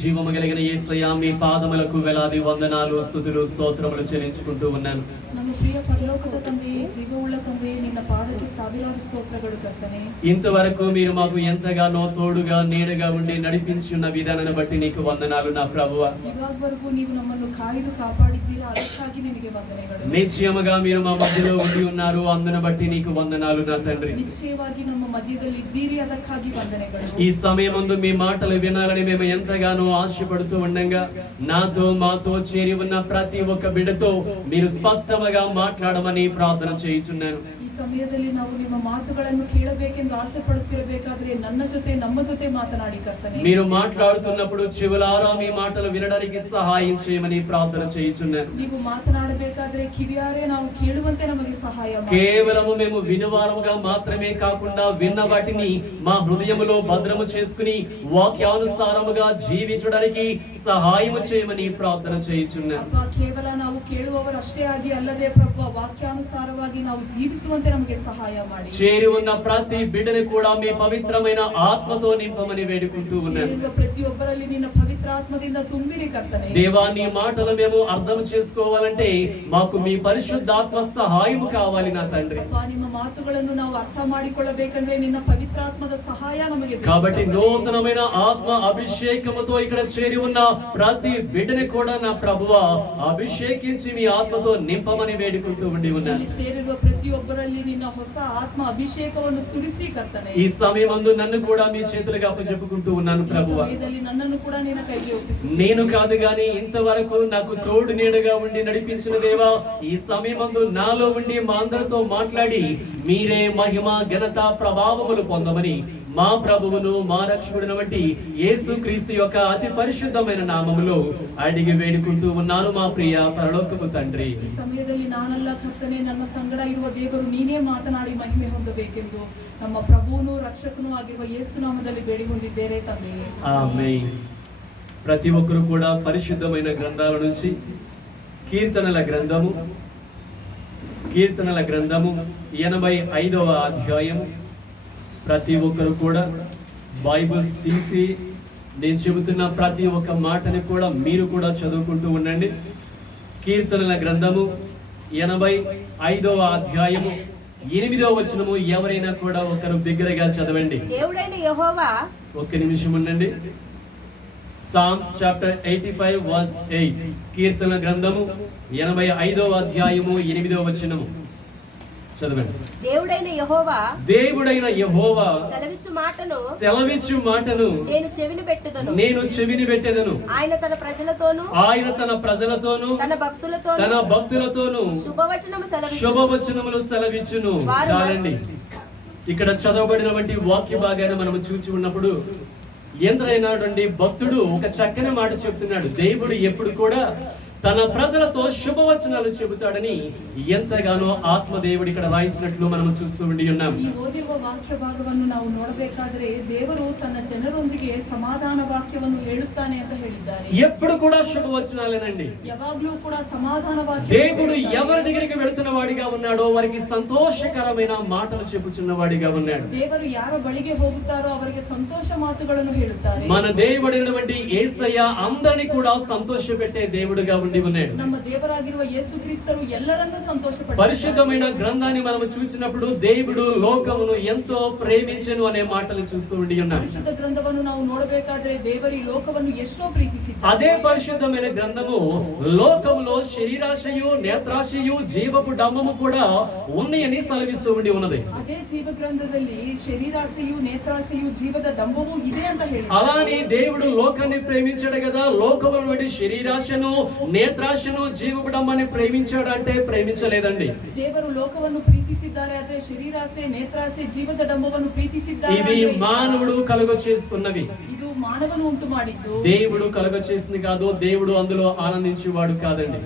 జీవము కలిగిన యేసయ్యా, మీ పాదములకు వేలాది వందనాలు, స్తుతులు, స్తోత్రములు చెల్లించుకుంటూ ఉన్నాను. ನಮ್ಮ ಪ್ರಿಯ ಪರಲೋಕದ ತಂದೆಯೇ, ಜೀವವುಳ್ಳ ತಂದೆಯೇ, ನಿನ್ನ ಪಾದಕ್ಕೆ ಸಾವಿರಾರು ಸ್ತೋತ್ರಗಳು ಕರ್ತನೇ. ఇంతవరకు మీరు మాకు ఎంతగానో తోడుగా నీడగా ఉండి నడిపించి ఉన్న విధానాన్ని బట్టి నీకు వందనాలు నా ప్రభువా. ಇವಾಗವರೆಗೂ ನೀವು ನಮ್ಮನ್ನು ಕಾಯ್ದು ಕಾಪಾಡಿದ್ದೀರಾ, ಅದಕ್ಕಾಗಿ ನಿನಗೆ ವಂದನೆಗಳು. నిశ్చయముగా మీరు మా మధ్యలో ఉండి ఉన్నారు, అందును బట్టి నీకు వందనాలు నా తండ్రి. ನಿಶ್ಚಯವಾಗಿ ನಮ್ಮ ಮಧ್ಯದಲ್ಲಿ ಇದ್ದೀರಿ, ಅದಕ್ಕಾಗಿ ವಂದನೆಗಳು. ఈ సమయమందు మీ మాటలు వినాలని మేము ఎంతగానో ఆశపడుతూ ఉండగా, నాతో మాతో చేరి ఉన్న ప్రతి ఒక్క బిడ్డతో మీరు స్పష్టంగా మాట్లాడమని ప్రార్థన చేయుచున్నాను. ಈ ಸಮಯದಲ್ಲಿ ನಾವು ನಿಮ್ಮ ಮಾತುಗಳನ್ನು ಕೇಳಬೇಕೆಂದು ಆಸೆ ಪಡುತ್ತಿರಬೇಕಾದ್ರೆ ನನ್ನ ಜೊತೆ ನಮ್ಮ ಜೊತೆ ಮಾತನಾಡಿ ಕರ್ತನೇ. మీరు మాట్లాడుతున్నప్పుడు చెవులారా మీ మాటలు వినడానికి సహాయం చేయమని ప్రార్థన చేయుచున్నాను. ನೀವು ಮಾತನಾಡಬೇಕಾದ್ರೆ ಕಿವಿಯಾರೆ ನಾವು ಕೇಳುವಂತೆ ನಮಗೆ ಸಹಾಯ ಮಾಡಿ. కేవలము మేము వినువారముగా మాత్రమే కాకుండా విన్న వాటిని మా హృదయములో భద్రము చేసుకుని వాక్యానుసారముగా జీవించడానికి సహాయం చేయమని ప్రార్థన చేయుచున్నాను. ಅಪ್ಪ, ಕೇವಲ ನಾವು ಕೇಳುವವರಷ್ಟೇ ಆಗಿ ಅಲ್ಲದೆ ಪ್ರಭು, ವಾಕ್ಯಾನುಸಾರವಾಗಿ ನಾವು ಜೀವಿಸುವಂತೆ ನಮಗೆ ಸಹಾಯ ಮಾಡಿ. చేరి ఉన్న ప్రతి బిడ్డని కూడా మీ పవిత్రమైన ఆత్మతో నింపమని వేడుకుంటూ ఉన్నాను. ప్రతియొಬ್ಬರಲ್ಲಿ నిన్న పవిత్ర ఆత్మದಿಂದ ತುಂಬಿರಿ కర్తనే. దేవా, నీ మాటలు మేము అర్థం చేసుకోవాలంటే మాకు మీ పరిశుద్ధాత్మ సహాయం కావాలి నా తండ్రి. ಅಪ್ಪ, ನಿಮ್ಮ ಮಾತುಗಳನ್ನು ನಾವು ಅರ್ಥ ಮಾಡಿಕೊಳ್ಳಬೇಕಂದ್ರೆ ನಿನ್ನ పవిత్రాత్మದ సహాయ నಮಗೆ ಬೇಕು. కాబట్టి నూతనమైన ఆత్మ అభిషేకముతో ఇక్కడ చేరి ఉన్న ప్రతి బిడ్డని కూడా నా ప్రభువా అభిషేకించి మీ ఆత్మతో నింపమని వేడుకుంటూ ఉండి ఉన్నాను. ಇಲ್ಲಿ ಸೇರಿರುವ ಪ್ರತಿಯೊಬ್ಬರಲ್ಲಿ ನಿನ್ನ ಹೊಸ ಆತ್ಮ ಅಭಿಷೇಕವನ್ನು ಸುರಿಸಿ ಕರ್ತನೆ. ఈ సమయమందు నన్ను కూడా మీ చేతులుగా అప్పచెప్పుకుంటూ ఉన్నాను ప్రభువా. ಈ ಸಮಯದಲ್ಲಿ ನನ್ನನ್ನು ಕೂಡ ನಿನ್ನ ಕೈಗೆ ಒಪ್ಪಿಸು. నేను కాదు గాని ఇంతవరకు నాకు తోడు నీడగా ఉండి నడిపించిన దేవా, ఈ సమయమందు నాలో ఉండి మా అందరితో మాట్లాడి మీరే మహిమ ఘనత ప్రభావములు పొందమని మా ప్రభువును మా రక్షకుడిని బట్టి యేసుక్రీస్తు యొక్క అతి పరిశుద్ధమైన నామములో అడిగి వేడుకుంటూ ఉన్నాను మా ప్రియ పరలోకపు తండ్రి. ಈ ಸಮಯದಲ್ಲಿ ನಾನಲ್ಲ ಕರ್ತನೆ, ನನ್ನ ಸಂಗಡ ಇರುವ ದೇವರು ನೀನೇ ಮಾತನಾಡಿ ಮಹಿಮೆ ಹೊಂದಬೇಕೆಂದು ನಮ್ಮ ಪ್ರಭುವನು ರಕ್ಷಕನೂ ಆಗಿರುವ ಯೇಸು ನಾಮದಲ್ಲಿ ಬೇಡಿ ಹೊಂದಿದ್ದೇನೆ ತಂದೆಯೇ. ఆమేన్. ప్రతి ఒక్కరు కూడా పరిశుద్ధమైన గ్రంథాల నుంచి కీర్తనల గ్రంథము 85వ అధ్యాయం. ప్రతి ఒక్కరు కూడా బైబిల్స్ తీసి నేను చెబుతున్న ప్రతి ఒక్క మాటని కూడా మీరు కూడా చదువుకుంటూ ఉండండి. కీర్తనల గ్రంథము 85వ అధ్యాయము 8వ వచనము ఎవరైనా కూడా ఒకరు బిగ్గరగా చదవండి. దేవుడైన యెహోవా, ఒక్క నిమిషం ఉండండి. Psalms chapter 85 verse 8. కీర్తన గ్రంథము 85వ అధ్యాయము 8వ వచనము చదవండి. దేవుడైన యెహోవా, దేవుడైన యెహోవా సెలవిచ్చు మాటను నేను చెవిని పెట్టెదను. ఆయన తన ప్రజలతోను తన భక్తులతోను శుభవచనములు సెలవిచ్చును. చాలండి. ఇక్కడ చదవబడినటువంటి వాక్య భాగాన్ని మనం చూసి ఉన్నప్పుడు ఎందరైనటువంటి భక్తుడు ఒక చక్కని మాట చెప్తున్నాడు. దేవుడు ఎప్పుడు కూడా తన ప్రజలతో శుభవచనాలు చెబుతాడని ఎంతగానో ఆత్మదేవుడు ఇక్కడ రాయించినట్లు మనం చూస్తూ ఉండి ఉన్నాం. ಈ ಓದಿರುವ ವಾಕ್ಯ ಭಾಗವನ್ನು ನಾವು ನೋಡಬೇಕಾದರೆ ದೇವರು ತನ್ನ ಜನರೊಂದಿಗೆ ಸಮಾಧಾನ ವಾಕ್ಯವನ್ನು ಹೇಳುತ್ತಾನೆ ಅಂತ ಹೇಳಿದ್ದಾರೆ. ఎప్పుడు కూడా శుభవచనాలేనండి. ಯಾವಾಗಲೂ ಕೂಡ ಸಮಾಧಾನ ವಾಕ್ಯ. దేవుడు ఎవరి దగ్గరికి వెళ్తున్న వాడిగా ఉన్నాడో వారికి సంతోషకరమైన మాటలు చెప్పుచున్న వాడిగా ఉన్నాడు. ದೇವರು ಯಾರ ಬಳಿಗೆ ಹೋಗುತ್ತಾರೋ ಅವರಿಗೆ ಸಂತೋಷ ಮಾತುಗಳನ್ನು ಹೇಳುತ್ತಾರೆ. మన దేవుడైనటువంటి యేసయ్య అందరిని కూడా సంతోషపెట్టే దేవుడుగా ఉండి ఉన్నాడు. ನಮ್ಮ ದೇವರಾಗಿರುವ ಯೇಸು ಕ್ರಿಸ್ತರು ಎಲ್ಲರನ್ನೂ ಸಂತೋಷಪಡಿಸುತ್ತಾರೆ. పరిశుద్ధమైన గ్రంథాన్ని మనం చూసినప్పుడు దేవుడు లోకమును ఎంతో ప్రేమించెను అనే మాటలు చూస్తూ ఉండి ఉన్నాం. ಪರಿಶುದ್ಧ ಗ್ರಂಥವನ್ನು ನಾವು ನೋಡಬೇಕಾದ್ರೆ ದೇವರು ಈ ಲೋಕವನ್ನು ಎಷ್ಟೋ ಪ್ರೀತಿಸಿದ್ದಾನೆ. అదే పరిశుద్ధమైన గ్రంథము లోకములో శరీరాశయు నేత్రాశయు జీవపు డంబము కూడా ఉన్నాయని సెలవిస్తూ ఉండి ఉన్నది. ಅದೇ ಜೀವ ಗ್ರಂಥದಲ್ಲಿ ಶರೀರಾಸೆಯು నేత్రాసెయు జీవದ డంబము ಇದೆ ಅಂತ ಹೇಳಿ. అలాని దేవుడు లోకాన్ని ప్రేమించాడు కదా, లోకముల నుండి శరీరాశను నేత్రాశను జీవపు డంబాన్ని ప్రేమించాడు అంటే ప్రేమించలేదండి. ದೇವರು ಲೋಕವನ್ನು ಪ್ರೀತಿಸಿದ್ದಾರೆ, ಆದರೆ ಶರೀರಾಸೆ నేత్రాಸೆ జీవದ డంబವನ್ನು ಪ್ರೀತಿಸಿದ್ದಾರೆ. ఇవి మానవుడు కలుగ చేసుకున్నవి. ಇದು ಮಾನವನು ಉಂಟು ಮಾಡಿದ್ದು. దేవుడు కలుగ చేసింది కాదు, దేవుడు అందులో ఆనందించేవాడు కాదండి.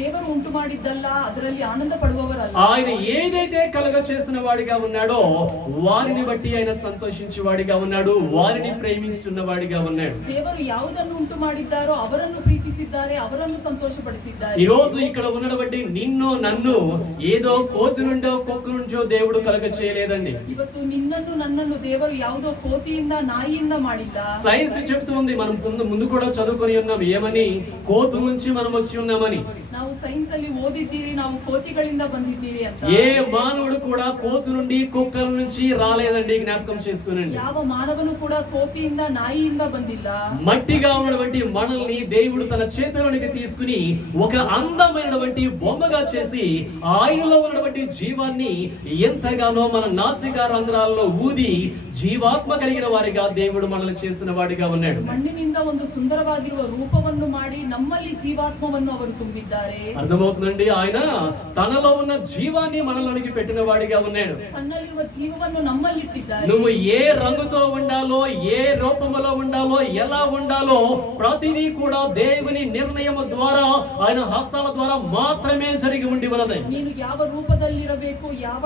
ದೇವರು ಉಂಟು ಮಾಡಿದ್ದಲ್ಲ, ಅದರಲ್ಲಿ ಆನಂದ ಪಡುವವರಲ್ಲ. ఆయన ఏదైతే కలుగ చేసిన వాడిగా ఉన్నాడో వారిని బట్టి ఆయన సంతోషించేవాడిగా ఉన్నాడు, వారిని ప్రేమించున్న వాడిగా ఉన్నాడు. ದೇವರು ಯಾವುದನ್ನು ಉಂಟು ಮಾಡಿದ್ದಾರೋ ಅವರನ್ನು ಪ್ರೀತಿಸಿದ್ದಾರೆ, ಅವರನ್ನು ಸಂತೋಷಪಡಿಸಿದ್ದಾರೆ. ఈ రోజు ఇక్కడ ఉన్నటువంటి నిన్ను నన్ను ఏదో కోతి నుండో కుక్క నుంచో దేవుడు కలుగ చేయలేదండి. ಇವತ್ತು ನಿನ್ನನ್ನು ನನ್ನನ್ನು ದೇವರು ಯಾವುದೋ ಕೋತಿಯಿಂದ ನಾಯಿಯಿಂದ ಮಾಡಿಲ್ಲ. సైన్స్ చెప్తుంది, మనం ముందు కూడా చదువుకొని ఉన్నాం ఏమని, కోతు నుంచి మనం వచ్చి ఉన్నామని. ನಾವು ಸೈನ್ಸ್ ಅಲ್ಲಿ ಓದಿದ್ದೀರಿ, ನಾವು ಕೋತಿಗಳಿಂದ ಬಂದಿದ್ದೀರಿ ಅಂತ. ఏ మానవుడు కూడా కోతు నుండి కుక్కల నుంచి రాలేదండి, జ్ఞాపకం చేసుకునండి. ಯಾವ ಮಾನವನು ಕೂಡ ಕೋತಿಯಿಂದ ನಾಯಿಯಿಂದ ಬಂದಿಲ್ಲ. మట్టిగా ఉన్నటువంటి మనల్ని దేవుడు తన చేతిలోనికి తీసుకుని ఒక అందమైనటువంటి బొమ్మగా చేసి ఆయనలో ఉన్నటువంటి జీవాన్ని ఎంతగానో మన నాసికా రంధ్రాల్లో ఊది జీవాత్మ కలిగిన వారిగా దేవుడు మనల్ని చేసిన వాడిగా ఉన్నాడు. ಮಣ್ಣಿನಿಂದ ಒಂದು ಸುಂದರವಾಗಿರುವ ರೂಪವನ್ನು ಮಾಡಿ ನಮ್ಮಲ್ಲಿ ಜೀವಾತ್ಮವನ್ನು ಅವರು ತುಂಬಿದ್ದಾರೆ. అర్థమవుతుందండి, ఆయన తనలో ఉన్న జీవాన్ని మనలోనికి పెట్టిన వాడిగా ఉన్నాడు. ತನ್ನಲ್ಲಿರುವ ಜೀವವನ್ನು ನಮ್ಮಲ್ಲಿ ಇಟ್ಟಿದ್ದಾರೆ. నువ్వు ఏ రంగుతో ఉండాలో, ఏ రూపంలో ఉండాలో, ఎలా ఉండాలో ప్రతిదీ కూడా దేవుని నిర్ణయం ద్వారా, ఆయన హస్తాల ద్వారా మాత్రమే జరిగి ఉండి ఉన్నది. ನೀನು ಯಾವ ರೂಪದಲ್ಲಿರಬೇಕು, ಯಾವ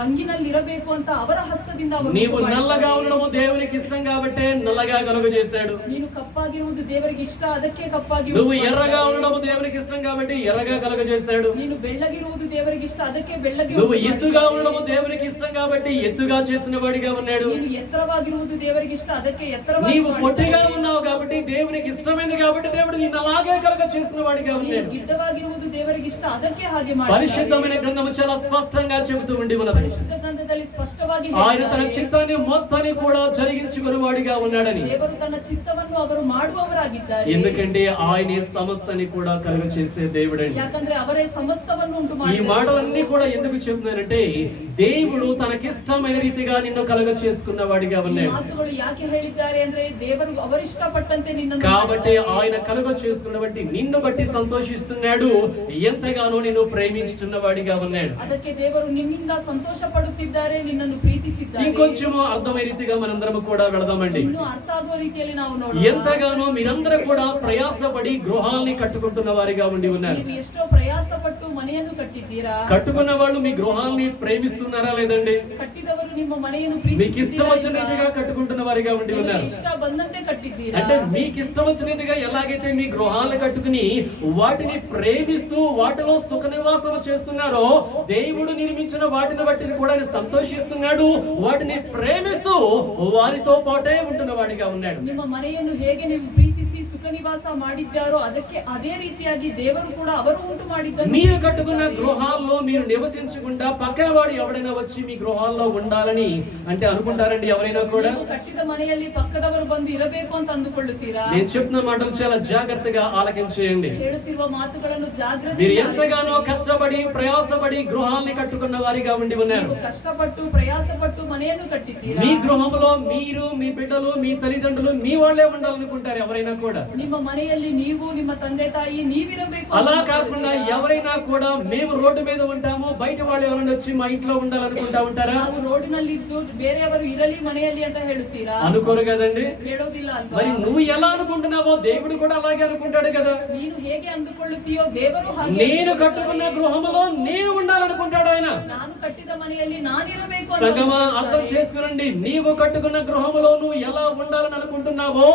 ರಂಗಿನಲ್ಲಿರಬೇಕು ಅಂತ ಅವರ ಹಸ್ತದಿಂದ ಅವರು నీవు నల్లగా ఉండడము దేవునికి ఇష్టం కాబట్టి నల్లగా కలుగ చేశాడు. ನೀನು ಕಪ್ಪಾಗಿರುವುದು ದೇವರಿಗೆ ಇಷ್ಟ, ಅದಕ್ಕೆ ಕಪ್ಪಾಗಿ. నువ్వు ఎర్రగా ఉండడము దేవునికి ఇష్టం కాబట్టి ఎర్రగా కలుగ చేశాడు. ನೀನು ಬೆಳ್ಳಗಿರುವುದು ದೇವರಿಗೆ ಇಷ್ಟ, ಅದಕ್ಕೆ ಬೆಳ್ಳಗೆ. నువ్వు ఎత్తుగా ఉండడము దేవునికి ఇష్టం కాబట్టి ఎత్తుగా చేసిన వాడిగా ఉన్నాడు. ನೀನು ಎತ್ತರವಾಗಿರುವುದು ದೇವರಿಗೆ ಇಷ್ಟ, ಅದಕ್ಕೆ ಎತ್ತರವಾಗಿ. నీవు పొట్టిగా ఉన్నావు కాబట్టి దేవునికి ఇష్టమైంది కాబట్టి దేవుడు నిన్ను అలాగే కలుగ చేసిన వాడిగా ఉన్నాడు. ಗಿಡ್ಡವಾಗಿರುವುದು ದೇವರಿಗೆ ಇಷ್ಟ, ಅದಕ್ಕೆ ಹಾಗೆ ಮಾಡಿ. పరిశుద్ధమైన గ్రంథము చాలా స్పష్టంగా చెబుతూ ఉండి ఉన్నది. ಪರಿಶುದ್ಧ ಗ್ರಂಥದಲ್ಲಿ ಸ್ಪಷ್ಟವಾಗಿ ఆయన తన చిత్తాన్ని మొత్తాన్ని కూడా జరిగించుకునే వాడిగా ఉన్నాడని. ದೇವರು ತನ್ನ ಚಿತ್ತವನ್ನು ಅವರು ಮಾಡುವವರಾಗಿದ್ದಾರೆ. ఎందుకంటే ఆయనే సమస్తాన్ని కూడా కలుగ చేసే దేవుడండి. ಯಾಕಂದ್ರೆ ಅವರೇ ಸಮಸ್ತವನ್ನು ಉಂಟು ఈ ಮಾಡಿದ್ದಾರೆ. మాటలన్నీ కూడా ఎందుకు చెప్తున్నానంటే దేవుడు తనకిష్టమైన రీతిగా నిన్ను కలుగ చేసుకున్న వాడిగా ಈ ఉన్నాడు. ಮಾತುಗಳು ಯಾಕೆ ಹೇಳಿದ್ದಾರೆ ಅಂದ್ರೆ ದೇವರು ಅವರಿಷ್ಟಪಟ್ಟಂತೆ ನಿನ್ನನ್ನು కాబట్టి ಮಾಡಿದ್ದಾರೆ. ఆయన కలుగ చేసుకున్నటువంటి నిన్ను బట్టి సంతోషిస్తున్నాడు, ఎంతగానో నిన్ను ప్రేమించుతున్న వాడిగా ఉన్నాడు. ಅದಕ್ಕೆ ದೇವರು ನಿನ್ನಿಂದ ಸಂತೋಷ ಪಡುತ್ತಿದ್ದಾರೆ, ನಿನ್ನನ್ನು ಪ್ರೀತಿಸಿದ್ದಾರೆ. ఇంకొంచెం అర్థమైన రీతిగా మనందరం కూడా వెళదామండి. ಇನ್ನು ಅರ್ಥ ಆಗುವ ರೀತಿಯಲ್ಲಿ ನಾವು ನೋಡೋಣ. ఎంతగానో మీరందరూ కూడా ప్రయాసపడి గృహాల్ని కట్టుకుంటున్న వారిగా ఉండి ఉన్నారు. ನೀವು ಎಷ್ಟೋ ಪ್ರಯಾಸ ಪಟ್ಟು ಮನೆಯನ್ನು ಕಟ್ಟಿದ್ದೀರಾ. కట్టుకున్న వాళ్ళు మీ గృహాల్ని ప్రేమిస్తున్నారా లేదండి? ಕಟ್ಟಿದವರು ನಿಮ್ಮ ಮನೆಯನ್ನು మీకు ఇష్టం వచ్చిన రీతిగా కట్టుకుంటున్న వారిగా ఉండి ఉన్నారు. ಇಷ್ಟ ಬಂದಂತೆ ಕಟ್ಟಿದ್ದೀರಾ. అంటే మీకు ఇష్టం వచ్చిన రీతిగా ఎలాగైతే మీ గృహాలను కట్టుకుని వాటిని ప్రేమిస్తూ వాటిలో సుఖ నివాసం చేస్తున్నారో, దేవుడు నిర్మించిన వాటిని బట్టి కూడా ఆయన సంతోషిస్తున్నాడు, వాటిని ప్రేమిస్తూ వారితో పాటే ఉంటున్న వాడిగా ఉన్నాడు. ನಿಮ್ಮ ಮನೆಯನ್ನು ಹೇಗೆ ನೀವು ಪ್ರೀತಿಸಿ ಸುಖ ನಿವಾಸ ಮಾಡಿದ್ದಾರೋ ಅದಕ್ಕೆ ಅದೇ ರೀತಿಯಾಗಿ ದೇವರು ಕೂಡ ಅವರು ಉಂಟು ಮಾಡಿದ್ದನ್ನು. మీరు కట్టుకున్న గృహాల్లో మీరు నివసించకుండా పక్కన వాడు ఎవడైనా వచ్చి మీ గృహాల్లో ఉండాలని అంటే అనుకుంటారండి ఎవరైనా కూడా? ನೀವು ಕಟ್ಟಿದ ಮನೆಯಲ್ಲಿ ಪಕ್ಕದವರು ಬಂದು ಇರಬೇಕು ಅಂತ ಅಂದುಕೊಳ್ಳುತ್ತೀರಾ? నేను చెప్తున్న మాటలు చాలా జాగ్రత్తగా ఆలకించేయండి. ಹೇಳುತ್ತಿರುವ ಮಾತುಗಳನ್ನು మీరు ಜಾಗೃತಿಯಿಂದ ఎంతగానో కష్టపడి ప్రయాసపడి గృహాల్ని కట్టుకున్న వారిగా ఉండి ఉన్నారు. ನೀವು ಕಷ್ಟಪಟ್ಟು ಪ್ರಯಾಸಪಟ್ಟು ಮನೆಯನ್ನು ಕಟ್ಟಿದ್ದೀರಾ. మీ గృహంలో మీరు, మీ బిడ్డలు, మీ తల్లిదండ్రులు మీ వాళ్ళే ఉండాలనుకుంటారు ఎవరైనా కూడా. ನಿಮ್ಮ ಮನೆಯಲ್ಲಿ ನೀವು, ನಿಮ್ಮ ತಂದೆ ತಾಯಿ ನೀವಿರಬೇಕು. అలా కాకుండా ఎవరైనా కూడా మేము రోడ్డు మీద ఉంటాము, బయట వాళ్ళు ఎవరైనా వచ్చి మా ఇంట్లో ఉండాలనుకుంటా ఉంటారా? ನಾವು ರೋಡಿನಲ್ಲಿ ಇದ್ದು ಬೇರೆಯವರು ಇರಲಿ ಮನೆಯಲ್ಲಿ ಅಂತ ಹೇಳುತ್ತೀರಾ? అనుకోరు కదండి. ಹೇಳೋದಿಲ್ಲ ಅಲ್ವಾ? మరి నువ్వు ఎలా అనుకుంటున్నావో దేవుడు కూడా అలాగే అనుకుంటాడు కదా. ನೀನು ಹೇಗೆ ಅಂದುಕೊಳ್ಳುತ್ತೀಯೋ ದೇವರು ಹಾಗೆ. నేను కట్టుకున్న గృహంలో నేను ఉండాలనుకుంటాడు ఆయన. ನಾನು ಕಟ್ಟಿದ ಮನೆಯಲ್ಲಿ ನಾನಿರಬೇಕು ಅಂತ సగమా అర్థం ಅಂದುಕೊಳ್ಳುತ್ತಾರೆ. చేసుకునండి. నీవు కట్టుకున్న గృహములో నువ్వు ఎలా ఉండాలని అనుకుంటున్నావో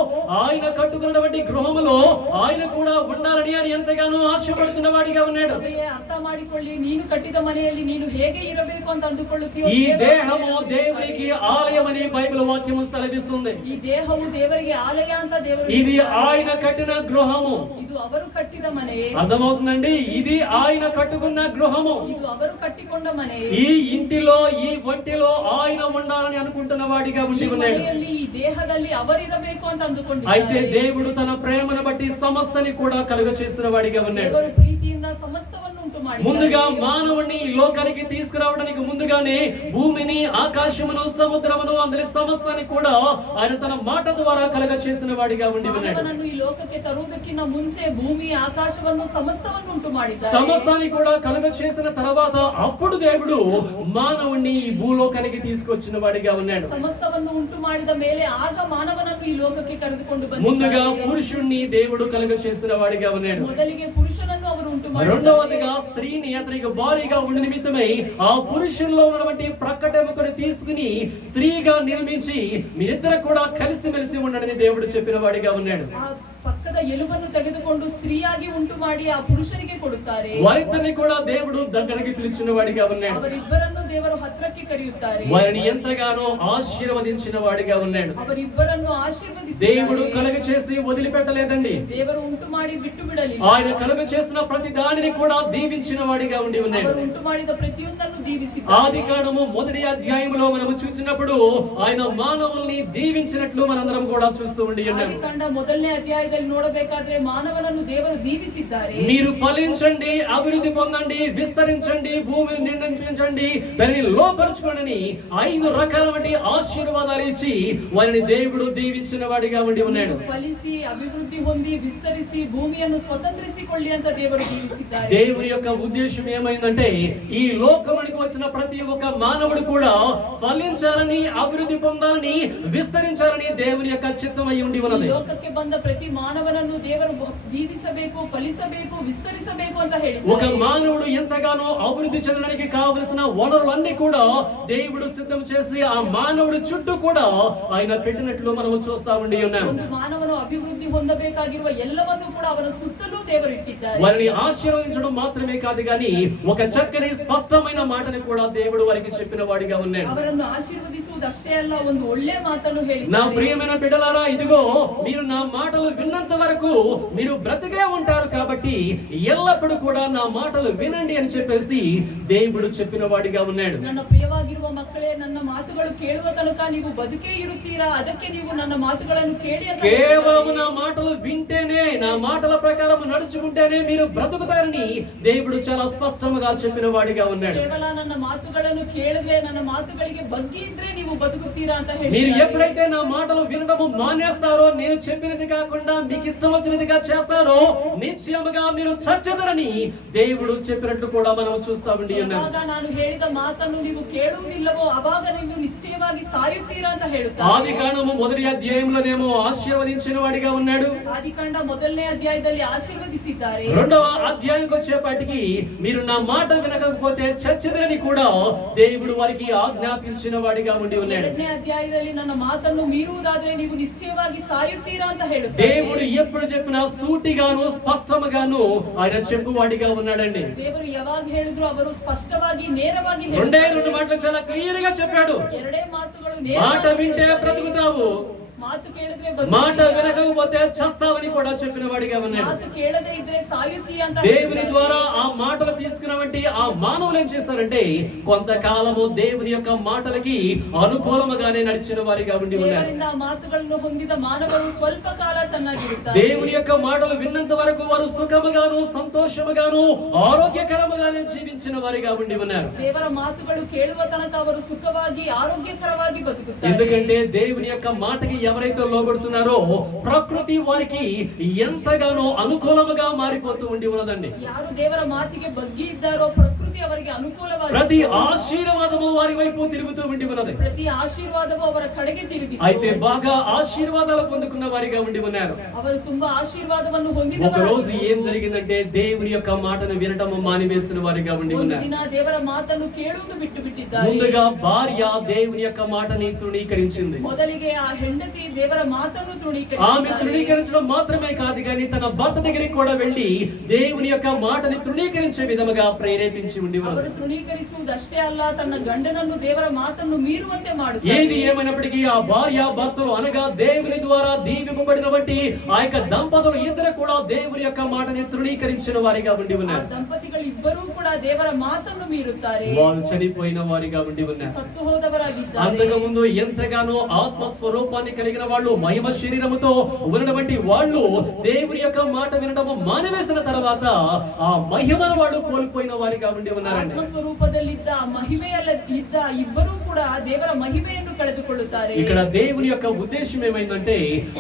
ఆయన కట్టుకున్నటువంటి గృహములో ఆయన కూడా ఉండాలని అని ఎంతగానో ఆశపడుతున్న వాడిగా ఉన్నాడు. ಸಭೆಯೇ ಅರ್ಥ ಮಾಡಿಕೊಳ್ಳಿ, ನೀನು ಕಟ್ಟಿದ ಮನೆಯಲ್ಲಿ ನೀನು ಹೇಗೆ ಇರಬೇಕು ಅಂತ ಅಂದುಕೊಳ್ಳುತ್ತೀಯೋ ఈ ದೇವರು దేహము ಹಾಗೆ దేవునికి ఆలయమని బైబిల్ వాక్యము సెలవిస్తుంది. ಈ ದೇಹವು ದೇವರಿಗೆ ಆಲಯ ಅಂತ ದೇವರು ఇది ಹೇಳಿದ್ದಾರೆ. ఆయన కట్టిన గృహము. ಇದು ಅವರು ಕಟ್ಟಿದ ಮನೆ. అర్థమవుతుందండి? ఇది ఆయన కట్టుకున్న గృహము. ಇದು ಅವರು ಕಟ್ಟಿಕೊಂಡ ಮನೆ. ఈ ఇంటిలో ఈ ఒంటిలో ఆయన ఉండాలని అనుకుంటున్న వాడిగా ಈ ఉండి ఉన్నాడు. ಮನೆಯಲ್ಲಿ ಈ ದೇಹದಲ್ಲಿ ಅವರಿರಬೇಕು ಅಂತ అయితే ಅಂದುಕೊಂಡಿದ್ದಾರೆ. దేవుడు తన ప్రేమను బట్టి సమస్తని కూడా కలుగ చేసిన వాడిగా ఉన్నాడు. ದೇವರು ಪ್ರೀತಿಯಿಂದ ಸಮಸ್ತವನ್ನು ಉಂಟು ಮಾಡಿದ್ದಾರೆ. ముందుగా మానవుని ఈ లోకానికి తీసుకురావడానికి ముందుగానే భూమిని, ఆకాశమును, సముద్రమును అందరి సమస్తాన్ని కూడా ఆయన తన మాట ద్వారా కలుగ చేసిన వాడిగా ఉండి ఉన్నాడు. ಮಾನವನನ್ನು ಈ ಲೋಕಕ್ಕೆ ತರುವುದಕ್ಕಿಂತ ಮುಂಚೆ ಭೂಮಿ, ಆಕಾಶವನ್ನು ಸಮಸ್ತವನ್ನು ಉಂಟು ಮಾಡಿದ್ದಾರೆ. సమస్తాన్ని కూడా కలుగ చేసిన తర్వాత అప్పుడు దేవుడు మానవుణ్ణి ఈ భూలోకానికి తీసుకొచ్చిన వాడిగా ఉన్నాడు. ಸಮಸ್ತವನ್ನು ಉಂಟು ಮಾಡಿದ ಮೇಲೆ ಆಗ ಮಾನವನನ್ನು ಈ ಲೋಕಕ್ಕೆ ಕರೆದುಕೊಂಡು ముందుగా ಬಂದಿದ್ದಾರೆ. పురుషుణ్ణి దేవుడు కలుగ చేసిన వాడిగా ఉన్నాడు. ಮೊದಲಿಗೆ ಪುರುಷನನ್ನು ಅವರು ಉಂಟು ಮಾಡಿದ್ದಾರೆ. రెండవదిగా స్త్రీని అతనికి భారీగా ఉండి నిమిత్తమై ఆ పురుషుల్లో ఉన్నటువంటి ప్రక్కటెముకను తీసుకుని స్త్రీగా నిర్మించి మీరిద్దరు కూడా కలిసిమెలిసి ఉండడని దేవుడు చెప్పిన వాడిగా ఉన్నాడు. ಆ ಪಕ್ಕದ ಎಲುಬನ್ನು ತೆಗೆದುಕೊಂಡು ಸ್ತ್ರೀಯಾಗಿ ಉಂಟು ಮಾಡಿ ಆ ಪುರುಷನಿಗೆ ಕೊಡುತ್ತಾರೆ. వారిద్దరిని కూడా దేవుడు దగ్గరికి పిలిచిన వాడిగా ఉన్నాడు. ಅವರಿಬ್ಬರನ್ನು ದೇವರು ಹತ್ರಕ್ಕೆ ಕರೆಯುತ್ತಾರೆ. వారిని ఎంతగానో ఆశీర్వదించిన వాడిగా ఉన్నాడు. ಅವರಿಬ್ಬರನ್ನು ಆಶೀರ್ವದಿಸಿದ್ದಾರೆ. దేవుడు కలుగ చేసి వదిలిపెట్టలేదండి. ದೇವರು ಉಂಟು ಮಾಡಿ ಬಿಟ್ಟು ಬಿಡಲಿಲ್ಲ. ఆయన కలుగ చేసిన ప్రతి దానిని కూడా దీవించిన వాడిగా ఉండి ఉన్నాడు. ಅವರು ಉಂಟು ಮಾಡಿದ ಪ್ರತಿಯೊಂದನ್ನು ದೀವಿಸಿದ್ದಾರೆ. ఆదికాండము 1వ అధ్యాయంలో మనము చూసినప్పుడు ఆయన మానవుల్ని దీవించినట్లు మనందరం కూడా చూస్తూ ఉండి ఉన్నాము. ಆದಿಕಾಂಡ 1ನೇ ಅಧ್ಯಾಯದಲ್ಲಿ ನೋಡಬೇಕಾದ್ರೆ ಮಾನವನನ್ನು ದೇವರು ದೀವಿಸಿದ್ದಾರೆ. మీరు ఫలించండి, అభివృద్ధి పొందండి, విస్తరించండి, భూమిని నిండించండి, దానిని లోపరుచుకోండి 5 రకాలైన ఆశీర్వాదాలు ఇచ్చి వారిని దేవుడు దీవించిన వాడిగా ఉండి ఉన్నాడు. ఫలిసి అభివృద్ధి పొంది విస్తరిసి భూమిಯನ್ನು స్వతంత్రించుಕೊಳ್ಳి ಅಂತ ದೇವರು దీవిಸಿದ್ದಾರೆ. దేవుని యొక్క ఉద్దేశం ఏమైందంటే ఈ లోకమునికి వచ్చిన ప్రతి ఒక్క మానవుడు కూడా ఫలించాలని, అభివృద్ధి పొందాలని, విస్తరించాలని దేవుని యొక్క చిత్తం అయి ఉండి ఉన్నది. లోకಕ್ಕೆ ಬಂದ ಪ್ರತಿ ಮಾನವನನ್ನು ದೇವರು దీవిಸಬೇಕು, ఫలిಸಬೇಕು, విస్తరిಸಬೇಕು ಅಂತ ಹೇಳಿದ್ದಾರೆ. ఒక మానవుడు ఎంతగానో అభివృద్ధి చెందడానికి కావలసిన వనరులన్నీ కూడా దేవుడు సిద్ధం చేసి ఆ మానవుడి చుట్టూ కూడా ఆయన పెట్టినట్లు మనం చూస్తా ఉండి ఉన్నాం. ಒಂದು ಮಾನವನು ಅಭಿವೃದ್ಧಿ ಹೊಂದಬೇಕಾಗಿರುವ ಎಲ್ಲವನ್ನೂ ಕೂಡ ಅವನ ಸುತ್ತಲೂ ದೇವರು ಇಟ್ಟಿದ್ದಾರೆ. వారిని ఆశీర్వదించడం మాత్రమే కాదు గాని ఒక చక్కని స్పష్టమైన మాటని కూడా దేవుడు వారికి చెప్పిన వాడిగా ఉన్నాడు. ಅವರನ್ನು ಆಶೀರ್ವದಿಸುವುದಷ್ಟೇ ಅಲ್ಲ, ಒಂದು ಒಳ್ಳೆ ಮಾತನ್ನು ಹೇಳಿದ್ದಾರೆ. నా ప్రియమైన బిడ్డలారా, ఇదిగో మీరు నా మాటలు విన్నంత వరకు మీరు బ్రతికే ఉంటారు కాబట్టి ఎల్లప్పుడూ కూడా నా మాటలు వినండి అని చెప్పేసి దేవుడు చెప్పిన వాడిగా ఉన్నాడు. ನನ್ನ ಪ್ರಿಯವಾಗಿರುವ ಮಕ್ಕಳೇ, ನನ್ನ ಮಾತುಗಳು ಕೇಳುವ ತನಕ ನೀವು ಬದುಕೇ ಇರುತ್ತೀರಾ, ಅದಕ್ಕೆ ನೀವು ನನ್ನ ಮಾತುಗಳನ್ನು ಕೇಳಿ ಅಂತ కేవలం నా మాటలు వింటేనే, నా మాటల ప్రకారం నడుచుకుంటేనే మీరు బ్రతుకుతారని దేవుడు చాలా స్పష్టంగా చెప్పిన వాడిగా ఉన్నాడు. ಕೇವಲ ನನ್ನ ಮಾತುಗಳನ್ನು ಕೇಳಿದ್ರೆ, ನನ್ನ ಮಾತುಗಳಿಗೆ ಬಗ್ಗಿ ಇದ್ರೆ ನೀವು ಬದುಕುತ್ತೀರಾ ಅಂತ ಹೇಳಿ. మీరు ఎప్పుడైతే నా మాటలు వినడము మానేస్తారో, నేను చెప్పినది కాకుండా మీకు ఇష్టం వచ్చినదిగా చేస్తారో నిశ్చయముగా మీరు చచ్చెదరని దేవుడు చెప్పినట్లు కూడా మనం చూస్తా ఉండి ఉన్నాం. ಯಾವಾಗ ನಾನು ಹೇಳಿದ ಮಾತನ್ನು ನೀವು ಕೇಳುವುದಿಲ್ಲವೋ ಆವಾಗ ನೀವು ನಿಶ್ಚಯವಾಗಿ ಸಾಯುತ್ತೀರಾ ಅಂತ ಹೇಳುತ್ತಾರೆ. ఆదికాండము 1వ అధ్యాయంలోనేమో ఆశీర్వదించిన వాడిగా ఉన్నాడు. ಆದಿಕಾಂಡ 1ನೇ ಅಧ್ಯಾಯದಲ್ಲಿ ಆಶೀರ್ವದಿಸಿದ್ದಾರೆ. 2వ అధ్యాయంకి వచ్చేపాటికి మీరు నా మాట వినకపోతే చచ్చెదరని కూడా దేవుడు వారికి ఆజ్ఞాపించిన వాడిగా ఉండి ఉన్నాడు. 2ನೇ ಅಧ್ಯಾಯದಲ್ಲಿ ನನ್ನ ಮಾತನ್ನು ಮೀರುವುದಾದ್ರೆ ನೀವು ನಿಶ್ಚಯವಾಗಿ ಸಾಯುತ್ತೀರಾ ಅಂತ ಹೇಳುತ್ತಾರೆ. దేవుడు ఎప్పుడు చెప్పినా సూటిగాను స్పష్టముగాను ఆయన చెప్పువాడిగా ఉన్నాడండి. ದೇವರು ಯಾವಾಗ ಹೇಳಿದ್ರು ಅವರು ಸ್ಪಷ್ಟವಾಗಿ ನೇರವಾಗಿ రెండే ಹೇಳ್ತಾರೆ. 2 మాటలు చాలా క్లియర్ గా చెప్పాడు. ಎರಡೇ ಮಾತುಗಳು మాట ನೇರವಾಗಿ వింటే ಹೇಳ್ತಾರೆ. బ్రతుకుతావు, ಮಾತು ಕೇಳಿದ್ರೆ మాట ಬದುಕುತ್ತೀಯ, వినకపోతే చస్తావని కూడా చెప్పిన వాడిగా ఉన్నాడు. ಮಾತು ಕೇಳದೆ ಇದ್ರೆ ಸಾಯುತ್ತೀಯ ಅಂತ దేవుని ಹೇಳ್ತಾರೆ. ద్వారా ఆ మాటలు తీసుకున్నవంటి ఆ మానవులు ఏం చేశారంటే కొంతకాలము దేవుని యొక్క మాటలకి అనుకూలముగానే నడిచిన వారిగా ఉండి ఉన్నారు. ದೇವರಿಂದ ಆ ಮಾತುಗಳನ್ನು ಹೊಂದಿದ ಮಾನವರು ಸ್ವಲ್ಪ ಕಾಲ ಚೆನ್ನಾಗಿರುತ್ತಾರೆ. దేవుని యొక్క మాటలు విన్నంత వరకు వారు సుఖముగాను, సంతోషముగాను, ఆరోగ్యకరముగానే జీవించిన వారిగా ఉండి ఉన్నారు. ದೇವರ ಮಾತುಗಳು ಕೇಳುವ ತನಕ ಅವರು ಸುಖವಾಗಿ ಆರೋಗ್ಯಕರವಾಗಿ ಬದುಕುತ್ತಾರೆ. ఎందుకంటే దేవుని యొక్క మాటకి ఎవరైతే లోబడుతున్నారో ప్రకృతి వారికి ఎంతగానో అనుకూలముగా మారిపోతూ ఉండి ఉన్నదండి. ಯಾರು ದೇವರ ಮಾತಿಗೆ ಬಗ್ಗಿ ಇದ್ದಾರೋ ಪ್ರಕೃತಿ ಅವರಿಗೆ ಅನುಕೂಲವಾಗಿ, ప్రతి ఆశీర్వాదము వారి వైపు తిరుగుతూ ఉండి ఉన్నది. ಪ್ರತಿ ಆಶೀರ್ವಾದವು ಅವರ ಕಡೆಗೆ ತಿರುಗಿತು. అయితే బాగా ఆశీర్వాదాలు పొందుకున్న వారిగా ఉండి ఉన్నారు. ಅವರು ತುಂಬಾ ಆಶೀರ್ವಾದವನ್ನು ఒక ಹೊಂದಿದವರು. రోజు ఏం జరిగిందంటే దేవుని యొక్క మాటను వినటం మానివేసిన వారిగా ఉండి ಒಂದು ఉన్నారు. ದಿನ ದೇವರ ಮಾತನ್ನು ಕೇಳುವುದು ಬಿಟ್ಟು ಬಿಟ್ಟಿದ್ದಾರೆ. ముందుగా భార్య దేవుని యొక్క మాటని తృణీకరించింది. ಮೊದಲಿಗೆ ಆ ಹೆಂಡತಿ ದೇವರ ಮಾತನ್ನು ఆమె ತೃಣೀಕರಿಸಿದ್ದಾರೆ. తృణీకరించడం మాత్రమే కాదు కానీ తన భర్త దగ్గరికి కూడా వెళ్ళి దేవుని యొక్క మాటని తృణీకరించే విధముగా ప్రేరేపించి ఉండేవారు. ಅವರು ತೃಣೀಕರಿಸುವುದಷ್ಟೇ ಅಲ್ಲ, ತನ್ನ ಗಂಡನನ್ನು ದೇವರ ಮಾತನ್ನು ಮೀರುವಂತೆ ಮಾಡುತ್ತಾರೆ. ఏది ఏమైనప్పటికీ ఆ భార్య భర్తలు అనగా దేవుని ద్వారా దీవింపబడినటువంటి ఆ యొక్క దంపతులు ఇద్దరు కూడా దేవుని యొక్క మాటని తృణీకరించిన వారిగా ఉండి ಆ ఉన్నారు. ದಂಪತಿಗಳು ಇಬ್ಬರೂ ಕೂಡ ದೇವರ ಮಾತನ್ನು ಮೀರುತ್ತಾರೆ. వారు చనిపోయిన వారిగా ఉండి ఉన్నారు. ಸತ್ತು ಹೋದವರಾಗಿದ್ದಾರೆ. అంతకు ముందు ఎంతగానో ఆత్మ స్వరూపాన్ని కలిగిన వాళ్ళు, మహిమ శరీరముతో ఉన్నటువంటి వాళ్ళు దేవుని యొక్క మాట వినడము మానివేసిన తర్వాత ఆ మహిమను వాళ్ళు కోల్పోయిన వారిగా ఉండి ఉన్నారండి. ಆತ್ಮಸ್ವರೂಪದಲ್ಲಿದ್ದ ಮಹಿಮೆಯಲ್ಲ ಇದ್ದ ಇಬ್ಬರೂ ಕೂಡ ದೇವರ ಮಹಿಮೆಯನ್ನು ಕಳೆದುಕೊಳ್ಳುತ್ತಾರೆ. ఇక్కడ దేవుని యొక్క ఉద్దేశం ఏమైందంటే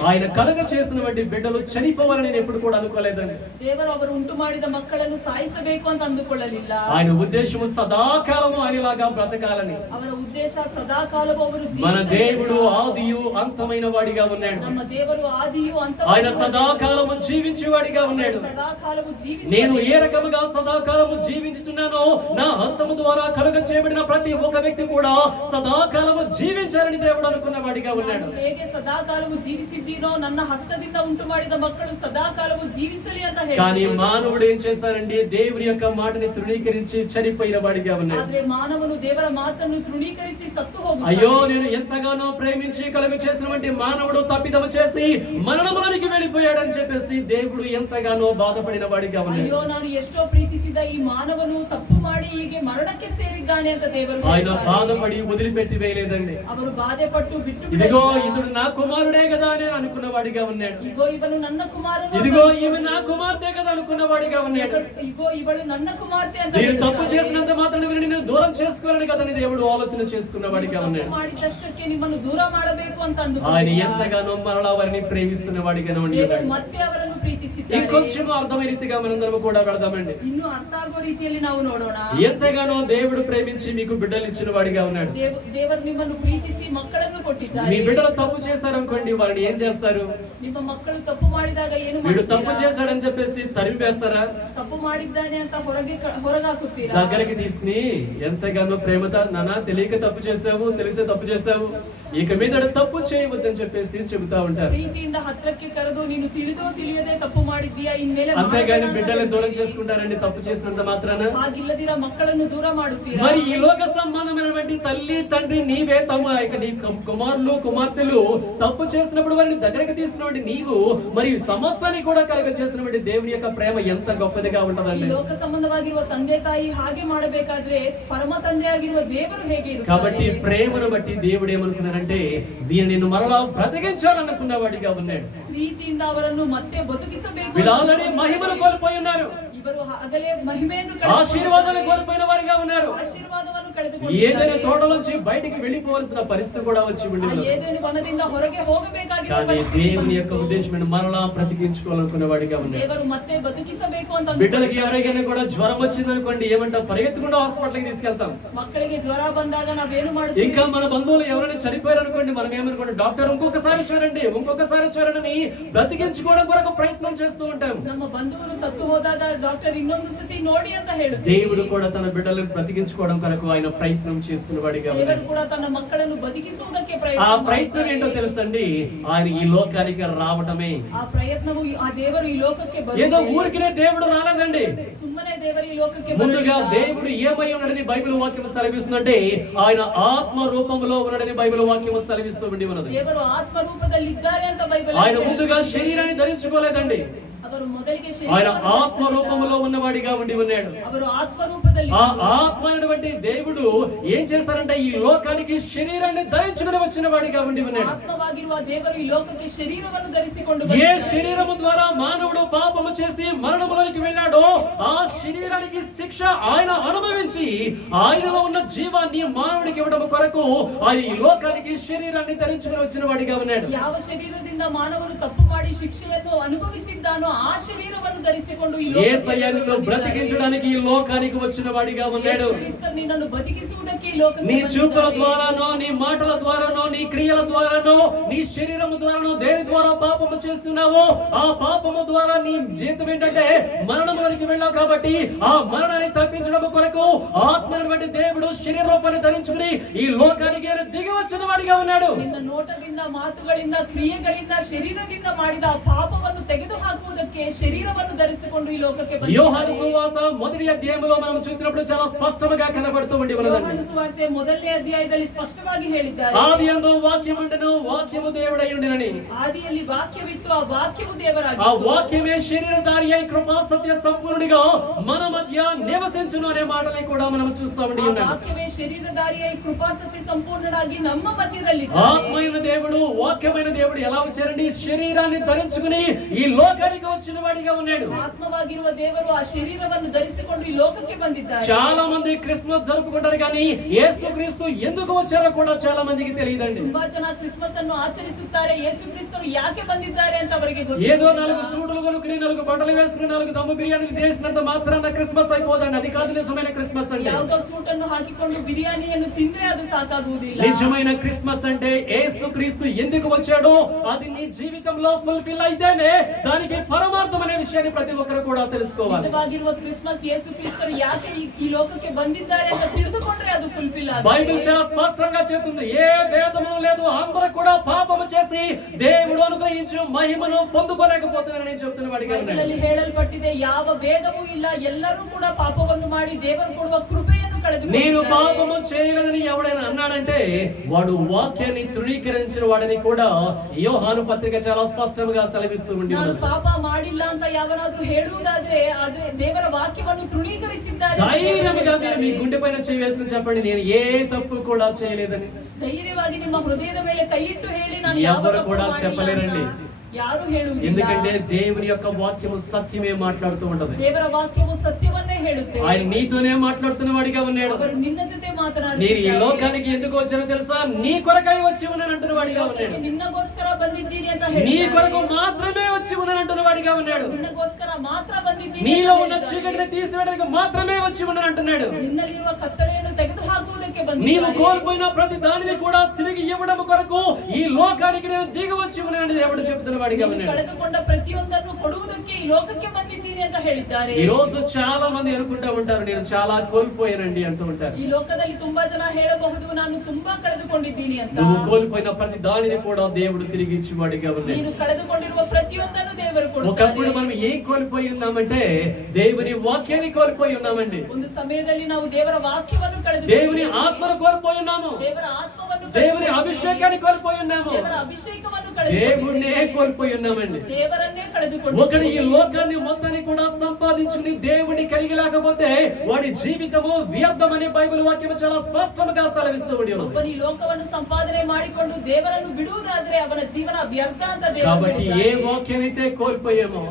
ఆయన కలుగ చేసినటువంటి బిడ్డలు చనిపోవాలని నేను ఎప్పుడు కూడా అనుకోలేదండి. ದೇವರು ಅವರು ಉಂಟು ಮಾಡಿದ ಮಕ್ಕಳನ್ನು ಸಾಯಿಸಬೇಕು ಅಂತ ಅಂದುಕೊಳ್ಳಲಿಲ್ಲ. ఆయన ఉద్దేశము సదాకాలము ఆయనలాగా బ్రతకాలని. ಅವರ ಉದ್ದೇಶ ಸದಾಕಾಲವೂ ಅವರು మన ಜೀವಿಸಬೇಕು. దేవుడు ఆదియు అంతమైన వాడిగా ఉన్నాడు. ನಮ್ಮ ದೇವರು ಆದಿಯು ಅಂತ ఆయన సదాకాలము జీవించేవాడిగా ఉన్నాడు. సదాకాలము నేను ఏ ಜೀವಿಸಬೇಕು. రకముగా సదాకాలము జీవించుచున్నానో నా హస్తము ద్వారా కలుగ చేయబడిన ప్రతి ఒక్క వ్యక్తి కూడా సదాకాలము జీవించాలని దేవుడు అనుకున్న వాడిగా ఉన్నాడు. ಹೇಗೆ ಸದಾಕಾಲವು ಜೀವಿಸಿದ್ದೀನೋ ನನ್ನ ಹಸ್ತದಿಂದ ಉಂಟು ಮಾಡಿದ ಮಕ್ಕಳು ಸದಾಕಾಲವು ಜೀವಿಸಲಿ ಅಂತ కానీ ಹೇಳ್ತಾರೆ. మానవుడు ఏం చేస్తారండి? దేవుని యొక్క మాటని తృణీకరించి చనిపోయిన వాడిగా ఉన్నాడు. ಆದ್ರೆ ಮಾನವನು ದೇವರ ಮಾತನ್ನು ತೃಣೀಕರಿಸಿ ಸತ್ತು ಹೋಗುತ್ತಾನೆ. అయ్యో, నేను ఎంతగానో ప్రేమించి కలుగు చేసినటువంటి మానవుడు తప్పిదము చేసి మరణములోనికి వెళ్ళిపోయాడని చెప్పేసి దేవుడు ఎంతగానో బాధపడిన వాడిగా ఉన్నాడు. ಅಯ್ಯೋ, ನಾನು ಎಷ್ಟೋ ಪ್ರೀತಿಸಿದ ಈ ಮಾನವನು ತಪ್ಪು ಮಾಡಿ ಹೀಗೆ ಮರಣಕ್ಕೆ ಸೇರಿದ್ದಾನೆ ಅಂತ ದೇವರು ఆయన ಹೇಳ್ತಾರೆ. బాధపడి వదిలిపెట్టి వేయలేదండి. ಅವರು ಬಾಧೆ ಪಟ್ಟು ಬಿಟ್ಟು ఇదిగో ಬಿಡಲಿಲ್ಲ. ఇతడు నా కుమారుడే కదా అని అనుకున్న వాడిగా ఉన్నాడు. ಇಗೋ ಇವನು ನನ್ನ ಕುಮಾರನು, ఇదిగో ఈమె నా కుమార్తె కదా అనుకున్న వాడిగా ఉన్నాడు. ಇಗೋ ಇವಳು ನನ್ನ ಕುಮಾರ್ತೆ ಅಂತ నేను తప్పు ಹೇಳ್ತಾರೆ. చేసినంత మాత్రం నిన్ను దూరం చేసుకోవాలని కదని దేవుడు ఆలోచన చేసుకున్న వాడిగా ನೀವು ఉన్నాడు. ತಪ್ಪು ಮಾಡಿದಷ್ಟಕ್ಕೆ ನಿಮ್ಮನ್ನು ದೂರ ಮಾಡಬೇಕು ಅಂತ ఆయన ಅಂದುಕೊಂಡಿಲ್ಲ. ఎంతగానో మరలా వారిని ప్రేమిస్తున్న వాడిగా ದೇವರು ఉన్నాడు. ಮತ್ತೆ ಅವರನ್ನು ಪ್ರೀತಿಸಿದ್ದಾರೆ. ఇంకొంచెం అర్థమైన రీతిగా మనందరం కూడా వెళదామండి. ಇನ್ನು ಅರ್ಥ ಆಗೋ ರೀತಿಯಲ್ಲಿ ನಾವು ನೋಡೋಣ. ఎంతగానో దేవుడు ప్రేమించి మీకు బిడ్డలు ఇచ్చిన వాడిగా ఉన్నాడు. ದೇವರು ನಿಮ್ಮನ್ನು ಪ್ರೀತಿಸಿ ಮಕ್ಕಳನ್ನು మీ ಕೊಟ್ಟಿದ್ದಾರೆ. బిడ్డలు తప్పు చేశారనుకోండి, వారిని ఏం చేస్తారు? ನಿಮ್ಮ మಕ್ಕಳು ತಪ್ಪು ಮಾಡಿದಾಗ ಏನು వీడు తప్పు ಮಾಡ್ತೀರಾ? చేశాడని చెప్పేసి తరిమివేస్తారా? ತಪ್ಪು ಮಾಡಿದ್ದಾನೆ ಅಂತ ಹೊರಗಾಕುತ್ತೀರಾ? దగ్గరికి తీసుకుని ఎంతగానో ప్రేమతో, నానా తెలియక తప్పు చేసావు, తెలిసే తప్పు చేసావు, ఇక మీద తప్పు చేయవద్దని చెప్పేసి చెబుతా ఉంటారు. ಪ್ರೀತಿಯಿಂದ ಹತ್ರಕ್ಕೆ ಕರೆದು ನೀನು ತಿಳಿದೋ ತಿಳಿಯದೆ ತಪ್ಪು ಮಾಡಿದ್ದೀಯಾ, ಇನ್ಮೇಲೆ అంతేగాని బిడ్డలను దూరం చేసుకుంటారండి తప్పు చేసినంత మాత్రాన. ಹಾಗಿಲ್ಲದಿರ ಮಕ್ಕಳನ್ನು ದೂರ ಮಾಡುತ್ತೀರಾ? మరి ఈ లోక సంబంధమైనటువంటి తల్లి తండ్రి నీవే నీ కుమారులు కుమార్తెలు తప్పు చేసినప్పుడు వారిని దగ్గరికి తీసుకున్నటువంటి నీవు మరి సమస్తాన్ని కూడా కలుగ చేసినటువంటి దేవుని యొక్క ప్రేమ ఎంత గొప్పదిగా ಈ ఉంటదండి. ಲೋಕ ಸಂಬಂಧವಾಗಿರುವ ತಂದೆ ತಾಯಿ ಹಾಗೆ ಮಾಡಬೇಕಾದ್ರೆ ಪರಮ ತಂದೆಯಾಗಿರುವ ದೇವರು ಹೇಗೆ కాబట్టి ಇರುತ್ತಾರೆ? ప్రేమను బట్టి దేవుడు ఏమనుకున్నారంటే వీరు నిన్ను మరలా బ్రతికించాలనుకున్న వాడిగా ఉన్నాడు. ಪ್ರೀತಿಯಿಂದ ಅವರನ್ನು ಮತ್ತೆ ಬದುಕಿಸಬೇಕು. వీళ్ళు ఆల్రెడీ మహిమను కోల్పోయి ఉన్నారు, ಇವರು ಆಗಲೇ ಮಹಿಮೆಯನ್ನು ఆశీర్వాదాలు కోల్పోయిన వారిగా ఉన్నారు. ಆಶೀರ್ವಾದವನ್ನು ఏదైనా ಕಳೆದುಕೊಂಡಿದ್ದಾರೆ. తోటలోంచి బయటికి వెళ్ళిపోవాల్సిన పరిస్థితి కూడా వచ్చి ಆ ఉండింది. ಏದೇನು ವನದಿಂದ ಹೊರಗೆ ಹೋಗಬೇಕಾಗಿರುವ కానీ ಪರಿಸ್ಥಿತಿ దేవుని యొక్క ఉద్దేశం మరలా బ్రతికించుకోవాలనుకున్న వాడిగా ఉన్నాడు. ದೇವರು ಮತ್ತೆ ಬದುಕಿಸಬೇಕು ಅಂತ బిడ్డలకి ఎవరికైనా కూడా జ్వరం వచ్చింది అనుకోండి, ఏమంటాం? పరిగెత్తుకుంటూ హాస్పిటల్కి తీసుకెళ్తాం. ಮಕ್ಕಳಿಗೆ ಜ್ವರ ಬಂದಾಗ ನಾವೇನು ಮಾಡ್ತೀವಿ? ఇంకా మన బంధువులు ఎవరైనా చనిపోయారు అనుకోండి, మనం ఏమనుకోండి? డాక్టర్ ఇంకొకసారి చూడండి, ఇంకొకసారి చూడండి, బ్రతికించుకోవడం కొరకు ప్రయత్నం చేస్తూ ఉంటాం. ನಮ್ಮ ಬಂಧುವರು ಸತ್ತು ಹೋದಾಗ ಡಾಕ್ಟರ್ ಇನ್ನೊಂದು ಸತಿ ನೋಡಿ ಅಂತ ಹೇಳುತ್ತಾರೆ. దేవుడు కూడా తన బిడ్డలను బ్రతికించుకోవడం కొరకు ఆయన ప్రయత్నం చేస్తున్న వాడిగా ದೇವರು ఉన్నాడు. ಕೂಡ ತನ್ನ ಮಕ್ಕಳನ್ನು ಬದುಕಿಸುವುದಕ್ಕೆ ఆ ಪ್ರಯತ್ನ ప్రయత్నం ఏంటో ಮಾಡ್ತಾರೆ. తెలుసండి, ఆయన ఈ లోకానికి రావటమే. ಆ ಪ್ರಯತ್ನವು ಆ ದೇವರು ಈ ಲೋಕಕ್ಕೆ ఏదో ಬರುವುದು ఊరికినే దేవుడు రాలేదండి. ಸುಮ್ಮನೆ ದೇವರು ಈ ಲೋಕಕ್ಕೆ ముందుగా ಬರಲಿಲ್ಲ. దేవుడు ఏమై ఉన్నాడని బైబిల్ వాక్యం సెలవిస్తుందంటే ఆయన ఆత్మ రూపంలో ఉన్నాడని బైబిల్ వాక్యం సెలవిస్తూ ఉండి ఉన్నది. ದೇವರು ಆತ್ಮ ರೂಪದಲ್ಲಿದ್ದಾರೆ ಅಂತ ಬೈಬಲ್ ఆయన ముందుగా శరీరాన్ని ధరించుకోలేదండి, ಅವರು ಮೊದಲಿಗೆ ఆయన ಶರೀರವನ್ನು ఆత్మ రూపంలో ఉన్నవాడిగా ఉండి ఉన్నాడు. ಅವರು ఆత్మ ರೂಪದಲ್ಲಿ ఆ ఆత్మ అయినటువంటి దేవుడు ఏం చేస్తారంటే ఈ లోకానికి శరీరాన్ని ధరించుకుని వచ్చిన వాడిగా ఉండి ఉన్నాడు. ಆತ್ಮವಾಗಿರುವ ದೇವರು ಈ ಲೋಕಕ್ಕೆ ಶರೀರವನ್ನು ಧರಿಸಿಕೊಂಡು ఏ ಬಂದಿದ್ದಾರೆ. శరీరము ద్వారా మానవుడు పాపము చేసి మరణములోనికి వెళ్ళాడో ఆ శరీరానికి శిక్ష ఆయన అనుభవించి ఆయనలో ఉన్న జీవాన్ని మానవుడికి ఇవ్వడం కొరకు ఆయన ఈ లోకానికి శరీరాన్ని ధరించుకుని వచ్చిన వాడిగా ఉన్నాడు. ಯಾವ ಶರೀರದಿಂದ ಮಾನವನು ತಪ್ಪು ಮಾಡಿ ಶಿಕ್ಷೆಯನ್ನು ಅನುಭವಿಸಿದ್ದಾನೋ ಆ ಶರೀರವನ್ನು ಧರಿಸಿಕೊಂಡು ಈ యేసయ్యను ಲೋಕಕ್ಕೆ బ్రతికించడానికి ఈ లోకానికి వచ్చిన వాడిగా ఉన్నాడు. ನಿನ್ನನ್ನು ಬದುಕಿಸುವುದಕ್ಕೆ ಈ ಲೋಕಕ್ಕೆ నీ చూపుల ಬಂದಿದ್ದಾನೆ. ద్వారానో నీ మాటల ద్వారానో నీ క్రియల ద్వారానో నీ శరీరము ద్వారానో దేని ద్వారా పాపము చేస్తున్నావో ఆ పాపము ద్వారా నీ జీవితం ఏంటంటే మరణంలోకి వెళ్ళావు. కాబట్టి ఆ మరణాన్ని తప్పించడం కొరకు ఆత్మటువంటి దేవుడు శరీర రూపాన్ని ధరించుకుని ఈ లోకానికి దిగి వచ్చిన వాడిగా ఉన్నాడు. ನಿನ್ನ ನೋಟದಿಂದ ಮಾತುಗಳಿಂದ ಕ್ರಿಯೆಗಳಿಂದ ಶರೀರದಿಂದ ಮಾಡಿದ ಆ ಪಾಪವನ್ನು ತೆಗೆದು ಹಾಕುವುದಕ್ಕೆ ಶರೀರವನ್ನು ಧರಿಸಿಕೊಂಡು ಈ ಲೋಕಕ್ಕೆ యోహాను ಬಂದಿದ್ದಾನೆ. సువార్త మొదటి అధ్యాయంలో మనం చూసినప్పుడు చాలా స్పష్టంగా కనబడుతూ ఉండి ఉన్నదండి. ಯೋಹಾನ ಸುವಾರ್ತೆ ಮೊದಲನೇ ಅಧ್ಯಾಯದಲ್ಲಿ ಸ್ಪಷ್ಟವಾಗಿ ಹೇಳಿದ್ದಾರೆ. ఆదియందు వాక్యం ఉండెను, వాక్యము దేవుడై ఉండెనని. ಆದಿಯಲ್ಲಿ ವಾಕ್ಯವಿತ್ತು, ಆ ವಾಕ್ಯವು ఆ ದೇವರಾಗಿತ್ತು. వాక్యమే శరీరధారి అయి కృపా సత్య సంపూర్ణుడిగా మన మధ్య నివసించును అనే మాటని కూడా మనం చూస్తా ఉండి ಆ ఉన్నాం. ವಾಕ್ಯವೇ ಶರೀರಧಾರಿಯಾಗಿ ಕೃಪಾಸಕ್ತಿ ಸಂಪೂರ್ಣನಾಗಿ ನಮ್ಮ ಮಧ್ಯದಲ್ಲಿ ఆత్మైన దేవుడు వాక్యమైన దేవుడు ఎలా వచ్చారండి? శరీరాన్ని ధరించుకుని ఈ లోకానికి వచ్చిన వాడిగా ఉన్నాడు. ಆತ್ಮವಾಗಿರುವ ದೇವರು ಆ ಶರೀರವನ್ನು ಧರಿಸಿಕೊಂಡು ಈ ಲೋಕಕ್ಕೆ ಬಂದಿದ್ದಾರೆ. చాలా మంది క్రిస్మస్ జరుపుకుంటారు కానీ యేసుక్రీస్తు ఎందుకు వచ్చారో కూడా చాలా మందికి తెలియదండి. ತುಂಬಾ ಜನ ಕ್ರಿಸ್ಮಸ್ ಅನ್ನು ಆಚರಿಸುತ್ತಾರೆ. ಯೇಸು ಕ್ರಿಸ್ತರು ಯಾಕೆ ಬಂದಿದ್ದಾರೆ ಅಂತ ಅವರಿಗೆ ఏదో ಗೊತ್ತಿಲ್ಲ. 4 సూటులు కొనుక్కుని 4 బట్టలు వేసుకుని 4 దమ్ము బిర్యానీలు చేసినంత మాత్రాన క్రిస్మస్ అయిపోదండి. అది కాదు నిజమైన క్రిస్మస్ అంటే. ಯಾವುದೋ ಸೂಟ್ ಅನ್ನು ಹಾಕಿಕೊಂಡು ಬಿರಿಯಾನಿಯನ್ನು ತಿಂದ್ರೆ ಅದು ಸಾಕಾಗುವುದಿಲ್ಲ. నిజమైన క్రిస్మస్ అంటే యేసుక్రీస్తు ఎందుకు వచ్చాడో అది నీ జీవితంలో ఫుల్ఫిల్ అయితేనే దానికి పరమార్థం అనే విషయాన్ని ప్రతి ఒక్కరు కూడా తెలుసుకోవాలి. ನಿಜವಾಗಿರುವ ಕ್ರಿಸ್ಮಸ್ ಯೇಸು ಕ್ರಿಸ್ತರು ಯಾಕೆ ಈ ಲೋಕಕ್ಕೆ ಬಂದಿದ್ದಾರೆ ಅಂತ ತಿಳಿದುಕೊಂಡ್ರೆ ಅದು ಫುಲ್ಫಿಲ್ ಆಗುತ್ತೆ. బైబిల్ చాలా స్పష్టంగా చెప్తుంది, ఏ భేదము లేదు, అందరూ కూడా పాపము చేసి దేవుడు అనుగ్రహించిన మహిమను పొందుకోలేకపోతున్నారని చెప్తున్న వాడిగా ఉన్నాడు. బైబిల్ ಹೇಳಲ್ಪಟ್ಟಿದೆ, ಯಾವ ಭೇದವೂ ಇಲ್ಲ, ಎಲ್ಲರೂ ಕೂಡ ಪಾಪವನ್ನು ಮಾಡಿ ದೇವರು ಕೊಡುವ ಕೃಪೆಯನ್ನು ಕಳೆದುಕೊಂಡಿದ್ದಾರೆ. నేను పాపము చేయలేదని ఎవడైనా అన్నాడంటే వాడు వాక్యాన్ని తృణీకరించిన వాడని కూడా యోహాను పత్రిక చాలా స్పష్టంగా సెలవిస్తూ ఉంది. ನಾನು ಪಾಪ ಮಾಡಿಲ್ಲ ಅಂತ ಯಾವನಾದ್ರೂ ಹೇಳುವುದಾದ್ರೆ ಆದ್ರೆ ದೇವರ ವಾಕ್ಯವನ್ನು ತೃಣೀಕರಿಸಿದ್ದಾರೆ. ధైర్యంగా మీరు మీ గుండె పైన చేయి వేసుకుని చెప్పండి, నేను ఏ తప్పు కూడా చేయలేదని. ధైర్యವಾಗಿ ನಿಮ್ಮ ಹೃದಯದ ಮೇಲೆ ಕೈಯಿಟ್ಟು ಹೇಳಿ, ನಾನು ಯಾವ ఎవరు ತಪ್ಪು కూడా ಮಾಡಿಲ್ಲ చెప్పలేరండి. ಅಂತ ಯಾರು ಹೇಳುವುದಿಲ್ಲ. ఎందుకంటే దేవుని యొక్క వాక్యము సత్యమే మాట్లాడుతూ ఉంటది. ದೇವರ ವಾಕ್ಯವು ಸತ್ಯವನ್ನೇ ಹೇಳುತ್ತೆ. ఆయన నీతోనే మాట్లాడుతున్న వాడిగా ఉన్నాడు. ಅವರು నిన్న ಜೊತೆ మాట్లాడుతున్నారు. నేను ఈ లోకానికి ఎందుకు వచ్చానో తెలుసా, నీ కొరకై వచ్చి ఉన్నాను అంటున్న వాడిగా ఉన్నాడు. నిన్నಗೋಸ್ಕರ ಬಂದಿದ್ದೀನಿ ಅಂತ నీ ಹೇಳಿದ್ದಾರೆ. కొరకు మాత్రమే వచ్చి ఉన్నాను అంటున్న వాడిగా ఉన్నాడు. ನಿನ್ನಗೋಸ್ಕರ ಮಾತ್ರ ಬಂದಿದ್ದೀನಿ. నీలో ఉన్న చీకటిని తీసివేయడానికి మాత్రమే వచ్చి ఉన్నాను అంటున్నాడు. నిన్నలిರುವ కత్తಳೆಯನ್ನು ತೆಗೆದುಹಾಕುವುದಕ್ಕೆ నీవు ಬಂದಿದ್ದಾರೆ. కోల్పోయిన ప్రతి దానిని కూడా తిరిగి ఇవ్వడం కొరకు ఈ లోకానికి నేను దిగి వచ్చి ఉన్నానని దేవుడు చెప్తున్న వాడిగా ఉన్నాడు. ಕಳೆದುಕೊಂಡ ಪ್ರತಿಯೊಂದನ್ನು ಕೊಡುವುದಕ್ಕೆ ಈ ಲೋಕಕ್ಕೆ ಬಂದಿದ್ದೀನಿ ಅಂತ ಹೇಳಿದ್ದಾರೆ. ఈ రోజు చాలా మంది అనుకుంటా ఉంటారు, నేను చాలా కోల్పోయానండి అంటూ ఉంటారు. ఈ లోಕದಲ್ಲಿ ತುಂಬಾ ಜನ ಹೇಳಬಹುದು, ನಾನು ತುಂಬಾ ಕಳೆದುಕೊಂಡಿದ್ದೀನಿ ಅಂತ. నువ్వు కోల్పోయిన ప్రతి దానిని కూడా దేవుడు తిరిగి ఇచ్చేవాడిగా ఉన్నాడు. ನೀನು ಕಳೆದುಕೊಂಡಿರುವ ಪ್ರತಿಯೊಂದನ್ನು ದೇವರು ఒకప్పుడు ಕೊಡುತ್ತಾರೆ. మనం ఏం కోల్పోయి ఉన్నామంటే దేవుని వాక్యాన్ని కోల్పోయి ఉన్నామండి. ಒಂದು ಸಮಯದಲ್ಲಿ ನಾವು ದೇವರ ವಾಕ್ಯವನ್ನು దేవుని ಕಳೆದುಕೊಂಡಿದ್ದೇವೆ. ఆత్మను కోల్పోయి ఉన్నాము. ದೇವರ ಆತ್ಮವನ್ನು దేవుని ಕಳೆದುಕೊಂಡಿದ್ದೇವೆ. అభిషేకాన్ని కోల్పోయి ఉన్నాము. ದೇವರ ಅಭಿಷೇಕವನ್ನು దేవుణ్ణే ಕಳೆದುಕೊಂಡಿದ್ದೇವೆ. కోల్పోయి ఉన్నామండి. ದೇವರನ್ನೇ ఒకడు ಕಳೆದುಕೊಂಡಿದ್ದೇವೆ. ఈ లోకాన్ని మొత్తాన్ని కూడా సంపాదించుకుని దేవుని కలిగి లేకపోతే వాడి జీవితము వ్యర్థమని బైబిల్ వాక్యం చాలా స్పష్టంగా సెలవిస్తూ ఉంది. ಒಬ್ಬನು ಈ ಲೋಕವನ್ನು ಸಂಪಾದನೆ ಮಾಡಿಕೊಂಡು ದೇವರನ್ನು ಬಿಡುವುದಾದ್ರೆ ಅವನ ಜೀವನ ವ್ಯರ್ಥ ಅಂತ ದೇವರು కాబట్టి ఏ ಹೇಳಿದ್ದಾರೆ. వాక్యాన్నైతే కోల్పోయామో,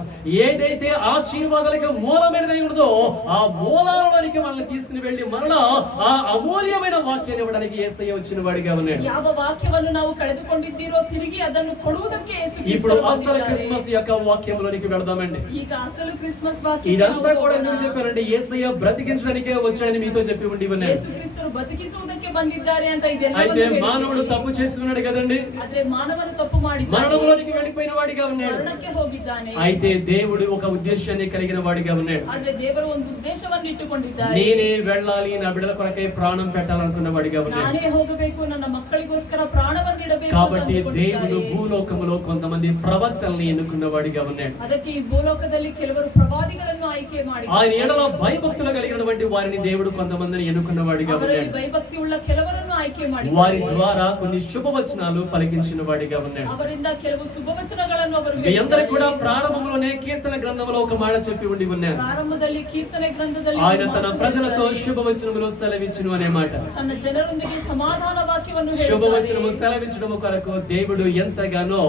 ఏదైతే ఆశీర్వాదాలకు మూలమైనదై ఉన్నదో ఆ మూలాలలోనికి మనల్ని తీసుకుని వెళ్ళి మరలా ఆ అమూల్యమైన వాక్యాన్ని ఇవ్వడానికి యేసయ్య వచ్చిన వాడిగా ఉన్నాడు. ಯಾವ ವಾಕ್ಯವನ್ನು ನಾವು ಕಳೆದುಕೊಂಡಿದ್ದೀರೋ ತಿರುಗಿ ಅದನ್ನು ಕೊಡುವುದಕ್ಕೆ ಯೇಸು ఇప్పుడు ಕ್ರಿಸ್ತರು అసలు ಬಂದಿದ್ದಾರೆ. క్రిస్మస్ యొక్క వాక్యంలోనికి వెళదామండి. ಈಗ ಅಸಲು ಕ್ರಿಸ್ಮಸ್ ವಾಕ್ಯ ఇదంతా కూడా ఎందుకు చెప్పారంటే యేసయ్య బ్రతికించడానికే వచ్చాడని మీతో చెప్పి ఉండి ఉన్నాడు. ಯೇಸು ಕ್ರಿಸ್ತರು ಬದುಕಿಸುವುದಕ್ಕೆ ಬಂದಿದ್ದಾರೆ ಅಂತ ಇದೆಲ್ಲವನ್ನೂ అయితే ಹೇಳಿದ್ದಾರೆ. మానవుడు తప్పు చేసి ఉన్నాడు కదండి, ಆದ್ರೆ ಮಾನವನು ತಪ್ಪು ಮಾಡಿದ್ದಾನೆ, మరణంలోనికి వెళ్ళిపోయిన వాడిగా ఉన్నాడు. ಮರಣಕ್ಕೆ ಹೋಗಿದ್ದಾನೆ. అయితే దేవుడు ఒక ఉద్దేశాన్ని కలిగిన వాడిగా ఉన్నాడు. ಆದ್ರೆ ದೇವರು ಒಂದು ಉದ್ದೇಶವನ್ನು ಇಟ್ಟುಕೊಂಡಿದ್ದಾರೆ. నేనే వెళ్ళాలి, నా బిడ్డల కొరకై ప్రాణం పెట్టాలనుకున్న వాడిగా ఉన్నాడు. ನಾನೇ ಹೋಗಬೇಕು, ನನ್ನ ಮಕ್ಕಳಿಗೋಸ್ಕರ ಪ್ರಾಣವನ್ನು ಇಡಬೇಕು ಅಂತ కాబట్టి దేవుడు ಅಂದುಕೊಂಡಿದ್ದಾರೆ. భూలోకములో కొంతమంది ప్రవక్తల్ని ఎన్నుకున్న వాడిగా ఉన్నాడు. ಅದಕ್ಕೆ ಈ ಭೂಲೋಕದಲ್ಲಿ ಕೆಲವರು ಪ್ರವಾದಿಗಳನ್ನು ಆಯ್ಕೆ ఆయన ಮಾಡಿದ್ದಾರೆ. ఎడల భయభక్తులు కలిగినటువంటి వారిని దేవుడు కొంతమందిని ఎన్నుకున్న వాడిగా ಅವರಲ್ಲಿ ఉన్నాడు. ಭಯಭಕ್ತಿ ಉಳ್ಳ ಕೆಲವರನ್ನು ಆಯ್ಕೆ వారి ಮಾಡಿದ್ದಾರೆ. ద్వారా కొన్ని శుభవచనాలు పలికించిన వాడిగా ఉన్నాడు. ಅವರಿಂದ ಕೆಲವು ಶುಭವಚನಗಳನ್ನು ಅವರು మీ అందరికి కూడా ಹೇಳಿದ್ದಾರೆ. ప్రారంభంలోనే కీర్తన గ్రంథంలో ఒక మాట చెప్పి ఉండి ఉన్నారు. ಪ್ರಾರಂಭದಲ್ಲಿ ಕೀರ್ತನೆ ಗ್ರಂಥದಲ್ಲಿ ఆయన ಒಂದು తన ಮಾತು ప్రజలతో ಹೇಳಿದ್ದಾರೆ. శుభవచనములు సెలవిచ్చును అనే మాట. ತನ್ನ ಜನರೊಂದಿಗೆ ಸಮಾಧಾನ ವಾಕ್ಯವನ್ನು శుభవచనము ಹೇಳಿದ್ದಾರೆ. సెలవించడం కొరకు దేవుడు ఎంతగానో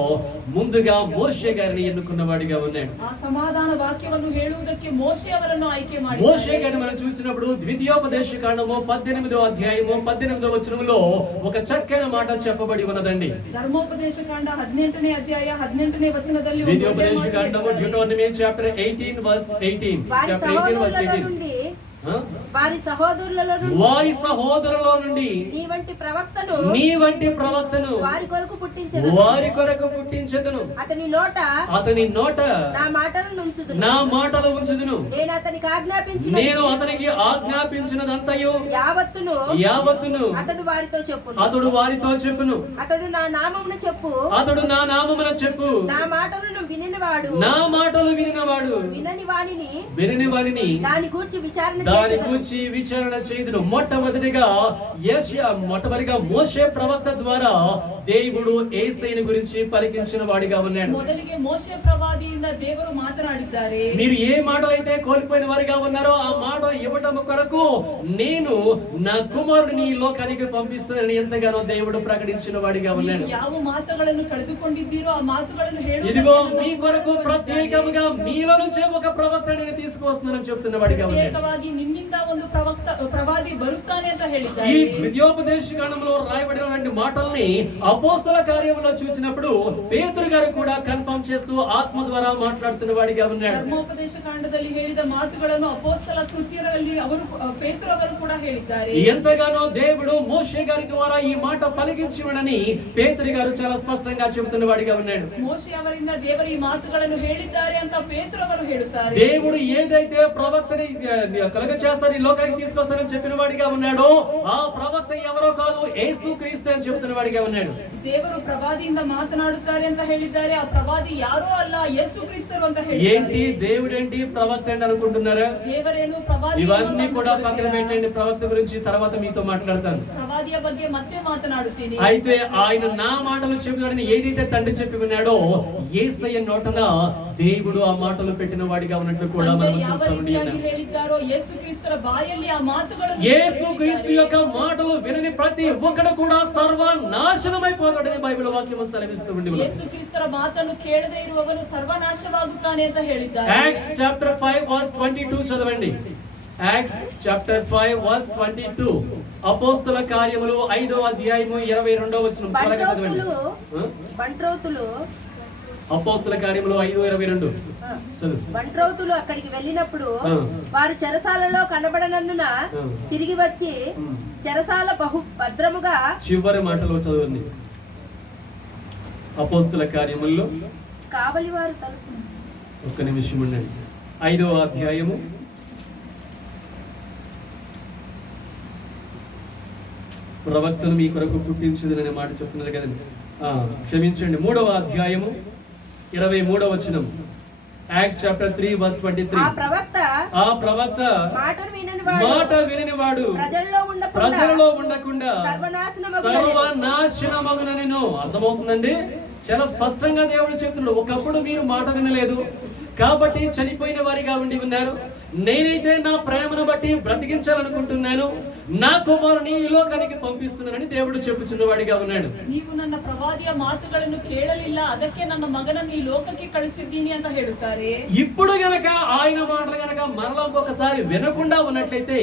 ముందుగా మోషే గారిని ఎన్నుకున్న వాడిగా ఉన్నాడు. ಆ ಸಮಾಧಾನ ವಾಕ್ಯವನ್ನು ಹೇಳುವುದಕ್ಕೆ ಮೋಶೆ ಅವರನ್ನು ಆಯ್ಕೆ మోషే ಮಾಡಿದ್ದಾರೆ. గారిని మనం చూసినప్పుడు ద్వితీయోపదేశ కాండము 18వ అధ్యాయము 18వ వచనములో ఒక చక్కని మాట చెప్పబడి ఉన్నదండి. ಧರ್ಮೋಪದೇಶ ಕಾಂಡ 18ನೇ ಅಧ್ಯಾಯ 18ನೇ ವಚನದಲ್ಲಿ ಒಂದು ಒಳ್ಳೆಯ ద్వితీయోపదేశ ಮಾತು కాండము ಹೇಳಿದ್ದಾರೆ. డ్యూటోనమీ చాప్టర్ 18 వర్స్ 18. వారి చాప్టర్ 18 వర్స్ సహోదరులలో 18. నుండి ఆ? వారి సహోదరులలో నుండి వారి సహోదరుల నుండి నీ వంటి ప్రవక్తను నీ వంటి ప్రవక్తను వారి కొరకు పుట్టించెదను. వారి కొరకు పుట్టించెదను. అతని నోట అతని నోట నా మాటలను ఉంచుదును. నా మాటలు ఉంచుదును. నేను అతనికి ఆజ్ఞాపించిన నేను అతనికి ఆజ్ఞాపించినదంతయు యావత్తును అతడు వారితో చెప్పును. అతడు వారితో చెప్పును. అతడు నా నామమును చెప్పు. అతడు నా నామమున చెప్పు. నా మాటలను వినినవాడు నా మాటలు వినినవాడు వినని వానిని వినని వానిని దాని గూర్చి విచారణ దాని చేసెదను. గురించి విచారణ చేయుదును. మొట్టమొదటిగా మోషే ప్రవక్త ద్వారా దేవుడు యేసయ్యను గురించి పలికించిన వాడిగా ఉన్నాడు. ಮೊದಲಿಗೆ ಮೋಶೆ ಪ್ರವಾದಿಯಿಂದ ದೇವರು ಮಾತನಾಡಿದ್ದಾರೆ. మీరు ఏ మాటలైతే కోల్పోయిన వారిగా ఉన్నారో ఆ మాట ఇవ్వడం కొరకు నేను నా కుమారుడిని ఈ లోకానికి పంపిస్తానని ఎంతగానో దేవుడు ప్రకటించిన వాడిగా ఉన్నాడు. ನೀವು ಯಾವ ಮಾತುಗಳನ್ನು ಕಳೆದುಕೊಂಡಿದ್ದೀರೋ ಆ ಮಾತುಗಳನ್ನು ఇదిగో ಹೇಳುವುದಕ್ಕೆ మీ కొరకు ప్రత్యేకముగా మీలో నుంచే ఒక ప్రవక్తని తీసుకువస్తున్నానని చెప్తున్న వాడిగా ఉన్నాడు. ಪ್ರತ್ಯೇಕವಾಗಿ ನಿನ್ನಿಂದ ಒಂದು ಪ್ರವಾದಿ ಬರುತ್ತಾನೆ ಅಂತ ఈ ಹೇಳಿದ್ದಾರೆ. ద్వితీయోపదేశ కాండంలో రాయబడినటువంటి మాటల్ని అపోస్తల కార్యములో చూసినప్పుడు పేతురు గారు కూడా కన్ఫర్మ్ చేస్తూ ఆత్మ ద్వారా మాట్లాడుతున్న వాడిగా ఉన్నాడు. ಧರ್ಮೋಪದೇಶ ಕಾಂಡದಲ್ಲಿ ಹೇಳಿದ ಮಾತುಗಳನ್ನು ಅಪೊಸ್ತಲ ಕೃತ್ಯರಲ್ಲಿ ಪೇತ್ರವರು ಕೂಡ ಹೇಳಿದ್ದಾರೆ. ఎంతగానో దేవుడు మోషే గారి ద్వారా ఈ మాట పలికించునని పేతురు గారు చాలా స్పష్టంగా చెబుతున్న వాడిగా ఉన్నాడు. ಮೋಶೆ ಅವರಿಂದ ದೇವರು ಈ ಮಾತುಗಳನ್ನು ಹೇಳಿದ್ದಾರೆ ಅಂತ ಪೇತ್ರವರು ಹೇಳುತ್ತಾರೆ. దేవుడు ఏదైతే ప్రవక్తని కలుగ చేస్తారని లోకానికి తీసుకొస్తారని చెప్పిన వాడిగా ఉన్నాడో ఆ ప్రవక్త ఎవరో కాదు, యేసుక్రీస్తు అని చెబుతున్న వాడిగా ఉన్నాడు. ದೇವರು ಪ್ರವಾದಿಯಿಂದ ಮಾತನಾಡುತ್ತಾರೆ ಅಂತ ಹೇಳಿದ್ದಾರೆ. ಆ ಪ್ರವಾದಿ ಯಾರೋ ಅಲ್ಲ, ಯೇಸುಕ್ರಿಸ್ತರು ಅಂತ ಹೇಳಿದ್ದಾರೆ. ఏంటి దేవుడేంటి ప్రవక్త ఏంటి అనుకుంటున్నారా? ದೇವರೇನು ಪ್ರವಾದಿ ఇవన్నీ కూడా పక్కన పెట్టండి, ప్రవక్త గురించి తర్వాత మీతో మాట్లాడతాను. ಪ್ರವಾದಿಯ ಬಗ್ಗೆ ಮತ್ತೆ ಮಾತನಾಡುತ್ತೀನಿ. అయితే ఆయన నా మాటలు చెప్పినాడని ఏదైతే తండ్రి చెప్పి ఉన్నాడో యేసయ్య నోటన దేవుడు ఆ మాటలు పెట్టిన వాడిగా ఉన్నట్లు కూడా మనం చూస్తూ ఉన్నాం. ಹೇಳಿದ್ದಾರೋ ಯೇಸುಕ್ರಿಸ್ತರ ಬಾಯಲ್ಲಿ ಆ ಮಾತುಗಳನ್ನು యేసుక్రీస్తు యొక్క మాటలు వినని ప్రతి ఒక్కడు కూడా సర్వనాశనమైపోతాడని బైబిల్ వాక్యం సెలవిస్తూ ఉంది. ಯೇಸುಕ್ರಿಸ್ತರ ಮಾತನ್ನು ಕೇಳದೆ ಇರುವವನು ಸರ್ವನಾಶವಾಗುತ್ತಾನೆ ಅಂತ ಹೇಳಿದ್ದಾರೆ. యాక్ట్స్ చాప్టర్ 5 వర్స్ 22 చదవండి. Acts chapter 5 verse 22. అపోస్తల కార్యములు 5వ అధ్యాయము 22వ వచనం త్వరగా చదవండి. బంట్రౌతులు అపోస్తల కార్యములు 5:22 చదువు. బంట్రౌతులు అక్కడికి వెళ్ళినప్పుడు వారు చెరసాలలో కనబడనందున తిరిగి వచ్చి చెరసాల బహు భద్రముగా. చివరి మాటలో చదవండి. అపోస్తల కార్యముల్లో కావలి వారు తలుపు. ఒక్క నిమిషం ఉండండి. 5వ అధ్యాయము ప్రవక్తను మీ కొరకు పుట్టించుదని అనే మాట చెప్తున్నది కదండి. క్షమించండి, 3వ అధ్యాయము 23వ వచనం. Acts chapter 3 verse 23. ఆ ప్రవక్త మాట విననివాడు ప్రజలలో ఉండకుండా సర్వనాశనమగుననెను. అర్థమవుతుందండి? చాలా స్పష్టంగా దేవుడు చెప్తున్నాడు, ఒకప్పుడు మీరు మాట వినలేదు కాబట్టి చనిపోయిన వారిగా ఉండి ఉన్నారు. నేనైతే నా ప్రేమను బట్టి బ్రతికించాలనుకుంటున్నాను, నా కుమారుని ఈ లోకానికి పంపిస్తున్నానని దేవుడు చెప్పుచున్న వాడిగా ఉన్నాడు. ನೀವು ನನ್ನ ಪ್ರವಾದಿಯ ಮಾತುಗಳನ್ನು ಕೇಳಲಿಲ್ಲ, ಅದಕ್ಕೆ ನನ್ನ ಮಗನನ್ನು ಈ ಲೋಕಕ್ಕೆ ಕಳಿಸಿದ್ದೀನಿ ಅಂತ ಹೇಳುತ್ತಾರೆ. ఇప్పుడు గనక ఆయన మాటలు గనక మరలా ఒకసారి వినకుండా ఉన్నట్లయితే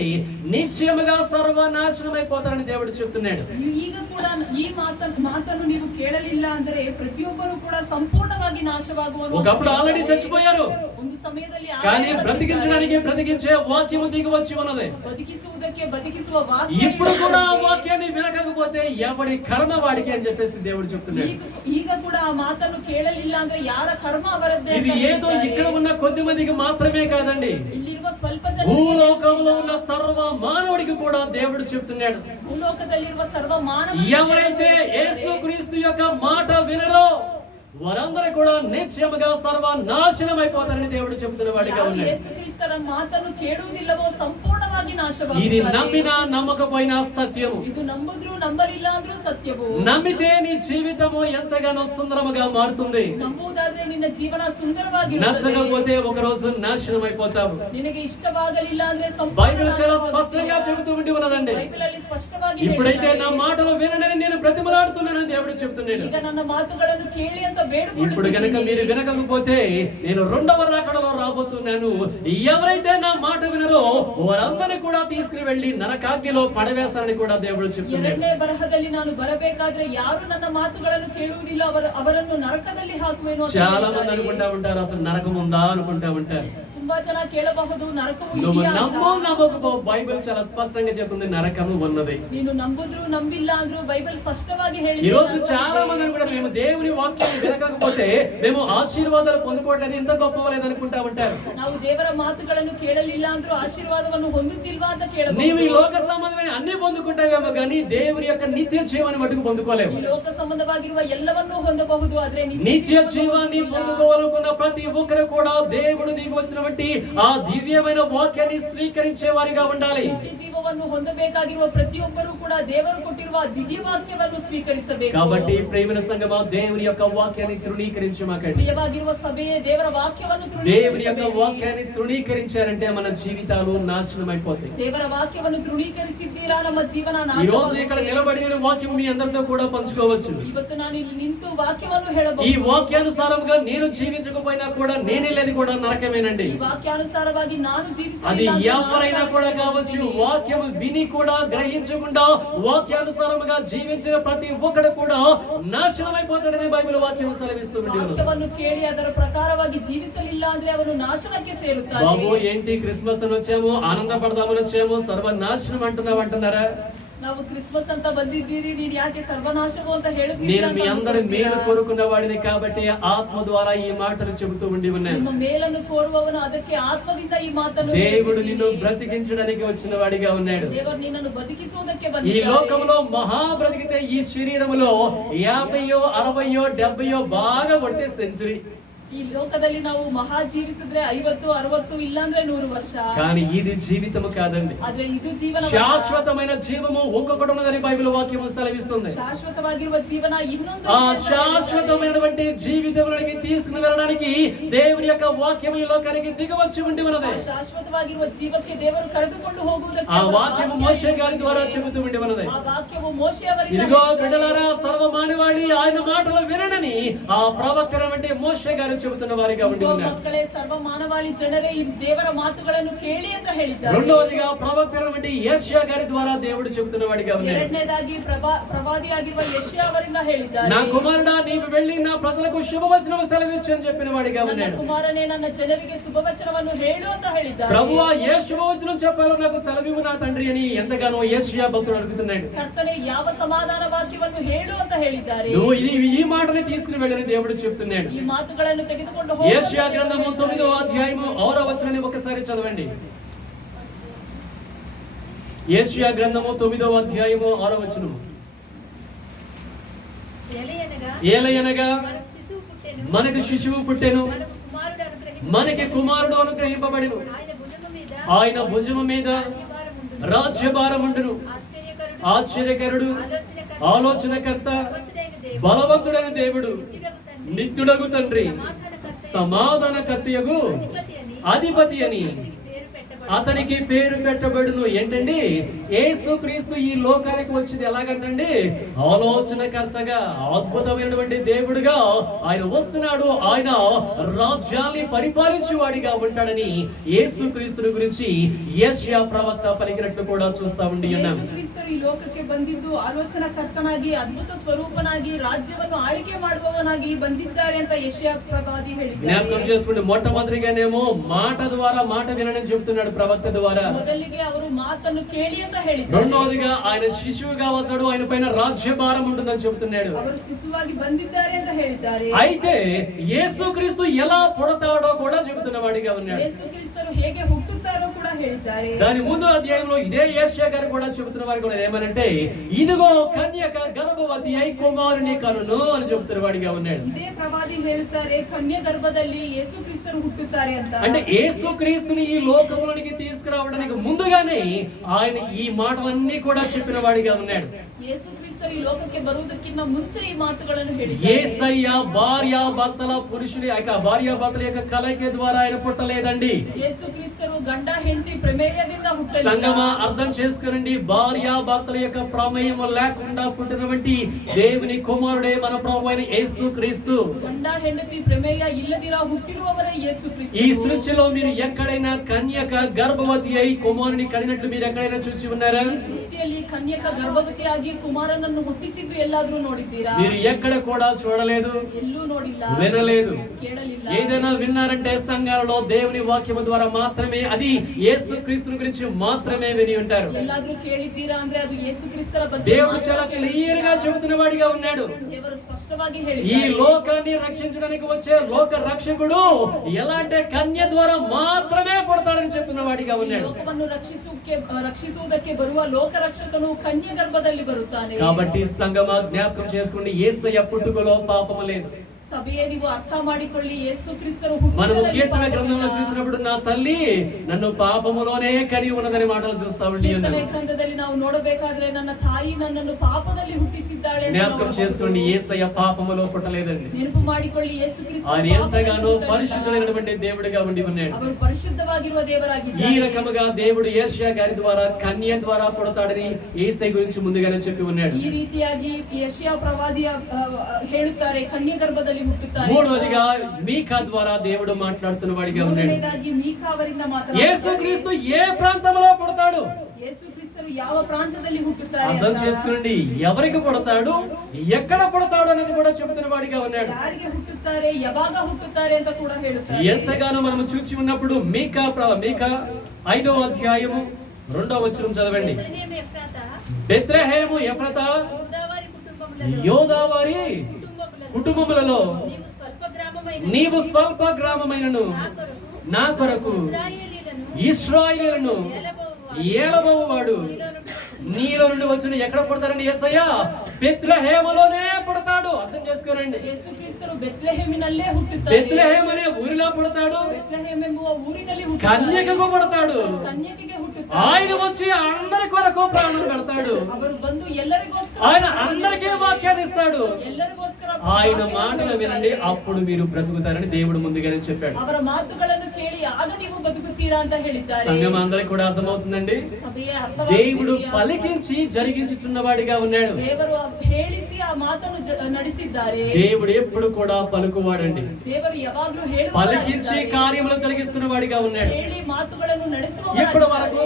నిశ్చయముగా సర్వనాశనం అయిపోతారని దేవుడు చెప్తున్నాడు. ಈಗ ಕೂಡ ಈ ಮಾತನ್ನು ನೀವು ಕೇಳಲಿಲ್ಲ ಅಂದ್ರೆ ಪ್ರತಿಯೊಬ್ಬರು ಕೂಡ ಸಂಪೂರ್ಣವಾಗಿ ನಾಶವಾಗುವರು. ఒకప్పుడు ఆల్రెడీ చచ్చిపోయారు, ಒಂದು ಸಮಯದಲ್ಲಿ కానీ బ్రతికించడానికి బ్రతికించే వాక్యము దిగి వచ్చి ఉన్నది. బతికిಸುವುದಕ್ಕೆ బతికిಸುವ ವಾಕ್ಯ ఇప్పుడు కూడా ఆ వాక్యాన్ని వినకపోతే ఎవడి కర్మ వాడికి అని చెప్పేసి దేవుడు చెప్తున్నాడు. ಈಗ ಕೂಡ ಆ ಮಾತನ್ನು ಕೇಳಲಿಲ್ಲ ಅಂದ್ರೆ ಯಾರ ಕರ್ಮ ಅವರದ್ದೇ. ఇది ఏదో ఇక్కడ ఉన్న కొద్ది మందికి మాత్రమే కాదండి, ಇಲ್ಲಿರುವ ಸ್ವಲ್ಪ ಜನ, భూలోకంలో ఉన్న సర్వ మానవుడికి కూడా దేవుడు చెప్తున్నాడు. భూలోకದಲ್ಲಿರುವ ಸರ್ವ ಮಾನವ ఎవరైతే యేసుక్రీస్తు యొక్క మాట వినరో వారందరూ కూడా నిశ్చయముగా సర్వనాశనం అయిపోతారని దేవుడు చెబుతున్న వాడిగా ఉన్నాడు. యేసుక్రీస్తుల మాటను కేಳುವುದಿಲ್ಲವೋ ಸಂಪೂರ್ಣವಾಗಿ ನಾಶವಾಗುತ್ತಾರೆ. ఇది నమ్మినా నమ్మకపోయినా సత్యము. ಇದು ನಂಬಿದ್ರು ನಂಬಲಿಲ್ಲ ಅಂದ್ರೂ ಸತ್ಯವು. నమ్మితే నీ జీవితము ఎంతగానో సుందరముగా మారుతుంది. ನಂಬುವುದಾದ್ರೆ ನಿನ್ನ ಜೀವನ ಸುಂದರವಾಗಿರುತ್ತದೆ. నచ్చకపోతే ఒక రోజు నాశనం అయిపోతావు. ನಿನಗೆ ಇಷ್ಟವಾಗಲಿಲ್ಲ ಅಂದ್ರೆ బైబిల్ చాలా స్పష్టంగా చెబుతూ ఉండి ఉన్నదండి. బైబిల్ ಅಲ್ಲಿ స్పష్టವಾಗಿ ఇప్పుడైతే నా మాటలు వినని నేను బ్రతిమలాడుతున్నానని దేవుడు చెబుతున్నాడు. ಈಗ ನನ್ನ ಮಾತುಗಳನ್ನು ಕೇಳಿ ಅಂತ ఇప్పుడు గనక మీరు వినకపోతే నేను రెండవ రాకడలో రాబోతున్నాను. ఎవరైతే నా మాట వినరో వారందరినీ కూడా తీసుకుని వెళ్ళి నరకాగ్నిలో పడవేస్తారని కూడా దేవుడు చెప్తున్నాడు. ಎರಡನೇ ಬರಹದಲ್ಲಿ ನಾನು ಬರಬೇಕಾದ್ರೆ ಯಾರು ನನ್ನ ಮಾತುಗಳನ್ನು ಕೇಳುವುದಿಲ್ಲ ಅವರನ್ನು ನರಕದಲ್ಲಿ ಹಾಕುವೆನು. చాలా మంది అనుకుంటా ఉంటారు అసలు నరకం ఉందా అనుకుంటా ఉంటారు. ತುಂಬಾ ಜನ ಕೇಳಬಹುದು ನರಕವು నువ్వు ಇದೆಯా ಅಂತ. నమ్మకపో బైబిల్ చాలా స్పష్టంగా చెప్తుంది నరకము ఉన్నది. ನೀನು ನಂಬಿದ್ರು ನಂಬಿಲ್ಲ ಅಂದ್ರೂ బైబిల్ స్పష్టವಾಗಿ ఈ ಹೇಳಿದೆ. రోజు చాలా మంది కూడా మేము దేవుని వాక్యాన్ని వినకపోతే మేము ఆశీర్వాదాలు పొందుకోవట్లేదు, ఎంత గొప్పవలేదు అనుకుంటా ఉంటారు. ನಾವು ದೇವರ ಮಾತುಗಳನ್ನು ಕೇಳಲಿಲ್ಲ ಅಂದ್ರೂ ಆಶೀರ್ವಾದವನ್ನು ಹೊಂದುತ್ತಿಲ್ವಾ ಅಂತ ಕೇಳಬಹುದು. నీవు ఈ లోక సంబంధమైన అన్ని పొందుకుంటావేమో కానీ దేవుని యొక్క నిత్య జీవాన్ని మటుకు పొందుకోలేవు. ಈ ಲೋಕ ಸಂಬಂಧವಾಗಿರುವ ಎಲ್ಲವನ್ನೂ ಹೊಂದಬಹುದು, ಆದ್ರೆ నిత్య జీవాన్ని పొందుకోవాలనుకున్న ప్రతి ఒక్కరు కూడా దేవుడు దిగి వచ్చినటువంటి ఆ దివ్యమైన వాక్యాన్ని స్వీకరించే వారిగా ఉండాలి. ನಿತ್ಯ ಜೀವವನ್ನು ಹೊಂದಬೇಕಾಗಿರುವ ಪ್ರತಿಯೊಬ್ಬರೂ ಕೂಡ ದೇವರು ಕೊಟ್ಟಿರುವ ದಿವ್ಯ ವಾಕ್ಯವನ್ನು ಸ್ವೀಕರಿಸಬೇಕು. కాబట్టి ప్రేమన సంగమా దేవుని యొక్క వాక్యాన్ని తృణీకరించమాకండి. ಪ್ರಿಯವಾಗಿರುವ ಸಭೆಯೇ ದೇವರ ವಾಕ್ಯವನ್ನು దేవుని యొక్క వాక్యాన్ని తృణీకరించారంటే మన జీవితాలు నాశనం అయిపోతాయి. ದೇವರ ವಾಕ್ಯವನ್ನು ತೃಣೀಕರಿಸಿದ್ದೀರಾ, ನಮ್ಮ ಜೀವನ ఈ రోజు ఇక్కడ నిలబడి నేను వాక్యం మీ అందరితో కూడా పంచుకోవచ్చు. ಇವತ್ತು ನಾನು ಇಲ್ಲಿ ನಿಂತು ವಾಕ್ಯವನ್ನು ಹೇಳಬಹುದು. ఈ వాక్యానుసారంగా నేను జీవించకపోయినా కూడా నేను వెళ్ళేది కూడా నరకమేనండి. వాక్యానుసారವಾಗಿ ನಾನು అది జీవిసಲಿಲ್ಲ ఎవరైనా కూడా కావచ్చు, వాక్యము విని కూడా గ్రహించకుండా వాక్యానుసారముగా జీవించిన ప్రతి ఒక్కడు కూడా నాశనమైపోతాడని బైబిల్ వాక్యం సెలవిస్తూ ఉంది. వాక్యವನ್ನು ಕೇಳಿ ಅದರ ಪ್ರಕಾರವಾಗಿ ಜೀವಿಸಲಿಲ್ಲ ಅಂದ್ರೆ ಅವನು ನಾಶನಕ್ಕೆ ಸೇರುತ್ತಾನೆ. బాబు ఏంటి క్రిస్మస్ అని వచ్చాము, ఆనందపడదామని వచ్చాము, సర్వనాశనం అంటున్నారా? ನಾವು ಕ್ರಿಸ್ಮಸ್ ಅಂತ ಬಂದಿದ್ದೀರಿ, ನೀನು ಯಾಕೆ ಸರ್ವನಾಶವು ಅಂತ ಹೇಳುತ್ತೀರಿ? నేను మీ అందరి మేలు కోరుకున్న వాడిని కాబట్టి ఆత్మ ద్వారా ఈ మాటలు చెబుతూ ఉండి ఉన్నాను. ನಿಮ್ಮ ಮೇಲನ್ನು ಕೋರುವವನು ಅದಕ್ಕೆ ಆತ್ಮದಿಂದ ಈ ಮಾತನ್ನು దేవుడు నిన్ను బ్రతికించడానికి వచ్చిన వాడిగా ఉన్నాడు. ದೇವರು ನಿನ್ನನ್ನು ಬದುಕಿಸುವುದಕ್ಕೆ ఈ ಬಂದಿದ್ದಾನೆ. లోకంలో మహా బ్రతికితే ఈ శరీరములో 50 60 70 బాగా కొడితే సెంచరీ. ఈ లోకದಲ್ಲಿ ನಾವು ಮಹಾ ಜೀವಿಸಿದ್ರೆ 50 60 ಇಲ್ಲಾಂದ್ರೆ 100 ವರ್ಷ. కానీ ఇది జీవితము కాదండి. ಆದ್ರೆ ಇದು ಜೀವನ. శాశ్వతమైన జీవము ఒక్కొక్కటి ఉన్నదని బైబిల్ వాక్యము సెలవిస్తుంది. శాశ్వతವಾಗಿರುವ ಜೀವನ ಇನ್ನೊಂದು. ఆ శాశ్వతమైనటువంటి జీవితంలోకి తీసుకుని వెళ్ళడానికి దేవుని యొక్క వాక్యం ఈ లోకానికి దిగవచ్చి ఉండి ఉన్నది. ಶಾಶ್ವತವಾಗಿರುವ ಜೀವಕ್ಕೆ ದೇವರು ಕರೆದುಕೊಂಡು ಹೋಗುವುದಕ್ಕೆ ఆ వాక్యము మోషే గారి ద్వారా చెబుతూ ఉండి ఉన్నది. ఆ వాక్యము మోషే ಅವರಿಂದ, ఇదిగో బిడ్డలారా, సర్వ మానవాళి ఆయన మాటలు వినడని ఆ ప్రవక్త మోషే గారు చెబుతున్న వారిగా ఉండి ఉన్నారు. మక్కಳೇ, ಸರ್ವ ಮಾನವಾಳಿ ಜನರೇ ಈ ದೇವರ ಮಾತುಗಳನ್ನು ಕೇಳಿ ಅಂತ ಹೇಳಿದ್ದಾರೆ. రెండవదిగా ప్రవక్త యెషయా గారి ద్వారా దేవుడు చెబుతున్న వాడిగా ఉన్నాడు. ಎರಡನೇದಾಗಿ ಪ್ರವಾದಿಯಾಗಿರುವ ಯೆಶಯಾ ಅವರಿಂದ ಹೇಳಿದ್ದಾರೆ, నా కుమారుడా నీవు వెళ్ళి నా ప్రజలకు శుభవచనము సెలవిచ్చు అని చెప్పిన వాడిగా ఉన్నాడు. కుమారనే ನನ್ನ ಜನರಿಗೆ శుభవచనವನ್ನು ಹೇಳು ಅಂತ ಹೇಳಿದ್ದಾರೆ. ప్రభువా ఏ శుభవచనం చెప్పాలో నాకు సెలవివ్వు నా తండ్రి అని ఎంతగానో యెషయా భక్తుడు అడుగుతున్నాడు. ಕರ್ತನೇ, ಯಾವ ಸಮಾಧಾನ ವಾಕ್ಯವನ್ನು ಹೇಳು ಅಂತ ಹೇಳಿದ್ದಾರೆ. నువ్వు ఈ మాటని తీసుకుని వెళ్ళని దేవుడు చెప్తున్నాడు. ఈ ಮಾತುಗಳನ್ನು ತೆಗೆದುಕೊಂಡು యెషయా గ్రంథము 9వ అధ్యాయము 6వ వచనాన్ని ఒకసారి చదవండి. యెషయా గ్రంథము 9వ అధ్యాయము 6వ వచనము. ఏలయనగా మనకు శిశువు పుట్టెను, మనకి కుమారుడు అనుగ్రహింపబడెను, ఆయన భుజము మీద రాజ్యభారముండును. ఆశ్చర్యకరుడు, ఆలోచనకర్త, బలవంతుడైన దేవుడు, నిత్యుడగు తండ్రి, సమాధానకర్తయగు అధిపతి అని అతనికి పేరు పెట్టబడును. ఏంటండి, యేసుక్రీస్తు ఈ లోకానికి వచ్చింది ఎలాగంటండి, ఆలోచనకర్తగా, అద్భుతమైనటువంటి దేవుడుగా ఆయన వస్తున్నాడు. ఆయన రాజ్యాన్ని పరిపాలించేవాడిగా ఉంటాడని యేసుక్రీస్తుని గురించి యెషయా ప్రవక్త పలికినట్టు కూడా చూస్తా ఉండి ఉన్నాం. యేసుక్రీస్తు ఈ లోಕಕ್ಕೆ ಬಂದಿದ್ದು ಆಲೋಚನಕರ್ತನಾಗಿ, ಅದ್ಭುತ ಸ್ವರೂಪನಾಗಿ, ರಾಜ್ಯವನ್ನು ಆಳ್ವಿಕೆ ಮಾಡುವವನಾಗಿ ಬಂದಿದ್ದಾರೆ ಅಂತ ಯೆಶಯಾ ಪ್ರವಾದಿ ಹೇಳಿದ್ದಾರೆ. జ్ఞాపకం చేసుకోండి, మొట్టమొదటిగానేమో మాట ద్వారా మాట వినని చెబుతున్నాడు ప్రవక్త ద్వారా. మొదలిಗೆ ಅವರು ಮಾತನ್ನು ಕೇಳಿ ಅಂತ ಹೇಳಿದ್ದಾರೆ. రెండోదిగా ఆయన శిశువుగా వస్తాడు, ఆయన పైన రాజ్యభారం ఉంటుందని చెబుతున్నాడు. ಅವರು ಶಿಶುವಾಗಿ ಬಂದಿದ್ದಾರೆ ಅಂತ ಹೇಳಿದ್ದಾರೆ. అయితే యేసుక్రీస్తు ఎలా పుడతాడో కూడా చెబుతున్న వాడిగా ఉన్నాడు. యేసుక్రీస్తు ಹೇಗೆ ಹುಟ್ಟುತ್ತಾರೋ ಕೂಡ ಹೇಳಿದ್ದಾರೆ. దాని ముందు అధ్యాయంలో ఇదే యెషయా గారు కూడా చెబుతున్న వారికి కూడా ఏమనంటే, ఇదిగో కన్యక గర్భవతి అయి కుమారుని కనును అని చెబుతున్న వాడిగా ఉన్నాడు. ఇదే ప్రవాది ಹೇಳುತ್ತಾರೆ, ಕನ್ಯೆ ಗರ್ಭದಲ್ಲಿ యేసుక్రీస్తు ಹುಟ್ಟುತ್ತಾರೆ ಅಂತ. అంటే యేసుక్రీస్తుని ఈ లోకంలోనికి తీసుకురావడానికి ముందుగానే ఆయన ఈ మాటలన్నీ కూడా చెప్పిన వాడిగా ఉన్నాడు. యేసుక్రీస్తు ఈ లోకಕ್ಕೆ ಬರುವುದಕ್ಕಿಂತ ಮುಂಚೆ ಈ ಮಾತುಗಳನ್ನು ಹೇಳಿದ್ದಾರೆ. యేసయ్య భార్యాభర్తల పురుషుని భార్యాభర్తల యొక్క కలయిక ద్వారా ఆయన పుట్టలేదండి. యేసుక్రీస్తు గంಡ ಹೆಂಡತಿ ಪ್ರಮೇಯದಿಂದ ಹುಟ್ಟಲಿಲ್ಲ. సంగమా అర్థం చేసుకోనండి, భార్యాభర్తల యొక్క ప్రమేయం లేకుండా పుట్టినటువంటి దేవుని కుమారుడే మన ప్రభువైన యేసుక్రీస్తు. ಗಂಡ ಹೆಂಡತಿ ಪ್ರಮೇಯ ಇಲ್ಲದಿರ ಹುಟ್ಟಿರುವವರೇ యేసుక్రీస్తు. ఈ సృష్టిలో మీరు ఎక్కడైనా కన్యక గర్భవతి అయి కుమారుని కడినట్లు మీరు ఎక్కడైనా చూసి ఉన్నారా? ಈ ಸೃಷ್ಟಿಯಲ್ಲಿ ಕನ್ಯಕ ಗರ್ಭವತಿಯಾಗಿ ಕುಮಾರನನ್ನು ಹುಟ್ಟಿಸಿದ್ದು ಎಲ್ಲಾದ್ರೂ ನೋಡಿದ್ದೀರಾ? మీరు ఎక్కడ కూడా చూడలేదు, ಎಲ್ಲೂ ನೋಡಿಲ್ಲ, వినలేదు. ಕೇಳಲಿಲ್ಲ. ఏదైనా విన్నారంటే సంఘాలలో దేవుని వాక్యము ద్వారా మాత్రమే, అది యేసుక్రీస్తుని గురించి మాత్రమే విని ఉంటారు. ಎಲ್ಲಾದ್ರೂ ಕೇಳಿದ್ದೀರಾ ಅಂದ್ರೆ ಅದು యేసుక్రీస్తుల ಬಗ್ಗೆ. దేవుడు చాలా క్లియర్ గా చెబుతున్న వాడిగా ఉన్నాడు. ದೇವರು ಸ್ಪಷ್ಟವಾಗಿ ఈ ಹೇಳಿದ್ದಾರೆ, లోకాన్ని రక్షించడానికి వచ్చే లోక రక్షకుడు ఎలా అంటే కన్య ద్వారా మాత్రమే పుడతాడని చెప్తున్న వాడిగా ఉన్నాడు. ಲೋಕವನ್ನು ರಕ್ಷಿಸುವುದಕ್ಕೆ ಬರುವ ಲೋಕ ರಕ್ಷಕನು ಕನ್ಯೆ ಗರ್ಭದಲ್ಲಿ ಬರುತ್ತಾನೆ. కాబట్టి సంగమా జ్ఞాపకం చేసుకోండి, యేసయ్య పుట్టుకలో పాపము లేదు. సభయే ನೀವು అర్థ ಮಾಡಿಕೊಳ್ಳಿ, యేసుక్రీస్తును మనము ಹುಟ್ಟಿದಲ್ಲಿ కీర్తన గ్రంథంలో ಪಾಪವಿಲ್ಲ. చూసినప్పుడు నా తల్లి నన్ను పాపములోనే కని ఉన్నదని మాటలు చూస్తామండి. కీర్తన గ్రంథದಲ್ಲಿ ನಾವು ನೋಡಬೇಕಾದ್ರೆ ನನ್ನ ತಾಯಿ ನನ್ನನ್ನು ಪಾಪದಲ್ಲಿ ಹುಟ್ಟಿಸಿದ್ದಾಳೆ ಅಂತ జ్ఞాపకం ನಾವು చేసుకోండి, యేసయ్య పాపములో పుట్టలేదండి. ನೆನಪು ಮಾಡಿಕೊಳ್ಳಿ, యేసుక్రీస్తు ఆయన ఎంతగానో ಪಾಪದಲ್ಲಿ పరిశుద్ధమైనటువంటి దేవుడిగా ఉండి ఉన్నాడు. ಅವರು ಪರಿಶುದ್ಧವಾಗಿರುವ ఈ ದೇವರಾಗಿದ್ದಾರೆ. రకముగా దేవుడు యెషయా గారి ద్వారా కన్య ద్వారా పుడతాడని యేసయ్య గురించి ముందుగానే చెప్పి ఉన్నాడు. ಈ ರೀತಿಯಾಗಿ ಯೆಶಯಾ ಪ್ರವಾದಿಯ ಹೇಳುತ್ತಾರೆ, ಕನ್ಯೆ ಗರ್ಭದಲ್ಲಿ ಹುಟ್ಟುತ್ತಾರೆ. మూడవదిగా మీకా ద్వారా దేవుడు మాట్లాడుతున్న వాడిగా ఉన్నాడు. ಮೂರನೇದಾಗಿ ಮೀಕಾ ಅವರಿಂದ యేసుక్రీస్తు ఏ ప్రాంతంలో పుడతాడు? ಯೇಸು ಕ್ರಿಸ್ತರು ಯಾವ ಪ್ರಾಂತದಲ್ಲಿ ಹುಟ್ಟುತ್ತಾರೆ అర్థం చేసుకోండి. ఎవరికి పుడతాడు, ఎక్కడ పుడతాడు అనేది కూడా చెబుతున్న వాడిగా ఉన్నాడు. ಯಾರಿಗೆ ಹುಟ್ಟುತ್ತಾರೆ, ಯಾವಾಗ ಹುಟ್ಟುತ್ತಾರೆ ಅಂತ ಕೂಡ ಹೇಳುತ್ತಾರೆ. ఎంతగానో మనం చూసి ఉన్నప్పుడు మీకా 5వ అధ్యాయము 2వ వచనం చదవండి. బెత్లెహేము ఎఫ్రాతా యోదావారి కుటుంబములలో నీవు స్వల్ప గ్రామమైనను నా కొరకు ఇశ్రాయేలును ఏలబోవాడు నీలో నుండి వచ్చి ఎక్కడ పుడతారండి? యేసయ్య బెత్లెహేములోనే పుడతాడు. అర్థం చేసుకోరండి. యేసుక్రీస్తు బెత్లెహేమినల్లే ಹುಟ್ಟುತ್ತಾರೆ. బెత్లెహేము అనే ఊరిలో పుడతాడు. బెత్లెహేము ಎಂಬುವ ಊರಿನಲ್ಲಿ ಹುಟ್ಟುತ್ತಾರೆ. కన్యకకు పుడతాడు. కన్యకಗೆ ಹುಟ್ಟುತ್ತಾರೆ. ఆయన వచ్చి అందరి కొరకు ప్రాణం పెడతాడు. ಅವರು ಬಂದು ಎಲ್ಲರಿಗೋಸ್ಕರ ఆయన అందరికీ వాక్యాన్ని ఇస్తాడు. ಎಲ್ಲರಿಗೋಸ್ಕರ ఆయన మాటలు వినండి, అప్పుడు మీరు బ్రతుకుతారని దేవుడు ముందుగానే చెప్పాడు. ಅವರ ಮಾತುಗಳನ್ನು ಕೇಳಿ ಆಗ ನೀವು ಬದುಕುತ್ತೀರಾ ಅಂತ ಹೇಳಿದ್ದಾರೆ. సంఘం అందరికి కూడా అర్థమవుతుందండి. ಸಭೆಯ దేవుడు ಅರ್ಥವಾಗುತ್ತಿದೆಯಾ? పలికించి జరిగించుచున్నవాడిగా ఉన్నాడు. ದೇವರು ಹೇಳಿಸಿ ಆ ಮಾತನ್ನು ನಡೆಸಿದ್ದಾರೆ. దేవుడు ఎప్పుడు కూడా పలుకువాడండి. ದೇವರು ಯಾವಾಗಲೂ పలికించి ಹೇಳುವ కార్యములు జరిగిస్తున్న వాడిగా ఉన్నాడు. ಹೇಳಿ ಮಾತುಗಳನ್ನು ನಡೆಸುವ ఇప్పటి వరకు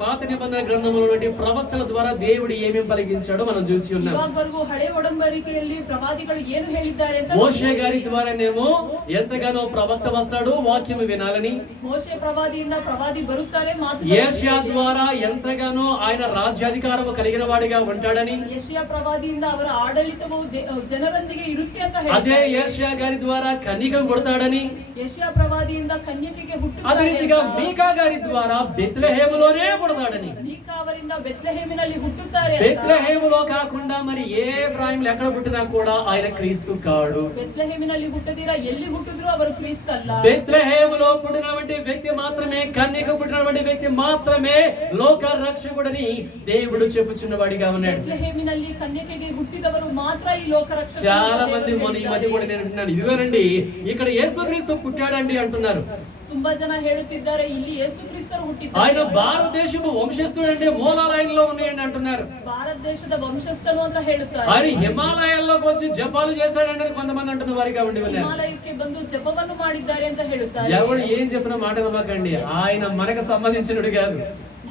పాత నిబంధన గ్రంథముల నుండి ప్రవక్తల ద్వారా దేవుడు ఏమేమి పలికించాడో మనం చూసి ఉన్నాం. ಇವಾಗವರೆಗೂ ಹಳೆ ಒಡಂಬಡಿಕೆಯಲ್ಲಿ ಪ್ರವಾದಿಗಳು ಏನು ಹೇಳಿದ್ದಾರೆ ಅಂತ మోషే గారి ద్వారానేమో ఎంతగానో ప్రవక్త వస్తాడు వాక్యము వినాలని. ಮೋಶೆ ಪ್ರವಾದಿಯಿಂದ ಪ್ರವಾದಿ ಬರುತ್ತಾರೆ ಮಾತು. యెషయా ద్వారా ఎంతగానో ఆయన రాజ్యాధికారము కలిగిన వాడిగా ఉంటాడని. ಯೆಶಯಾ ಪ್ರವಾದಿಯಿಂದ ಅವರ ಆಡಳಿತವು ಜನರೊಂದಿಗೆ ಇರುತ್ತೆ ಅಂತ అదే ಹೇಳ್ತಾರೆ. యెషయా గారి ద్వారా కన్యకకు పుడతాడని. ಯೆಶಯಾ ಪ್ರವಾದಿಯಿಂದ ಕನ್ಯಕೆಗೆ అదే ಹುಟ್ಟುತ್ತಾರೆ రీతిగా ಅಂತ. మీకా గారి ద్వారా బెత్లెహేములోనే పుడతాడని. ಮೀಕಾ ಅವರಿಂದ ಬೆತ್ಲೆಹೇಮಿನಲ್ಲಿ ಹುಟ್ಟುತ್ತಾರೆ ಅಂತ. బెత్లెహేములో కాకుండా మరి ఏ ప్రాయంలో ఎక్కడ పుట్టినా కూడా ఆయన క్రీస్తు కాడు. ಬೆತ್ಲೆಹೇಮಿನಲ್ಲಿ ಹುಟ್ಟದಿರಾ ಎಲ್ಲಿ ಹುಟ್ಟಿದ್ರು ಅವರು ಕ್ರಿಸ್ತ ಅಲ್ಲ. బెత్లెహేములో పుట్టినటువంటి వ్యక్తి మాత్రమే, కన్యక పుట్టినటువంటి వ్యక్తి మాత్రమే లోక రక్షకుడని దేవుడు చెప్పుచున్న వాడిగా ఉన్నాడు. ಬೆತ್ಲೆಹೇಮಿನಲ್ಲಿ ಕನ್ಯಕೆಗೆ ಹುಟ್ಟಿದವರು ಮಾತ್ರ ಈ ಲೋಕ ರಕ್ಷಕ. చాలా మంది మొన్న ఈ మధ్య కూడా నేను అంటున్నాను, ఇదిగోనండి ఇక్కడ యేసుక్రీస్తు పుట్టాడండి అంటున్నారు. ತುಂಬಾ ಜನ ಹೇಳುತ್ತಿದ್ದಾರೆ ಇಲ್ಲಿ ಯೇಸು ಕ್ರಿಸ್ತರು ఆయన ಹುಟ್ಟಿದ್ದಾರೆ. భారతదేశపు వంశస్థుడండి, మూలాలయంలో ఉన్నాయండి అంటున్నారు. ಭಾರತ ದೇಶದ ವಂಶಸ್ಥನು ಅಂತ ಹೇಳುತ್ತಾರೆ. ఆయన హిమాలయాల్లోకి వచ్చి జపాలు చేశాడండి అని కొంతమంది అంటున్న వారిగా ఉండి ఉన్నారు. ಹಿಮಾಲಯಕ್ಕೆ ಬಂದು ಜಪವನ್ನು ಮಾಡಿದ್ದಾರೆ ಅಂತ ಹೇಳುತ್ತಾರೆ. ఎవడు ఏం చెప్పిన మాట నమ్మకండి, ఆయన మనకు సంబంధించినడు కాదు.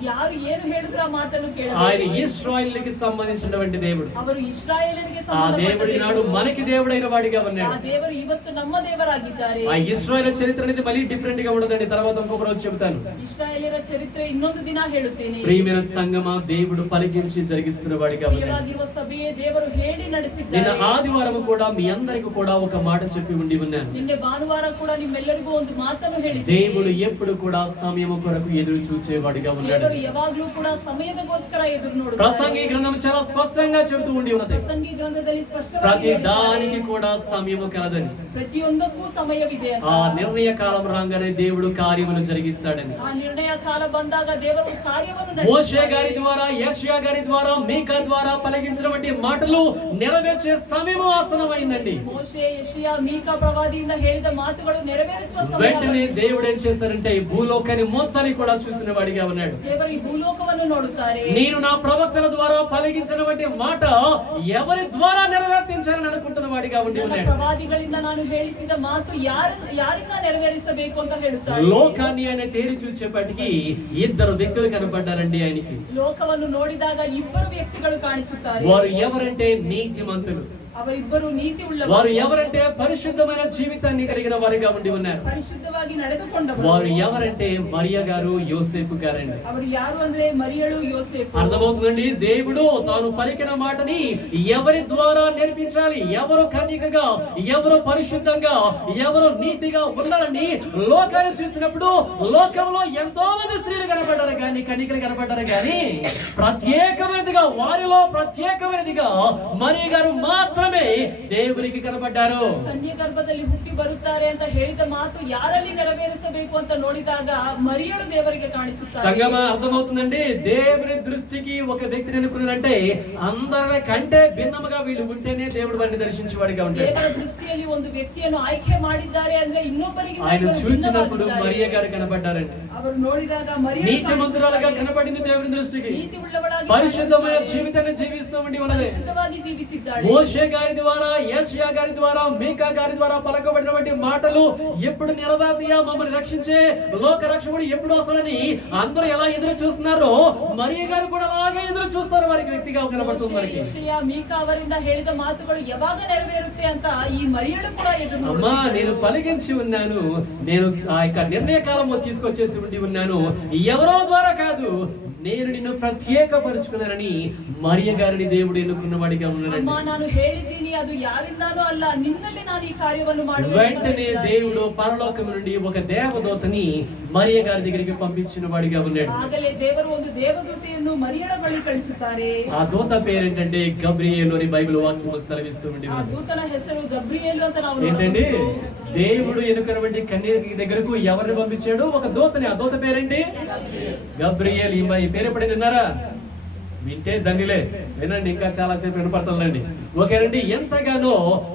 ಯಾರು ಏನು ಹೇಳಿದ್ರು ಆ ಮಾತನ್ನು ఆయన ಕೇಳಬೇಕು. ఇశ్రాయేలుకి సంబంధించినటువంటి దేవుడు. ಅವರು ఇశ్రాయేಲರಿಗೆ ఆ ಸಂಬಂಧಪಟ್ಟ దేవుడి నాడు ದೇವರು. మనకి దేవుడైన వాడిగా ಆ ఉన్నాడు. ದೇವರು ಇವತ್ತು ನಮ್ಮ ದೇವರಾಗಿದ್ದಾರೆ. ఆ ఇశ్రాయేల్ చరిత్ర అనేది మళ్ళీ డిఫరెంట్ గా ఉండదండి, తర్వాత ఇంకొక రోజు చెబుతాను. ಇಸ್ರಾಯೇಲರ ಚರಿತ್ರೆ ಇನ್ನೊಂದು ದಿನ ಹೇಳುತ್ತೇನೆ. ప్రియమైన సంగమా, దేవుడు పలికించి జరిగిస్తున్న వాడిగా ఉన్నాడు. ಪ್ರಿಯವಾಗಿರುವ ಸಭೆಯೇ ದೇವರು ಹೇಳಿ నిన్న ನಡೆಸಿದ್ದಾರೆ. ఆదివారం కూడా మీ అందరికి కూడా ఒక మాట చెప్పి ఉండి ఉన్నాను. ನಿನ್ನೆ ಭಾನುವಾರ ಕೂಡ ನಿಮ್ಮೆಲ್ಲರಿಗೂ ಒಂದು ಮಾತನ್ನು ಹೇಳಿದ್ದೇನೆ. దేవుడు ఎప్పుడు కూడా సమయం కొరకు ఎదురు చూచేవాడిగా ఉన్నాడు. ದೇವರು ಯಾವಾಗಲೂ ಕೂಡ ಸಮಯದಗೋಸ್ಕರ ಎದುರು ನೋಡುತ್ತಾರೆ. ప్రసంగి గ్రంథం చాలా స్పష్టంగా చెబుతూ ఉండి ఉన్నది, ಪ್ರಸಂಗಿ ಗ್ರಂಥದಲ್ಲಿ ಸ್ಪಷ್ಟವಾಗಿ ప్రతి ಹೇಳಿದ್ದಾರೆ. దానికి కూడా సమయము కలదని. ಪ್ರತಿಯೊಂದಕ್ಕೂ ಸಮಯವಿದೆ ಅಂತ. ఆ నిర్ణయ కాలం రాగానే దేవుడు కార్యములు జరిగిస్తాడని. ಆ ನಿರ್ಣಯ ಕಾಲ ಬಂದಾಗ ದೇವರು ಕಾರ್ಯವನ್ನು మోషే గారి ನಡೆಸುತ್ತಾರೆ. ద్వారా, యెషయా గారి ద్వారా, మీకా ద్వారా పలికించినటువంటి మాటలు నెరవేర్చే సమయం ఆసనమైందండి. ಮೋಶೆ, ಯೆಶಯಾ, ಮೀಕಾ ಪ್ರವಾದಿಯಿಂದ ಹೇಳಿದ ಮಾತುಗಳು ನೆರವೇರಿಸುವ ಸಮಯ. వెంటనే దేవుడు ఏం చేస్తారంటే ఈ భూలోకాన్ని మొత్తాన్ని కూడా చూసిన వాడిగా ఉన్నాడు. ದೇವರು ಈ ಭೂಲೋಕವನ್ನು ನೋಡುತ್ತಾರೆ. నేను నా ప్రవక్తల ద్వారా పలికించినటువంటి మాట ఎవరి ద్వారా నెరవేర్తించాలని అనుకుంటున్న వాడిగా ఉండి ನನ್ನ ఉన్నాడు. ಪ್ರವಾದಿಗಳಿಂದ ನಾನು ಹೇಳಿಸಿದ ಮಾತು ಯಾರಿಂದ ನೆರವೇರಿಸಬೇಕು ಅಂತ ಹೇಳುತ್ತಾರೆ. లోకాన్ని ఆయన తేరి చూసేపటికి ఇద్దరు వ్యక్తులు కనపడ్డారండి ఆయనకి. ಲೋಕವನ್ನು ನೋಡಿದಾಗ ಇಬ್ಬರು ವ್ಯಕ್ತಿಗಳು ಕಾಣಿಸುತ್ತಾರೆ. వారు ఎవరంటే నీతిమంతులు. ಅವರಿಬ್ಬರು ನೀತಿ వారు ಉಳ್ಳವರು. ఎవరంటే పరిశుద్ధమైన జీవితాన్ని కలిగిన వారిగా ఉండి ఉన్నారు. ಪರಿಶುದ್ಧವಾಗಿ ನಡೆದುಕೊಂಡವರು. వారు ఎవరంటే మరియా గారు, యోసేపు గారండి. ಅವರು ಯಾರು ಅಂದ್ರೆ ಮರಿಯಳು, ಯೋಸೇಫು. అర్థమవుతుందండి, దేవుడు తాను పలికిన మాటని ఎవరి ద్వారా నేర్పించాలి, ఎవరు కన్యకగా, ఎవరు పరిశుద్ధంగా, ఎవరు నీతిగా ఉండాలని లోకాన్ని చూసినప్పుడు లోకంలో ఎంతో మంది స్త్రీలు కనపడ్డారు కానీ, కన్యకలు కనపడ్డారు కానీ ప్రత్యేకమైనదిగా, వారిలో ప్రత్యేకమైనదిగా మరియ గారు మాత్రమే దేవునికి కనపడ్డారు. ಕನ್ಯೆ ಗರ್ಭದಲ್ಲಿ ಹುಟ್ಟಿ ಬರುತ್ತಾರೆ ಅಂತ ಹೇಳಿದ ಮಾತು ಯಾರಲ್ಲಿ ನೆರವೇರಿಸಬೇಕು ಅಂತ ನೋಡಿದಾಗ ಮರಿಯಳು ದೇವರಿಗೆ ಕಾಣಿಸುತ್ತಾರೆ. సంగమ అర్థమవుతుందండి, దేవుని దృష్టికి ఒక వ్యక్తిని ఎన్నుకున్నారంటే అందరి కంటే భిన్నముగా వీళ్ళు ఉంటేనే దేవుడు వారిని దర్శించేవాడిగా ఉంటాడు. ದೇವರ ದೃಷ್ಟಿಯಲ್ಲಿ ಒಂದು ವ್ಯಕ್ತಿಯನ್ನು ಆಯ್ಕೆ ಮಾಡಿದ್ದಾರೆ ಅಂದ್ರೆ ಇನ್ನೊಬ್ಬರಿಗೆ ఆయన చూసినప్పుడు మరియ గారు కనపడ్డారండి. ಅವರು ನೋಡಿದಾಗ ಮರಿಯಳು నీతి మంతురాలుగా కనపడింది దేవుని దృష్టికి. ನೀತಿ ಉಳ್ಳವಳಾಗಿ పరిశుద్ధమైన జీవితాన్ని జీవిస్తూ ఉండి ఉన్నది. ಪರಿಶುದ್ಧವಾಗಿ ಜೀವಿಸಿದ್ದಾಳೆ. మోషే గారి ద్వారా, యేషయా గారి ద్వారా, మీకా గారి ద్వారా పలకబడినటువంటి మాటలు ఎప్పుడు నెరవేరుతాయా, మమ్మల్ని రక్షించే లోక రక్షకుడు ఎప్పుడు వస్తాడని అందరూ ఎలా ఎదురు చూస్తున్నారో మరియ గారు కూడా అలాగే ఎదురు చూస్తారు. వారికి వ్యక్తిగా కనబడుతుంది. వారికి ಯೆಶಯಾ ಮೀಕಾ ಅವರಿಂದ ಹೇಳಿದ ಮಾತುಗಳು ಯಾವಾಗ ನೆರವೇರುತ್ತೆ ಅಂತ ಈ ಮರಿಯಳು ಕೂಡ ಎದುರು అమ్మా నేను పలికించి ఉన్నాను, నేను ఆ యొక్క నిర్ణయ కాలంలో తీసుకొచ్చేసి ఉండి ఉన్నాను, ఎవరో ద్వారా కాదు, నేను నిన్ను ప్రత్యేకపరుచుకున్నానని మరియ గారిని దేవుడు ఎన్నుకున్న వాడిగా ఉన్నాడు. ಅಮ್ಮ ನಾನು ಹೇಳಿದ್ದೀನಿ, ಅದು ಯಾರಿಂದಾನೂ ಅಲ್ಲ, ನಿನ್ನಲ್ಲಿ ನಾನು ಈ ಕಾರ್ಯವನ್ನು ಮಾಡುವೆನು. వెంటనే దేవుడు పరలోకం నుండి ఒక దేవదూతని మరియ గారి దగ్గరికి పంపించిన వాడిగా ఉన్నాడు. ಆಗಲೇ ದೇವರು ಒಂದು ದೇವದೂತೆಯನ್ನು ಮರಿಯಳ ಬಳಿ ಕಳಿಸುತ್ತಾರೆ. ఆ దూత పేరేంటంటే గబ్రియేలు అని బైబిల్ వాక్యం సెలవిస్తూ ఉంది. ಆ దూతನ ಹೆಸರು ಗಬ್ರಿಯೇಲು ಅಂತ ನಾವು ఏంటండి, ನೋಡಬಹುದು. దేవుడు ఎన్నుకున్నటువంటి కన్య దగ్గరకు ఎవరిని పంపించాడు? ఒక దూతని. ఆ దూత పేరేంటి? గబ్రియేలు. ఈ పేరు ఎప్పుడైనా విన్నారా? వింటే ధన్యులే, వినండి, ఇంకా చాలా సేపు వినపడుతుందండి. ఓకేనండి, ఎంతగానో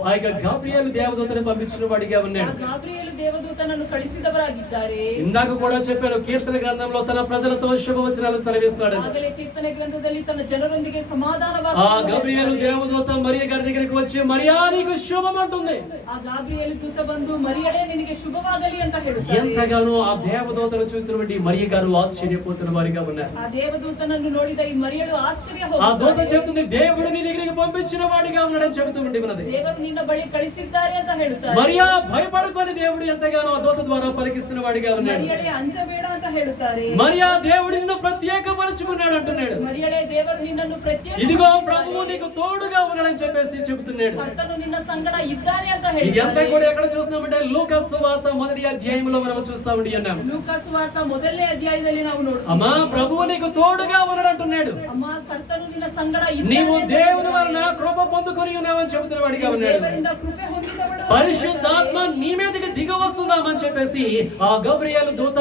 ఆ యొక్క గబ్రియేలు దేవదూతని పంపించిన వాడిగా ఉన్నాడు. ಆ ಗಾಬ್ರಿಯೇಲು ದೇವದೂತನನ್ನು ಕಳಿಸಿದವರಾಗಿದ್ದಾರೆ. ఇందాక కూడా చెప్పాను, కీర్తన గ్రంథంలో తన ప్రజలతో శుభవచనాలు సెలవిస్తాడు. ಆಗಲೇ ಕೀರ್ತನೆ ಗ್ರಂಥದಲ್ಲಿ ತನ್ನ ಜನರೊಂದಿಗೆ ಸಮಾಧಾನ ఆ గబ్రియేలు దేవదూత మరియ గారి దగ్గరికి వచ్చి, మరియా నీకు శుభం అంటుంది. ಆ ಗಾಬ್ರಿಯೇಲು ದೂತ ಬಂದು ಮರಿಯಳೇ ನಿನಗೆ ಶುಭವಾಗಲಿ ಅಂತ ಹೇಳುತ್ತಾರೆ. ఎంతగానో ఆ దేవదూతను చూసినటువంటి మరియ గారు ఆశ్చర్యపోతున్న వారిగా ఉన్నారు. ಆ ದೇವದೂತನನ್ನು ನೋಡಿದ ಈ ಮರಿಯಳು ಆಶ್ಚರ್ಯ ఆ దూత ಹೋಗುತ್ತಾಳೆ. చెప్తుంది, దేవుడు నీ దగ్గరికి పంపించిన వాడిగా ఉన్నాడని చెబుతూ ఉండి ఉన్నది. ದೇವರು ನಿನ್ನ ಬಳಿ ಕಳಿಸಿದ್ದಾರೆ ಅಂತ ಹೇಳುತ್ತಾರೆ. మరియా భయపడుకొని దేవుడు ఎంతగానో ఆ దూత ద్వారా పలికిస్తున్న వాడిగా ఉన్నాడు. ಮರಿಯಳೇ ಅಂಜಬೇಡ ಅಂತ ಹೇಳುತ್ತಾರೆ. మరియా దేవుడు నిన్ను ప్రత్యేకపరుచుకున్నాడు అంటున్నాడు. ಮರಿಯಳೇ ದೇವರು ನಿನ್ನನ್ನು ಪ್ರತ್ಯೇಕ ఇదిగో ప్రభువు నీకు తోడుగా ఉన్నాడని చెప్పేసి చెబుతున్నాడు. ಕರ್ತನು ನಿನ್ನ ಸಂಗಡ ಇದ್ದಾನೆ ಅಂತ ఇది అంతా ಹೇಳ್ತಾರೆ. కూడా ఎక్కడ చూస్తున్నామంటే లూకాసు సువార్త 1వ అధ్యాయంలో మనం చూస్తా ఉండి ఉన్నాం. ಲೂಕಾ ಸುವಾರ್ತ 1ನೇ ಅಧ್ಯಾಯದಲ್ಲಿ ನಾವು ನೋಡ್ತೀವಿ. అమ్మా ప్రభువు నీకు తోడుగా ఉన్నాడు అంటున్నాడు. ಅಮ್ಮ ಕರ್ತನು ನಿನ್ನ ಸಂಗಡ నీవు ಇದ್ದಾನೆ. దేవుని వలన కృప పొందుకొని ఉన్నావని చెబుతున్న వాడిగా ఉన్నాడు. ದೇವರಿಂದ ಕೃಪೆ ಹೊಂದಿದವಳು. పరిశుద్ధాత్మ నీ మీదకి దిగ వస్తుందామని చెప్పేసి ఆ గబ్రియేలు దూత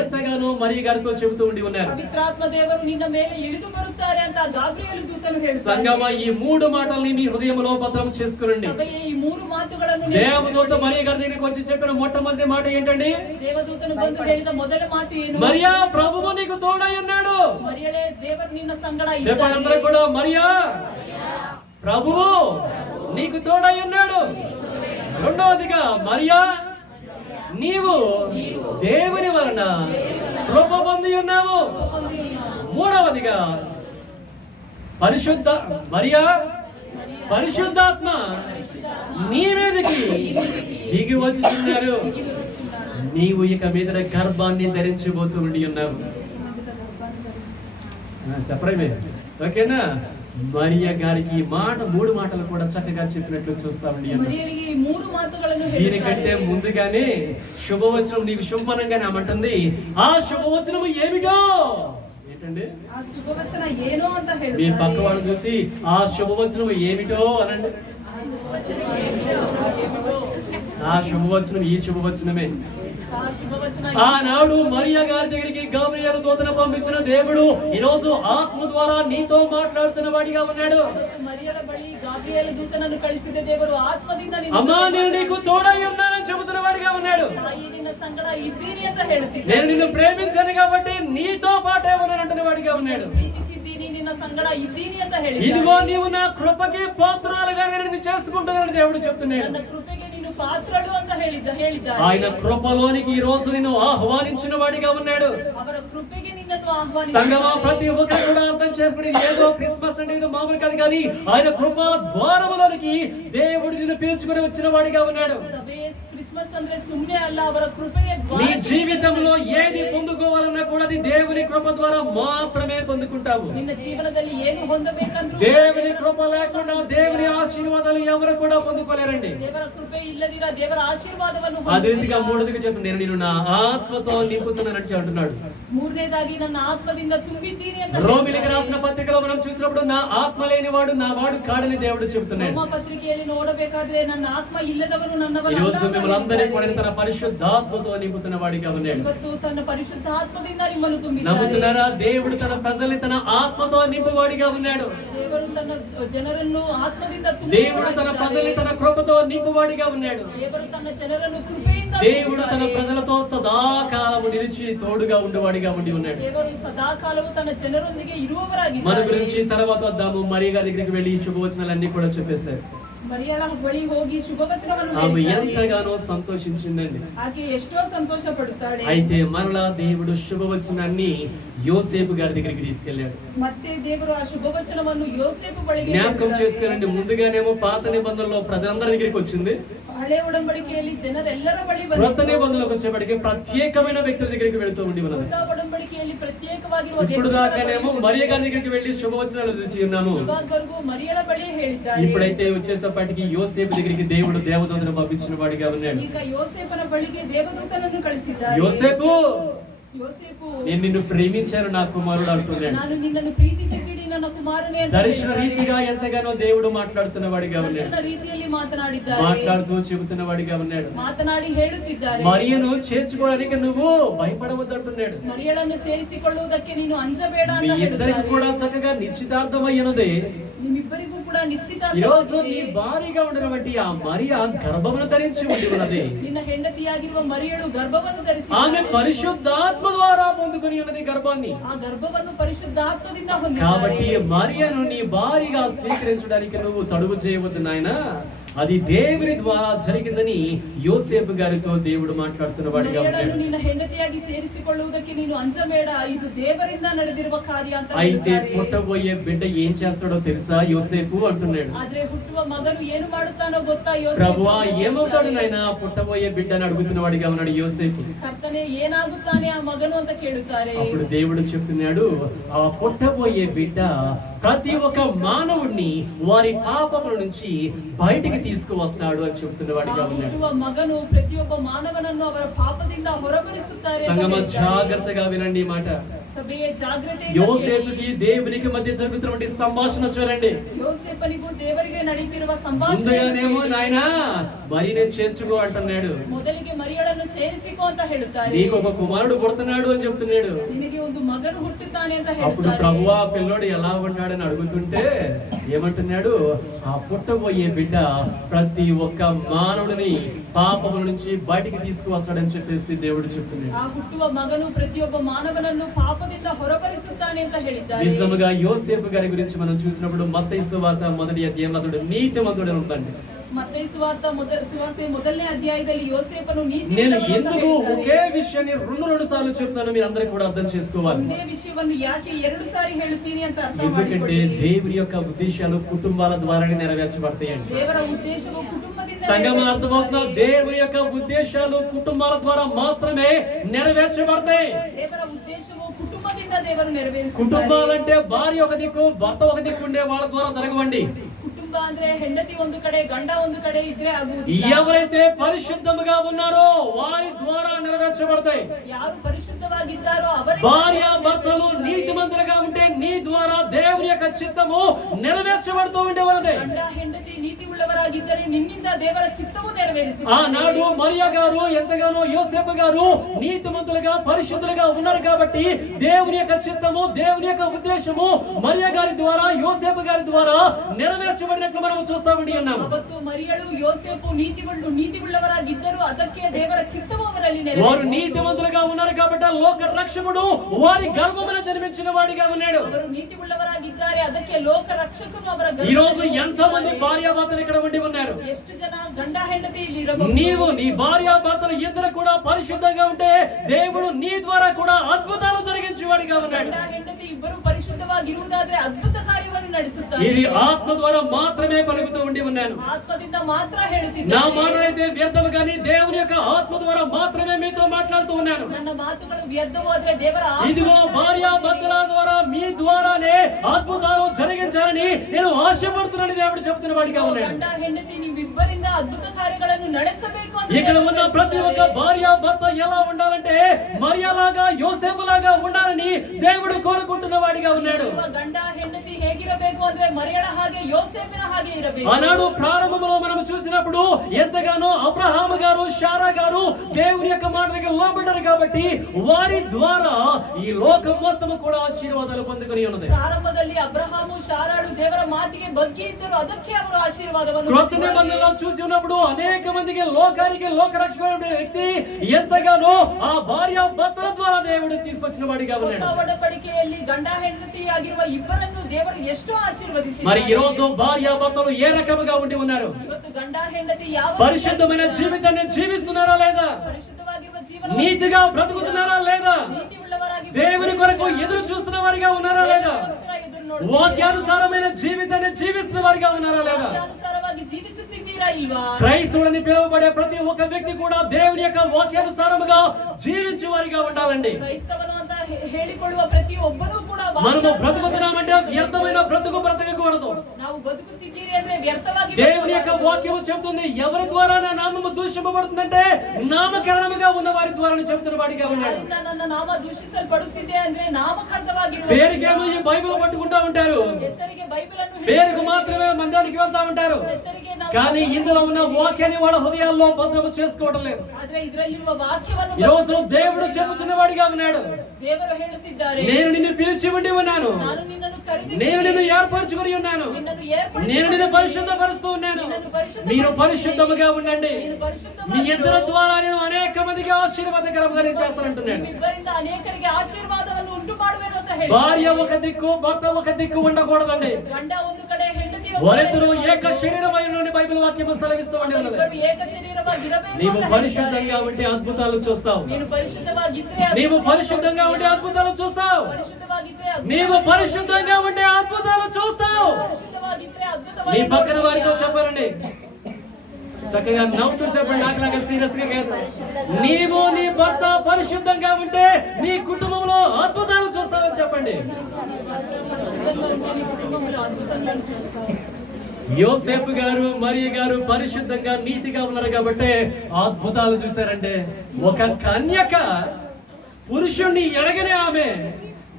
ఎంతగానో మరియ గారితో చెబుతూ ఉండి ఉన్నారు. ಪವಿತ್ರಾತ್ಮ ದೇವರು ನಿನ್ನ ಮೇಲೆ ಇಳಿದು ಬರುತ್ತಾರೆ ಅಂತ ಗಾಬ್ರಿಯೇಲು ದೂತನು ಹೇಳ್ತಾನೆ. సంగమ ఈ మూడు మాటల్ని మీ హృదయంలో భద్రం చేసుకునండి. ಸಭೆಯೇ ಈ ಮೂರು ಮಾತುಗಳನ್ನು దేవదూత మరియ గారి దగ్గరికి వచ్చి చెప్పిన మొట్టమొదటి మాట ఏంటండి? ದೇವದೂತನು ಬಂದು ಹೇಳಿದ ಮೊದಲ ಮಾತು ಏನು? మరియా ప్రభువు నీకు తోడై ఉన్నాడు. ಮರಿಯಳೇ ದೇವರು ನಿನ್ನ ಸಂಗಡ చెప్పండి అందరూ ಇದ್ದಾನೆ. కూడా, మరియా ప్రభువు నీకు తోడై ఉన్నాడు. రెండవదిగా, మరియా నీవు దేవుని వలన కృప పొంది ఉన్నావు. మూడవదిగా, మరియా పరిశుద్ధాత్మ నీ మీదకి దిగి వచ్చుచున్నారు. నీవు ఇక మీద గర్భాన్ని ధరించబోతూ ఉండి ఉన్నావు. చెప్పరే మీరు, ఓకేనా? మరియ గారికి ఈ మాట, మూడు మాటలు కూడా చక్కగా చెప్పినట్లు చూస్తా ఉండి ఉన్నాం. ಮರಿಯಳಿಗೆ ಈ ಮೂರು ಮಾತುಗಳನ್ನು దీనికంటే ಹೇಳಿದ್ದಾರೆ. ముందుగానే శుభవచనం నీకు శుభమనంగానే ఆమంటుంది. ఆ శుభవచనము ఏమిటో ఏంటండి? ಆ ಶುಭವಚನ ಏನೋ ಅಂತ మీ ಹೇಳ್ತಾರೆ. పక్క వాళ్ళు చూసి ఆ శుభవచనం ఏమిటో అనండి. ఆ శుభవచనం ఈ శుభవచనమే. ಆ ಶುಭವಚನ ఆనాడు మరియ గారి దగ్గరికి గబ్రియేలు దూతను పంపించిన దేవుడు ఈ రోజు ఆత్మ ద్వారా నీతో మాట్లాడుతున్న వాడిగా ఉన్నాడు. ಮರಿಯಳ ಬಳಿ ಗಾಬ್ರಿಯೇಲು ದೂತನನ್ನು ಕಳಿಸಿದ ದೇವರು ಆತ್ಮದಿಂದ ನಿನ್ನ అమ్మా నేను నీకు తోడై ఉన్నానని చెబుతున్న వాడిగా ఉన్నాడు. ತಾಯಿ ನಿನ್ನ ಸಂಗಡ ಇದ್ದೀರಿ ಅಂತ ಹೇಳುತ್ತಿದ್ದಾನೆ. నేను నిన్ను ప్రేమించాను కాబట్టి నీతో పాటే ఉన్నాను అంటున్న వాడిగా ఉన్నాడు. ಪ್ರೀತಿಸಿದ್ದೀನಿ, ನಿನ್ನ ಸಂಗಡ ಇದ್ದೀನಿ ಅಂತ ಹೇಳಿದ್ದಾನೆ. ఇదిగో నీవు నా కృపకి పాత్రలుగా నేను చేసుకుంటున్నాను దేవుడు చెప్తున్నాడు. ನನ್ನ ಕೃಪೆಗೆ ನೀನು ಪಾತ್ರಳು ಅಂತ ಹೇಳಿದ್ದಾರೆ. ఆయన కృపలోనికి ఈ రోజు నిన్ను ఆహ్వానించిన వాడిగా ఉన్నాడు. ಅವರ ಕೃಪೆಗೆ ನಿನ್ನನ್ನು సంగమా ಆಹ್ವಾನಿಸಿದ್ದಾರೆ. ప్రతి ఒక్కరు కూడా అర్థం చేసుకుని, ఏదో క్రిస్మస్ అంటే ఇది మామూలు కాదు, కానీ ఆయన కృపా ద్వారములోనికి దేవుడు నిన్ను పీల్చుకొని వచ్చిన వాడిగా ఉన్నాడు. ಸಭೆ ಕ್ರಿಸ್ಮಸ್ ಅಂದ್ರೆ ಸುಮ್ಮನೆ ಅಲ್ಲ, ಅವರ ಕೃಪೆಗೆ నీ జీవితంలో ఏది పొందుకోవాలన్నా కూడా అది దేవుని కృప ద్వారా మాత్రమే పొందుకుంటావు. ನಿನ್ನ ಜೀವನದಲ್ಲಿ ಏನು ಹೊಂದಬೇಕಂದ್ರೂ దేవుని కృప లేకుండా దేవుని ఆశీర్వాదాలు ఎవరు కూడా పొందుకోలేరండి. ದೇವರ ಕೃಪೆ ಇಲ್ಲದಿರ ದೇವರ ಆಶೀರ್ವಾದವನ್ನು అదే రీతిగా మూడోదిగా చెప్పు, నేను నిన్ను నా ఆత్మతో నింపుతున్నానని అంటున్నాడు. ಮೂರನೇದಾಗಿ ನನ್ನ ಆತ್ಮದಿಂದ ತುಂಬಿದ್ದೀನಿ ಅಂತ రోమిలికి రాసిన పత్రికలో మనం చూసినప్పుడు నా ఆత్మ లేనివాడు నా వాడు కాడని దేవుడు చెబుతున్నాడు. ರೋಮ ಪತ್ರಿಕೆಯಲ್ಲಿ ನೋಡಬೇಕಾದ್ರೆ ನನ್ನ ಆತ್ಮ ಇಲ್ಲದವನು ఈ ನನ್ನವನು రోజు మిమ్మల్ని అందరినీ కూడా తన పరిశుద్ధాత్మతో నింపుతున్న వాడిగా ఉన్నాడు. ఉన్నాడు. ಇವತ್ತು ತನ್ನ ಪರಿಶುದ್ಧ ಆತ್ಮದಿಂದ ನಿಮ್ಮನ್ನು ತುಂಬಿದ್ದಾರೆ. నమ్ముతున్నారా? దేవుడు తన ప్రజల్ని తన ఆత్మతో నింపువాడిగా ఉన్నాడు. ದೇವರು ತನ್ನ ಜನರನ್ನು ಆತ್ಮದಿಂದ దేవుడు తన ప్రజల్ని తన కృపతో నింపువాడిగా ఉన్నాడు. ದೇವರು ತನ್ನ ಜನರನ್ನು ಕೃಪೆಯಿಂದ దేవుడు తన ప్రజలతో సదాకాలము నిలిచి తోడుగా ఉండేవాడిగా ఉండి ఉన్నాడు. ದೇವರು ಸದಾಕಾಲವು ತನ್ನ ಜನರೊಂದಿಗೆ మన ಇರುವವರಾಗಿದ್ದಾರೆ. గురించి తర్వాత వద్దాము. మరియ గారి దగ్గరికి వెళ్ళి శుభవచనాలన్నీ కూడా చెప్పేశారు. మరియಳ ಬಳಿ ಹೋಗಿ ಶುಭವಚನವನ್ನು ఆమె ಹೇಳಿದ್ದಾರೆ. ఎంతగానో సంతోషించిందండి. ಆಕೆ ಎಷ್ಟೋ ಸಂತೋಷ ಪಡುತ್ತಾಳೆ. అయితే మరలా దేవుడు శుభవచనాన్ని యోసేపు గారి దగ్గరికి తీసుకెళ్లాడు. ಮತ್ತೆ ದೇವರು ಆ ಶುಭವಚನವನ್ನು ಯೋಸೇಫು ಬಳಿಗೆ జ్ఞాపకం ಕೊಟ್ಟಿದ್ದಾರೆ. చేసుకోనండి. ముందుగానేమో పాత నిబంధనలో ప్రజలందరి దగ్గరికి వచ్చింది. ಹಳೆ ಒಡಂಬಡಿಕೆಯಲ್ಲಿ ಜನರೆಲ್ಲರ ಬಳಿ కొత్త ಬಂದಿತು. నిబంధనలోకి వచ్చేప్పటికి ప్రత్యేకమైన వ్యక్తుల దగ్గరికి వెళ్తూ ఉండి ఉన్నది. ಹೊಸ ಒಡಂಬಡಿಕೆಯಲ್ಲಿ ಪ್ರತ್ಯೇಕವಾಗಿರುವ ఇప్పుడు ವ್ಯಕ್ತಿಗಳ దాకానేమో ಬಳಿ మరియ గారి దగ్గరికి వెళ్ళి శుభవచనాలు చూసి ఉన్నాము. ಇವಾಗವರೆಗೂ ಮರಿಯಳ ಬಳಿ ಹೇಳಿದ್ದಾರೆ. ఇప్పుడైతే వచ్చేసప్పటికి యోసేపు దగ్గరికి దేవుడు దేవదూతను పంపించిన వాడిగా ఉన్నాడు. ಈಗ ಯೋಸೇಫನ ಬಳಿಗೆ ದೇವದೂತನನ್ನು ಕಳಿಸಿದ್ದಾರೆ. యోసేపు, ಯೋಸೇಫು, నేను నిన్ను ప్రేమించాను నా కుమారుడు అంటున్నాడు. ನಾನು ನಿನ್ನನ್ನು ಪ್ರೀತಿಸಿದ್ದೀನಿ ನನ್ನ ಕುಮಾರನೇ ಅಂತ దర్శన ಹೇಳಿದ್ದಾರೆ. రీతిగా ఎంతగానో దేవుడు మాట్లాడుతున్న వాడిగా ఉన్నాడు. ದರ್ಶನ ರೀತಿಯಲ್ಲಿ ಮಾತನಾಡಿದ್ದಾರೆ. మాట్లాడుతూ చెబుతున్న వాడిగా ఉన్నాడు. ಮಾತನಾಡಿ ಹೇಳುತ್ತಿದ್ದಾರೆ. మరియను చేర్చుకోవడానికి నువ్వు భయపడవద్దంటున్నాడు. ಮರಿಯಳನ್ನು ಸೇರಿಸಿಕೊಳ್ಳುವುದಕ್ಕೆ ನೀನು ಅಂಜಬೇಡ మీ ಅಂತ ఇద్దరికి కూడా ಹೇಳಿದ್ದಾರೆ. చక్కగా నిశ్చితార్థమయ్యనది. ನಿಮ್ಮಿಬ್ಬರಿಗೂ ಕೂಡ ఈ రోజు నీ ನಿಶ್ಚಿತಾರ್ಥವಾಗಿದೆ. భారీగా ఉన్నటువంటి ఆ మరియ గర్భమును ధరించి ఉండి ఉన్నది. ನಿನ್ನ ಹೆಂಡತಿಯಾಗಿರುವ ಮರಿಯಳು ಗರ್ಭವನ್ನು ఆమె ಧರಿಸಿದ್ದಾಳೆ. పరిశుద్ధాత్మ ద్వారా పొందుకొని ఉన్నది గర్భాన్ని. ಆ గర్భವನ್ನು పరిశుద్ధాత్మದಿಂದ కాబట్టి ಹೊಂದಿದ್ದಾರೆ. మరియను నీ భారీగా స్వీకరించడానికి నువ్వు తడువు చేయవద్దు నాయనా, అది దేవుని ద్వారా జరిగిందని యోసేపు గారితో దేవుడు మాట్లాడుతున్న వాడిగా ಮರಿಯಳನ್ನು ఉన్నాడు. ನಿನ್ನ ಹೆಂಡತಿಯಾಗಿ ಸೇರಿಸಿಕೊಳ್ಳುವುದಕ್ಕೆ ನೀನು ಅಂಜಬೇಡ, ಇದು ದೇವರಿಂದ ನಡೆದಿರುವ ಕಾರ್ಯ ಅಂತ అయితే ಹೇಳಿದ್ದಾರೆ. పుట్టబోయే బిడ్డ ఏం చేస్తాడో తెలుసా యోసేపు అంటున్నాడు. ಆದ್ರೆ ಹುಟ್ಟುವ ಮಗನು ಏನು ಮಾಡುತ್ತಾನೋ ಗೊತ್ತಾ ಯೋಸೇಫು? ప్రభువా ఏమవుతాడు నాయనా పుట్టబోయే బిడ్డ అని అడుగుతున్న వాడిగా ఉన్నాడు యోసేపు. ಕರ್ತನೆ ಏನಾಗುತ್ತಾನೆ ಆ ಮಗನು ಅಂತ ಕೇಳುತ್ತಾರೆ. అప్పుడు దేవుడు చెప్తున్నాడు, ఆ పుట్టబోయే బిడ్డ ప్రతి ఒక్క మానవుణ్ణి వారి పాపముల నుంచి బయటికి తీసుకువస్తాడు అని చెప్తున్న ಆ వాడిగా ఉన్నాడు. ಹುಟ್ಟುವ ಮಗನು ಪ್ರತಿಯೊಬ್ಬ ಮಾನವನನ್ನು ಅವರ ಪಾಪದಿಂದ ಹೊರಬರಿಸುತ್ತಾರೆ ಅಂತ సంగమ ಹೇಳಿದ್ದಾರೆ. జాగ్రత్తగా వినండి ఈ మాట. ಸಭೆಯ ಜಾಗ್ರತೆ యోసేపుకి దేవునికి మధ్య జరుగుతున్నటువంటి సంభాషణ చూడండి. ಯೋಸೇಫನಿಗೂ ದೇವರಿಗೆ ನಡೀತಿರುವ ಸಂಭಾಷಣೆ ముందుగానేమో నాయనా మరినే చేర్చుకో అంటున్నాడు. ಮೊದಲಿಗೆ ಮರಿಯಳನ್ನು ಸೇರಿಸಿಕೋ ಅಂತ ಹೇಳುತ್ತಾರೆ. నీకు ఒక కుమారుడు పుడుతున్నాడు అని చెప్తున్నాడు. ನಿನಗೆ ಒಂದು ಮಗನು ಹುಟ್ಟುತ್ತಾನೆ ಅಂತ అప్పుడు ಹೇಳುತ್ತಾರೆ. ప్రభువా పిల్లోడు ఎలా ఉంటాడని అడుగుతుంటే ఏమంటున్నాడు, ఆ పుట్టబోయే బిడ్డ ప్రతి ఒక్క మానవుడిని పాపముల నుంచి బయటికి తీసుకువస్తాడని చెప్పేసి దేవుడు చెప్తున్నాడు. ಆ ಹುಟ್ಟುವ ಮಗನು ಪ್ರತಿಯೊಬ್ಬ ಮಾನವನನ್ನು ಪಾಪದಿಂದ ಹೊರಬರಿಸುತ್ತಾನೆ ಅಂತ ಹೇಳಿದ್ದಾರೆ. నిజముగా యోసేపు గారి గురించి మనం చూసినప్పుడు మత్తయి సువార్త 1వ అధ్యాయంలో అతడు నీతిమంతుడు ఉందండి. ಮತ್ತೈ ಸುವಾರ್ತೆ ಮೊದಲನೇ ಅಧ್ಯಾಯದಲ್ಲಿ ಯೋಸೇಫನು నేను ನೀತಿವಂತನು ಅಂತ ఎందుకు ಹೇಳಿದ್ದಾರೆ. ఒకే విషయాన్ని రెండు సార్లు చెప్తాను, మీరు అందరూ కూడా అర్థం చేసుకోవాలి. ಒಂದೇ ವಿಷಯವನ್ನು ಯಾಕೆ ಎರಡು ಸಾರಿ ಹೇಳುತ್ತೀನಿ ಅಂತ ಅರ್ಥ ఎందుకంటే ಮಾಡಿಕೊಳ್ಳಿ. దేవుని యొక్క ఉద్దేశాలు కుటుంబాల ద్వారానే నెరవేర్చబడతాయండి. ದೇವರ ಉದ್ದೇಶವು ಕುಟುಂಬದಿಂದ సంఘం అర్థమవుతున్న ನೆರವೇರಿಸುತ್ತಾರೆ. దేవుని యొక్క ఉద్దేశాలు కుటుంబాల ద్వారా మాత్రమే నెరవేర్చబడతాయి. ದೇವರ ಉದ್ದೇಶವು ಕುಟುಂಬದಿಂದ ದೇವರು ನೆರವೇರಿಸುತ್ತಾರೆ. కుటుంబాలంటే భార్య ఒక దిక్కు భర్త ఒక దిక్కు ఉండే వాళ్ళ ద్వారా జరగవండి. ಕುಟುಂಬ ಅಂದ್ರೆ ಹೆಂಡತಿ ಒಂದು ಕಡೆ ಗಂಡ ಒಂದು ಕಡೆ ಇದ್ರೆ ಆಗುವುದಿಲ್ಲ. ఎవరైతే పరిశుద్ధముగా ఉన్నారో వారి ద్వారా నెరవేర్చబడతాయి. ಯಾರು ಪರಿಶುದ್ಧವಾಗಿದ್ದಾರೋ ಅವರೇ భార్య భర్తలు నీతిమంతులుగా ఉంటే నీ ద్వారా దేవుని యొక్క చిత్తము నెరవేర్చబడుతూ ఉండేవారదే. ಗಂಡ ಹೆಂಡತಿ ನೀತಿ ಉಳ್ಳವರಾಗಿದ್ದರೆ ನಿನ್ನಿಂದ ದೇವರ ಚಿತ್ತವು ನೆರವೇರಿಸುತ್ತದೆ. ఆనాడు మరియ గారు ఎంతగానో యోసేపు గారు నీతిమంతులుగా పరిశుద్ధులుగా ఉన్నారు కాబట్టి దేవుని యొక్క చిత్తము దేవుని యొక్క ఉద్దేశము మరియ గారి ద్వారా యోసేపు గారి ద్వారా నెరవేర్చబడినట్లు మనం చూస్తామండి అన్నాము. ಅವತ್ತು ಮರಿಯಳು ಯೋಸೇಫು ನೀತಿ ಉಳ್ಳವರಾಗಿದ್ದರು, ಅದಕ್ಕೆ ದೇವರ ಚಿತ್ತವು ಅವರಲ್ಲಿ వారు ನೆರವೇರಿಸಿತು. నీతిమంతులుగా ఉన్నారు కాబట్టి లోక రక్షకుడు వారి గర్భమున జన్మించిన వాడిగా ఉన్నాడు. ಅವರು ನೀತಿ ಉಳ್ಳವರಾಗಿದ್ದಾರೆ, ಅದಕ್ಕೆ ಲೋಕ ರಕ್ಷಕನು ಅವರ ఈ రోజు ಗರ್ಭದಲ್ಲಿ ఎంతమంది ಜನಿಸಿದ್ದಾರೆ. భార్యాభర్తలు ఇక్కడ ఉండి ఉన్నారు. ಎಷ್ಟು ಜನ ಗಂಡ ಹೆಂಡತಿ ಇಲ್ಲಿ ಇರಬಹುದು. నీవు నీ భార్యాభర్తలు ఇద్దరు కూడా పరిశుద్ధంగా ఉంటే దేవుడు నీ ద్వారా కూడా అద్భుతాలు జరిగించేవాడిగా ఉన్నాడు. ಗಂಡ ಹೆಂಡತಿ ಇಬ್ಬರು ಪರಿಶುದ್ಧವಾಗಿರುವುದಾದ್ರೆ ಅದ್ಭುತ ಕಾರ್ಯವನ್ನು ನಡೆಸುತ್ತಾರೆ. ఇది ఆత్మ ద్వారా మాత్రమే పలుకుతూ ఉండి ఉన్నాను. ಆತ್ಮದಿಂದ ಮಾತ್ರ నా ಹೇಳುತ್ತಿದ್ದಾರೆ. మాట అయితే వ్యర్థము కానీ దేవుని యొక్క ఆత్మ ద్వారా మాత్రమే మీతో మాట్లాడుతూ ఉన్నాను. ನನ್ನ ಮಾತುಗಳು ವ್ಯರ್ಥವಾದ್ರೆ ದೇವರ ఇదిగో భార్యాభర్తల ద్వారా మీ ద్వారానే అద్భుతాలు జరిగించాలని నేను ఆశపడుతున్నాను దేవుడు చెప్తున్న వాడిగా ఉన్నాడు. ಗಂಡ ಹೆಂಡತಿ ನೀವಿಬ್ಬರಿಂದ ಅದ್ಭುತ ಕಾರ್ಯಗಳನ್ನು ನಡೆಸಬೇಕು ಅಂತ ఇక్కడ ఉన్న ప్రతి ఒక్క భార్యాభర్త ఎలా ఉండాలంటే మరియలాగా యోసేపులాగా ఉండాలని దేవుడు కోరుకుంటున్న వాడిగా ఉన్నాడు. ಗಂಡ ಹೆಂಡತಿ ಹೇಗೆ ಹೇಗಿರಬೇಕು ಅಂದ್ರೆ ಮರಿಯಳ ಹಾಗೆ ಯೋಸೇಫಿನ ಹಾಗೆ ಇರಬೇಕು. ఆనాడు ప్రారంభంలో మనం చూసినప్పుడు ఎంతగానో అబ్రహాము గారు శారా గారు దేవుని యొక్క మాటలకు లోబడ్డారు కాబట్టి వారి ద్వారా ఈ లోకం మొత్తం కూడా ఆశీర్వాదాలు పొందుకొని ఉన్నది. ಪ್ರಾರಂಭದಲ್ಲಿ ಅಬ್ರಹಾಮು ಶಾರಾಳು ದೇವರ ಮಾತಿಗೆ ಬಗ್ಗಿ ಇದ್ದರು, ಅದಕ್ಕೆ ಅವರು ಆಶೀರ್ವಾದವನ್ನು క్రొత్త నిబంధనలో చూసి ఉన్నప్పుడు అనేక మందికి లోకానికి లోకరక్షకుడైన వ్యక్తి ఎంతగానో ఆ భార్య భర్తల ద్వారా దేవుడు తీసుకొచ్చిన వాడిగా ಹೊಸ ఉన్నాడు. ಒಡಂಬಡಿಕೆಯಲ್ಲಿ ಗಂಡ ಹೆಂಡತಿ ಆಗಿರುವ ಇಬ್ಬರನ್ನು ದೇವರು ಎಷ್ಟು ಆಶೀರ್ವದಿಸಿದ್ದಾರೆ. మరి ఈ రోజు భార్య భర్తలు ఏ రకముగా ఉండి ఉన్నారు? ಇವತ್ತು ಗಂಡ ಹೆಂಡತಿ ಯಾವ పరిశుద్ధమైన జీవితాన్ని జీవిస్తున్నారా లేదా? ಪರಿಶುದ್ಧವಾಗಿರುವ ಜೀವನ నీతిగా బ్రతుకుతున్నారా లేదా? ನೀತಿ ಉಳ್ಳವರಾಗಿ దేవుని కొరకు ఎదురు చూస్తున్న వారిగా ఉన్నారా లేదా? ದೇವರಿಗೋಸ್ಕರ ಎದುರು ನೋಡುತ್ತೀರಾ? వాక్యానుసారమైన జీవితాన్ని జీవిస్తున్న వారిగా ఉన్నారా లేదా? ವಾಕ್ಯಾನುಸಾರವಾಗಿ ಜೀವಿಸುತ್ತಿದ್ದೀರಾ ಇಲ್ವಾ? క్రైస్తవులని పిలువబడే ప్రతి ఒక్క వ్యక్తి కూడా దేవుని యొక్క వాక్యానుసారముగా జీవించే వారిగా ఉండాలండి. ಕ್ರೈಸ್ತವನು ಅಂತ ಹೇಳಿಕೊಳ್ಳುವ ಪ್ರತಿ ಒಬ್ಬನೂ ಕೂಡ మనము బ్రతుకుతున్నామంటే వ్యర్థమైన బ్రతుకు బ్రతకకూడదు. ನಾವು ಬದುಕುತ್ತಿದ್ದೀರಿ ಅಂದ್ರೆ ವ್ಯರ್ಥವಾಗಿ దేవుని యొక్క వాక్యము చెబుతుంది, ఎవరి ద్వారా నా నామము దూషింపబడుతుందంటే నామకరణముగా ఉన్న వారి ద్వారా చెబుతున్న వాడిగా ఉన్నాడు. ಯಾರಿಂದ ನನ್ನ ನಾಮ ದೂಷಿಸಲ್ಪಡುತ್ತಿದೆ ಅಂದ್ರೆ ನಾಮಕರಣವಾಗಿರುವ పేరుకేమో ఈ బైబిల్ పట్టుకుంటా ఉంటారు, ಹೆಸರಿಗೆ ಬೈಬಲ್ ಅನ್ನು పేరుకు మాత్రమే మందిరానికి వెళ్తా ఉంటారు, ಹೆಸರಿಗೆ ನಾವು కానీ ఇందులో ఉన్న వాక్యాన్ని వాళ్ళ హృదయాల్లో భద్రము చేసుకోవడం లేదు. ಆದ್ರೆ ಇದರಲ್ಲಿರುವ ವಾಕ್ಯವನ್ನು ఈ రోజు దేవుడు చెబుతున్న వాడిగా ఉన్నాడు, ದೇವರು ಹೇಳುತ್ತಿದ್ದಾರೆ, నేను నిన్ను పిలిచి ఉండి ఉన్నాను, ನಾನು ನಿನ್ನನ್ನು ಕರೆದಿದ್ದೇನೆ, నేను నిన్ను ఏర్పరచుకొని ఉన్నాను, ನಿನ್ನನ್ನು ಏರ್ಪಡಿಸಿ నేను నిన్ను పరిశుద్ధపరుస్తూ ఉన్నాను, మీరు పరిశుద్ధముగా ఉండండి, ನೀನು మీ ಪರಿಶುದ್ಧವಾಗಿರು. ఇద్దరి ద్వారా నేను అనేక మందికి ఆశీర్వాదకరంగా నేను చేస్తానంటున్నాను. ಇಬ್ಬರಿಂದ ಅನೇಕರಿಗೆ ಆಶೀರ್ವಾದವನ್ನು ಉಂಟು ಮಾಡುವೆನು ಅಂತ ಹೇಳಿ భార్య ఒక దిక్కు భర్త ఒక దిక్కు ఉండకూడదండి. ಗಂಡ ಒಂದು ಕಡೆ ಹೆಂಡತಿ ಒಂದು ಕಡೆ వారిద్దరూ ఏక శరీరమై నుండి బైబిల్ వాక్యము సెలవిస్తూ ఉన్నది. ಇಬ್ಬರು ಏಕ ಶರೀರವಾಗಿರಬೇಕು నీవు ಅಂತ పరిశుద్ధంగా ಹೇಳಿದ್ದಾರೆ. ఉంటే అద్భుతాలు చూస్తావు, ನೀನು ಪರಿಶುದ್ಧವಾಗಿದ್ರೆ నీవు పరిశుద్ధంగా ఉంటే అద్భుతాలు చూస్తావు, ಪರಿಶುದ್ಧವಾಗಿದ್ರೆ నీవు పరిశుద్ధంగా ఉంటే అద్భుతాలు చూస్తావు. ಪರಿಶುದ್ಧವಾಗಿದ್ರೆ నీ ಅದ್ಭುತವಾಗಿ పక్కన వారితో చెప్పారండి, చక్కగా నవ్వుతూ చెప్పండి, నాకులాగా సీరియస్ గా కాదు. నీవు నీ భర్త పరిశుద్ధంగా ఉంటే నీ కుటుంబంలో అద్భుతాలు చూస్తావని చెప్పండి. కుటుంబంలో అద్భుతాలను చేస్తారు. యోసేపు గారు మరియ గారు పరిశుద్ధంగా నీతిగా ఉన్నారు కాబట్టి అద్భుతాలు చూశారంటే, ఒక కన్యక పురుషుణ్ణి ఎడగనే ఆమె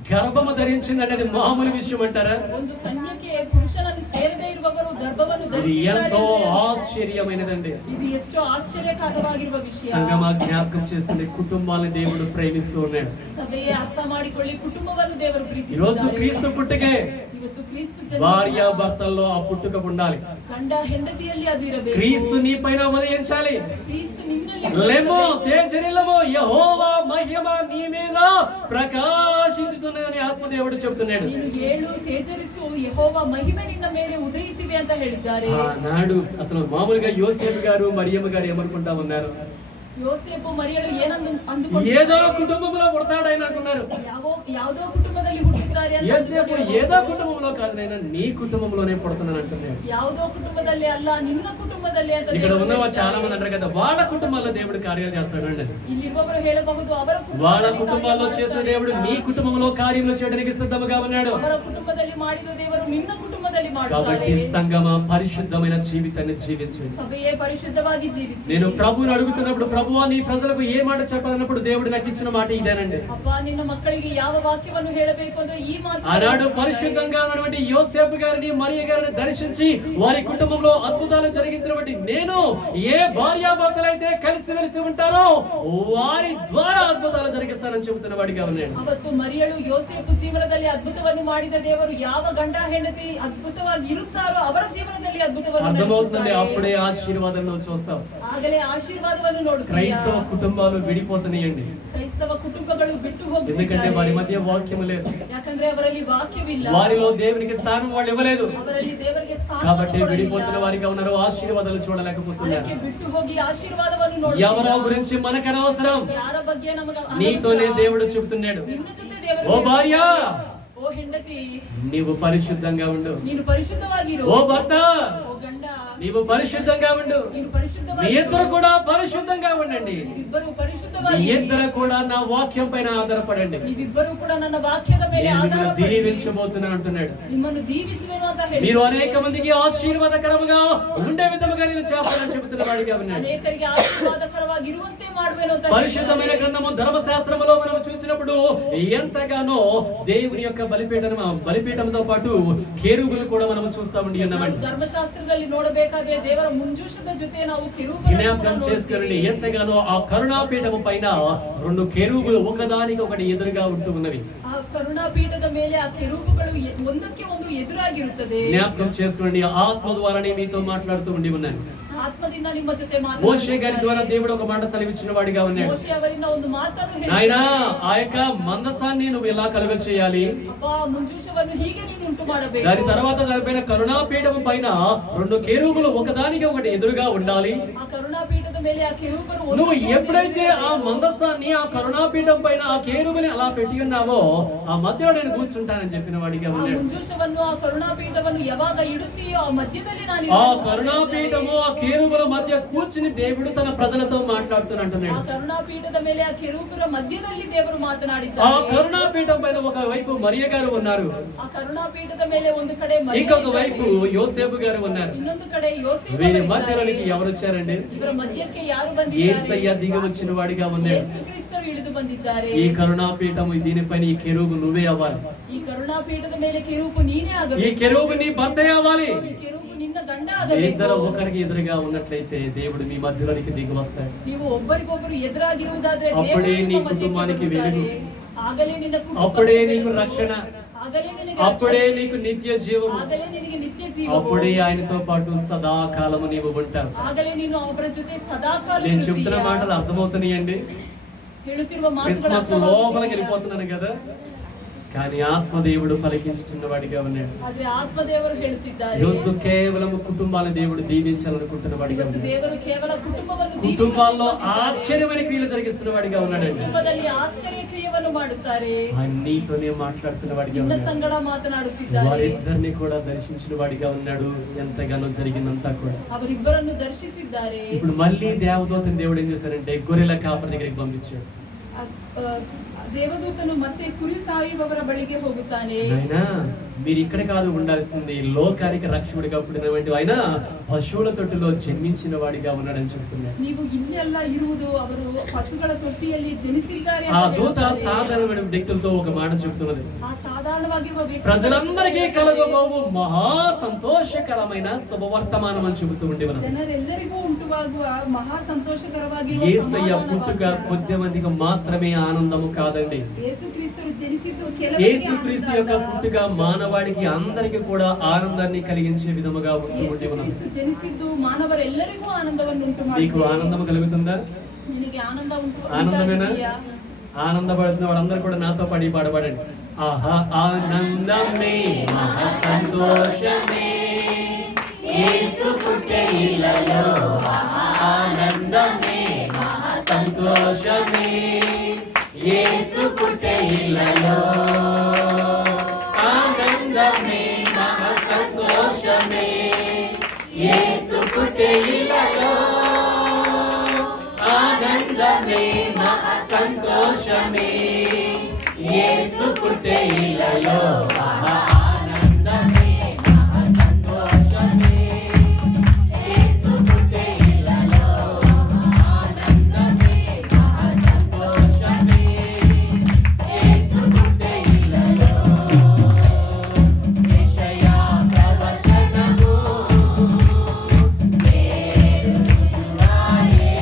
గర్భము ధరించింది అనేది మామూలు విషయం అంటారా? ಒಂದು ಕನ್ಯಕೆ ಪುರುಷನನ್ನು ಸೇರದೇ ಇರುವವರು ಗರ್ಭವನ್ನು ఇది ಧರಿಸಿದ್ದಾರೆ ఎంతో ಅಂದ್ರೆ ఆశ్చర్యమైనదండి. ಇದು ಎಷ್ಟು ಆಶ್ಚರ್ಯಕಾರವಾಗಿರುವ ವಿಷಯ. సంగమా జ్ఞాపకం చేసుకుని కుటుంబాలను దేవుడు ప్రేమిస్తూ ఉన్నాడు. ಸಭೆಯೇ ಅರ್ಥ ಮಾಡಿಕೊಳ್ಳಿ, ಕುಟುಂಬವನ್ನು ದೇವರು ఈ రోజు ಪ್ರೀತಿಸಿದ್ದಾರೆ. క్రీస్తు పుట్టుకే ಇವತ್ತು ಕ್ರಿಸ್ತ భార్య భర్తల్లో ఆ పుట్టుక ఉండాలి. ಗಂಡ ಹೆಂಡತಿಯಲ್ಲಿ ಅದು ಇರಬೇಕು. క్రీస్తు నీ పైన ఉదయించాలి. ಕ್ರಿಸ್ತ ನಿನ್ನಲ್ಲಿ లెమో ಉದಯಿಸಬೇಕು. తేజరిల్లమో యెహోవా మహిమ నీ మీద ప్రకాశించుతున్నదని ఆత్మదేవుడు చెప్తున్నాడు. ನೀನು ಏಳು ತೇಜರಿಸು, ಯೆಹೋವ ಮಹಿಮೆ ನಿನ್ನ ಮೇಲೆ ಉದಯಿಸಿದೆ ಅಂತ ಹೇಳಿದ್ದಾರೆ. నాడు అసలు మామూలుగా యోసేపు గారు మరియమ్మ గారు ఏమనుకుంటా ఉన్నారు? ಯೋಸೇಫು ಮರಿಯಳು ಏನಂದು ఏదో ಅಂದುಕೊಂಡಿದ್ದಾರೆ? కుటుంబంలో పుడతాడని అనుకున్నారు. ಯಾವುದೋ ಕುಟುಂಬದಲ್ಲಿ ಹುಟ್ಟಿದ್ದಾರೆ ಅಂತ యోసేపు ಅಂದುಕೊಂಡಿದ್ದಾರೆ. ఏదో కుటుంబంలో కాదు, నేను నీ కుటుంబంలోనే పుడతానని అంటున్నాడు. ಯಾವುದೋ ಕುಟುಂಬದಲ್ಲಿ ಅಲ್ಲ, ನಿನ್ನ ಕುಟುಂಬದಲ್ಲಿ ಅಂತ ఇక్కడ ದೇವರು ఉన్న ಹೇಳಿದ್ದಾರೆ. చాలా మంది అంటారు కదా, వాళ్ళ కుటుంబాల్లో దేవుడు కార్యాలు చేస్తాడండి. ಇಲ್ಲಿರುವವರು ಹೇಳಬಹುದು, ಅವರ వాళ్ళ ಕುಟುಂಬದಲ್ಲಿ కుటుంబాల్లో ಕಾರ್ಯ చేసిన ಮಾಡುತ್ತಾರೆ. దేవుడు మీ కుటుంబంలో కార్యములు చేయడానికి సిద్ధముగా ఉన్నాడు. ಅವರ కుటుంబದಲ್ಲಿ ಮಾಡಿದ ದೇವರು ನಿನ್ನ ಕುಟುಂಬದಲ್ಲಿ కాబట్టి ಮಾಡುತ್ತಾರೆ. సంగమ పరిశుద్ధమైన జీవితాన్ని జీవించు. ಸಭೆಯೇ ಪರಿಶುದ್ಧವಾಗಿ ಜೀವಿಸಿ. నేను ప్రభువుని అడుగుతున్నప్పుడు, ప్రభువా నీ ప్రజలకు ఏ మాట చెప్పాలన్నప్పుడు దేవుడు నాకు ఇచ్చిన మాట ఇదేనండి. ಅಪ್ಪ, ನಿನ್ನ ಮಕ್ಕಳಿಗೆ ಯಾವ ವಾಕ್ಯವನ್ನು ಹೇಳಬೇಕು ಅಂದ್ರೆ ಈ ಮಾತು. ఆనాడు పరిశుద్ధంగా ఉన్నటువంటి యోసేపు గారిని మరియ గారిని దర్శించి వారి కుటుంబంలో అద్భుతాలు జరిగించినటువంటి నేను ఏ భార్యాభర్తలైతే కలిసిమెలిసి ఉంటారో వారి ద్వారా అద్భుతాలు జరిగిస్తానని చెబుతున్న వాడిగా ఉన్నాడు. ಅವತ್ತು ಮರಿಯಳು ಯೋಸೇಫು ಜೀವನದಲ್ಲಿ ಅದ್ಭುತವನ್ನು ಮಾಡಿದ ದೇವರು ಯಾವ ಗಂಡ ಹೆಂಡತಿ ಅದ್ಭುತವಾಗಿ ಇರುತ್ತಾರೋ ಅವರ ಜೀವನದಲ್ಲಿ ಅದ್ಭುತವನ್ನು అర్థమవుతుంది, ನಡೆಸುತ್ತಾರೆ. అప్పుడే ఆశీర్వాదం నువ్వు చూస్తావు. ಆಗಲೇ ಆಶೀರ್ವಾದವನ್ನು ನೋಡುತ್ತೀಯ. క్రైస్తవ కుటుంబాలు విడిపోతున్నాయండి, ಕ್ರೈಸ್ತವ ಕುಟುಂಬಗಳು ಬಿಟ್ಟು ఎందుకంటే వారి ಹೋಗುತ್ತಿದ್ದಾರೆ. మధ్య వాక్యము లేదు, ಯಾಕಂದ್ರೆ ಅವರಲ್ಲಿ ವಾಕ್ಯವಿಲ್ಲ, వారిలో దేవునికి స్థానం వాళ్ళు ఇవ్వలేదు. ಅವರಲ್ಲಿ ದೇವರಿಗೆ కాబట్టి ಸ್ಥಾನವನ್ನು విడిపోతున్న ಕೊಡಲಿಲ್ಲ. వారిగా ఉన్నారు, ఆశీర్వాదాలు చూడలేకపోతున్నారు. ಅದಕ್ಕೆ ಬಿಟ್ಟು ಹೋಗಿ ಆಶೀರ್ವಾದವನ್ನು ఎవరో ನೋಡುತ್ತೀಯ. గురించి మనకు అనవసరం, ಯಾರ ಬಗ್ಗೆ ನಮಗೆ నీతోనే దేవుడు చెబుతున్నాడు. ನಿನ್ನ ಜೊತೆ ದೇವರು ఓ భార్య, ಓ ಹೆಂಡತಿ, నీవు పరిశుద్ధంగా ఉండు. ನೀನು ಪರಿಶುದ್ಧವಾಗಿರು. ఓ భర్త, ಓ ಗಂಡ, నీవు పరిశుద్ధంగా ఉండు. ನೀನು మీ ಪರಿಶುದ್ಧವಾಗಿ ఇద్దరు కూడా పరిశుద్ధంగా ఉండండి. ನೀವಿಬ್ಬರು మీ ಪರಿಶುದ್ಧವಾಗಿ ఇద్దరు కూడా నా వాక్యం పైన ఆధారపడండి. ನೀವಿಬ್ಬರು ಕೂಡ ನನ್ನ వాక్ಯದ ಮೇಲೆ నేను మిమ్మల్ని ಆಧಾರಪಡಿ దీవించబోతున్నాను అంటున్నాడు. ನಿಮ್ಮನ್ನು ದೀವಿಸುವೆನು ಅಂತ ಹೇಳಿ మీరు అనేక మందికి ఆశీర్వాదకరముగా ఉండే విధముగా నేను చేస్తానని చెబుతున్న వాడిగా ఉన్నాడు. ಅನೇಕರಿಗೆ ಆಶೀರ್ವಾದಕರವಾಗಿರುವಂತೆ ಮಾಡುವೆನು ಅಂತ పరిశుద్ధమైన గ్రంథము ధర్మశాస్త్రములో మనం చూసినప్పుడు చూసినప్పుడు ఎంతగానో దేవుని యొక్క బలిపీఠంతో పాటు కేరుబులు కూడా మనం చూస్తామండి ఉన్నామండి. ಧರ್ಮಶಾಸ್ತ್ರದಲ್ಲಿ ನೋಡಬೇಕಾದ್ರೆ ದೇವರ ಮುಂಜೂಷದ ಜೊತೆ ನಾವು ಕೆರೂಬುಗಳನ್ನು జ్ఞాపకం చేసుకోండి, ఎంతగానో ఆ కరుణాపీఠము పైన 2 కేరుబులు ఒకదానికి ఒకటి ఎదురుగా ఉంటూ ఉన్నవి. ಆ ಕರುಣಾಪೀಠದ ಮೇಲೆ ಆ ಕೆರೂಬುಗಳು ಒಂದಕ್ಕೆ ಒಂದು ಎದುರಾಗಿರುತ್ತದೆ. జ్ఞాపకం చేసుకోండి, ఆత్మ ద్వారానే మీతో మాట్లాడుతూ ఉండి ఉన్నాను. ఆత్మದಿಂದ ನಿಮ್ಮ ಜೊತೆ మోషే గారి ద్వారా దేవుడు ఒక మాట సెలవిచ్చిన వాడిగా ఉన్నాడు. మోషే ಅವರಿಂದ ಒಂದು ಮಾತನ್ನು ಹೇಳಿದ. నాయనా, ఆ యొక్క మందసాన్ని నువ్వు ఎలా కలుగ చేయాలి, ಅಪ್ಪ ಮುಂಜೂಷವನ್ನು ಹೀಗೆ ನೀನು ಉಂಟು ಮಾಡಬೇಕು. దాని తర్వాత దానిపైన కరుణాపీఠం పైన 2 కేరూబులు ఒకదానికి ఒకటి ఎదురుగా ఉండాలి. ఆ కరుణాపీఠದ ಮೇಲೆ ಆ ಕೆರೂಬರು నువ్వు ఎప్పుడైతే ఆ మందసాన్ని ఆ కరుణాపీఠం పైన ఆ కేరూబుని అలా పెట్టి ఉన్నావో ఆ మధ్యలో నేను కూర్చుంటానని చెప్పిన వాడిగా ಆ ఉన్నాడు. ಮುಂಜೂಷವನ್ನು ಆ ಕರುಣಾಪೀಠವನ್ನು ಯಾವಾಗ ಇಡುತ್ತೀಯೋ ಆ ಮಧ್ಯದಲ್ಲಿ ನಾನು ఆ కరుణాపీఠము ఆ కేరూబుల మధ్య కూర్చుని దేవుడు తన ప్రజలతో మాట్లాడుతున్నట్టున్నాడు. ಆ కరుణాపీఠದ ಮೇಲೆ ಆ ಕೆರೂಬರ ಮಧ್ಯದಲ್ಲಿ ದೇವರು ఆ ಮಾತನಾಡಿದ್ದಾರೆ. కరుణాపీఠం పైన ఒక వైపు మరియ గారు ఉన్నారు, ಆ కరుణాపీఠದ ಮೇಲೆ ಒಂದು ಕಡೆ ಮರಿಯ ఇంకొక ಇದ್ದಾರೆ. వైపు యోసేపు గారు ఉన్నారు. ಇನ್ನೊಂದು కಡೆ ಯೋಸೇಫ వీరి ಇದ್ದಾರೆ. మధ్యలోనికి ఎవరు వచ్చారండి? ಇವರ ಮಧ್ಯಕ್ಕೆ ಯಾರು ಬಂದಿದ್ದಾರೆ? యేసయ్య దిగి వచ్చిన వాడిగా ఉన్నాడు. ಯೇಸು ಕ್ರಿಸ್ತರು ಇಳಿದು ಬಂದಿದ್ದಾರೆ. ఈ కరుణాపీఠము దీనిపైన ఈ కెరూబు నువ్వే అవ్వాలి. ಈ ಕರುಣಾಪೀಠದ ಮೇಲೆ ಕೆರೂಬು ನೀನೇ ఈ ಆಗಬೇಕು. కెరూబు నీ భర్తే అవ్వాలి. ಈ ಕೆರೂಬು ನಿನ್ನ ಗಂಡ ಆಗಬೇಕು. ఇద్దరు ఒకరికి ఎదురుగా ఉన్నట్లయితే దేవుడు మీ మధ్యలోనికి దిగి వస్తాడు. ನೀವು ಒಬ್ಬರಿಗೊಬ್ಬರು ಎದುರಾಗಿರುವುದಾದ್ರೆ అప్పుడే ದೇವರು నీ ನಿಮ್ಮ ಮಧ್ಯಕ್ಕೆ కుటుంబానికి ಬರುತ್ತಾರೆ. వెలుగు, ಆಗಲೇ ನಿನ್ನ ಕುಟುಂಬಕ್ಕೆ అప్పుడే ಬೆಳಕು. నీకు రక్షణ, ಆಗಲೇ ನಿನಗೆ అప్పుడే ರಕ್ಷಣೆ. నీకు నిత్య జీవము, ಆಗಲೇ ನಿನಗೆ ನಿತ್ಯ ಜೀವವು. అప్పుడే ఆయనతో పాటు సదాకాలము నీవు ఉంటావు. ಆಗಲೇ ನೀನು ಅವರ ಜೊತೆ ಸದಾಕಾಲ నేను ಇರುತ್ತೀಯ. చెప్తున్న మాటలు అర్థమవుతున్నాయండి. ಹೇಳುತ್ತಿರುವ ಮಾತುಗಳು క్రిస్మస్ లోపలికి ಅರ್ಥವಾಗುತ್ತಿದೆಯా? వెళ్ళిపోతున్నాను కదా, కానీ ఆత్మదేవుడు పలికించుతున్న వాడిగా ఉన్నాడు. ಆದ್ರೆ ಆತ್ಮದೇವರು ಹೇಳುತ್ತಿದ್ದಾರೆ, ఈరోజు కేవలం కుటుంబాల దేవుడు దీవించాలనుకుంటున్న వాడిగా ಇವತ್ತು ఉన్నాడు. ದೇವರು ಕೇವಲ ಕುಟುಂಬವನ್ನು కుటుంబాల్లో ದೀವಿಸಲು ఆశ్చర్యమైన క్రియలు జరిగిస్తున్న వాడిగా ఉన్నాడండి. ಕುಟುಂಬದಲ್ಲಿ ಆಶ್ಚರ್ಯ క్రియವನ್ನು ಮಾಡುತ್ತಾರೆ. ఆయన నీతోనే మాట్లాడుతున్న వాడిగా ನಿನ್ನ ఉన్నాడు. ಸಂಗಡ ಮಾತನಾಡುತ್ತಿದ್ದಾರೆ. వారిద్దరిని కూడా దర్శించిన వాడిగా ఉన్నాడు. ఎంతగానో జరిగిందంతా కూడా. ಅವರಿಬ್ಬರನ್ನು ದರ್ಶಿಸಿದ್ದಾರೆ. ఇప్పుడు మళ్ళీ దేవదూతని దేవుడు ఏం చేశారంటే గొర్రెల కాపరి దగ్గరికి పంపించాడు. ದೇವದೂತನು ಮತ್ತೆ ಕುರಿ ಕಾಯುವವರ ಬಳಿಗೆ ಹೋಗುತ್ತಾನೆ. ఆయన మీరు ఇక్కడ కాదు ఉండాల్సింది, లోకానికి రక్షకుడిగా పుట్టినటువంటి ఆయన పశువుల తొట్టిలో జన్మించిన వాడిగా ఉన్నాడని చెప్తున్నాడు. ನೀವು ಇಲ್ಲೆಲ್ಲ ಇರುವುದು ಅವರು ಪಶುಗಳ ತೊಟ್ಟಿಯಲ್ಲಿ ಜನಿಸಿದ್ದಾರೆ ఆ ಅಂತ దూత ಹೇಳ್ತಾರೆ. సాధారణమైన వ్యక్తులతో ఒక మాట చెప్తున్నది. ಆ ಸಾಧಾರಣವಾಗಿರುವ ವ್ಯಕ್ತಿ ప్రజలందరికీ కలగబోవు మహా సంతోషకరమైన శుభవర్తమానం అని చెబుతూ ఉండి మనం. ಜನರೆಲ್ಲರಿಗೂ ಉಂಟುವಾಗುವ ಮಹಾ ಸಂತೋಷಕರವಾಗಿರುವ యేసయ్య పుట్టుక ಸಮಾಧಾನವಾದ కొద్ది మందికి మాత్రమే ఆనందము కాదండి. ಯೇಸು ಕ್ರಿಸ್ತರು ಜನಿಸಿದ್ದು యేసుక్రీస్తు యొక్క పుట్టుక మానవాడికి అందరికి కూడా ఆనందాన్ని కలిగించే విధముగా ఉంటూ ಯೇಸು ఉన్నాం. ಕ್ರಿಸ್ತು ಜನಿಸಿದ್ದು ಮಾನವರೆಲ್ಲರಿಗೂ ಆನಂದವನ್ನು ಉಂಟು నీకు ಮಾಡಿದೆ. ఆనందం కలుగుతుందా? ನಿನಗೆ ಆನಂದ ఆనందమేనా? ಉಂಟಾಗಿದೆಯా? ఆనందపడుతున్న వాళ్ళందరూ కూడా నాతో పడి పాడబడండి. ఆహా ఆనందమే మహా సంతోషమే యేసు పుట్టే ఇలలో, ఆనందమే మహా సంతోషమే యేసు పుట్టే ఇలలో, ఆనందమే మహా సంతోషమే యేసు పుట్టే ఇలలో, ఆనందమే మహా సంతోషమే యేసు పుట్టే ఇలలో, ఆనందమే మహా సంతోషమే యేసు పుట్టే ఇలలో, ఆనందమే మహా సంతోషమే యేసు పుట్టే ఇలలో. యెషయా ప్రవచనము నేరుచువాయే,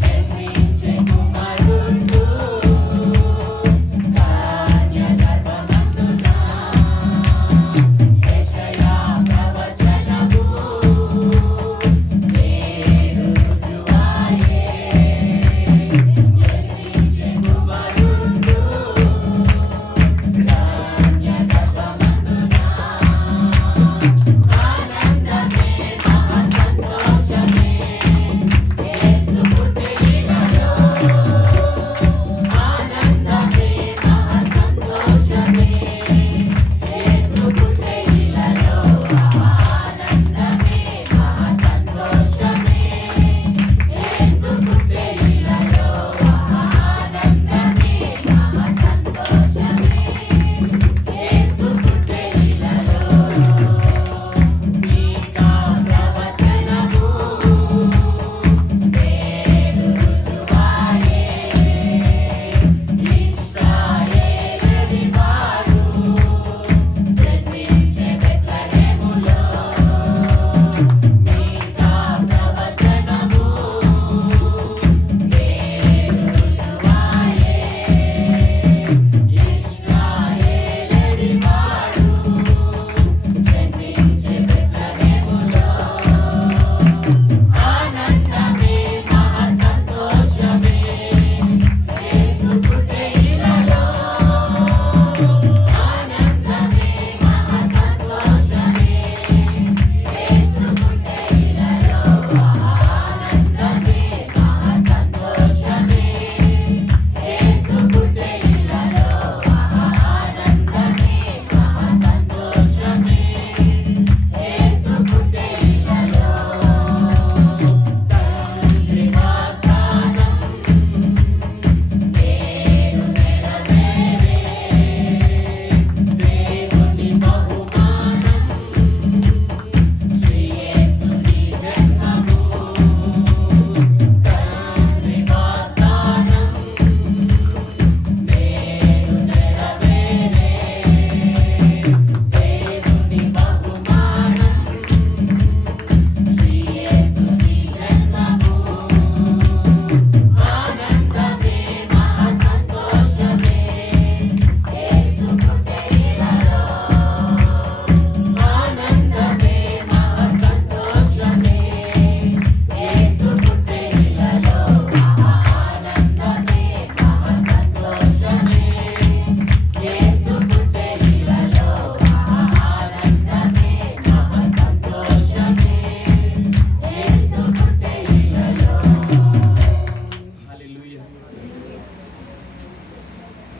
జన్మించే కుమారుడు కన్య గర్భమందు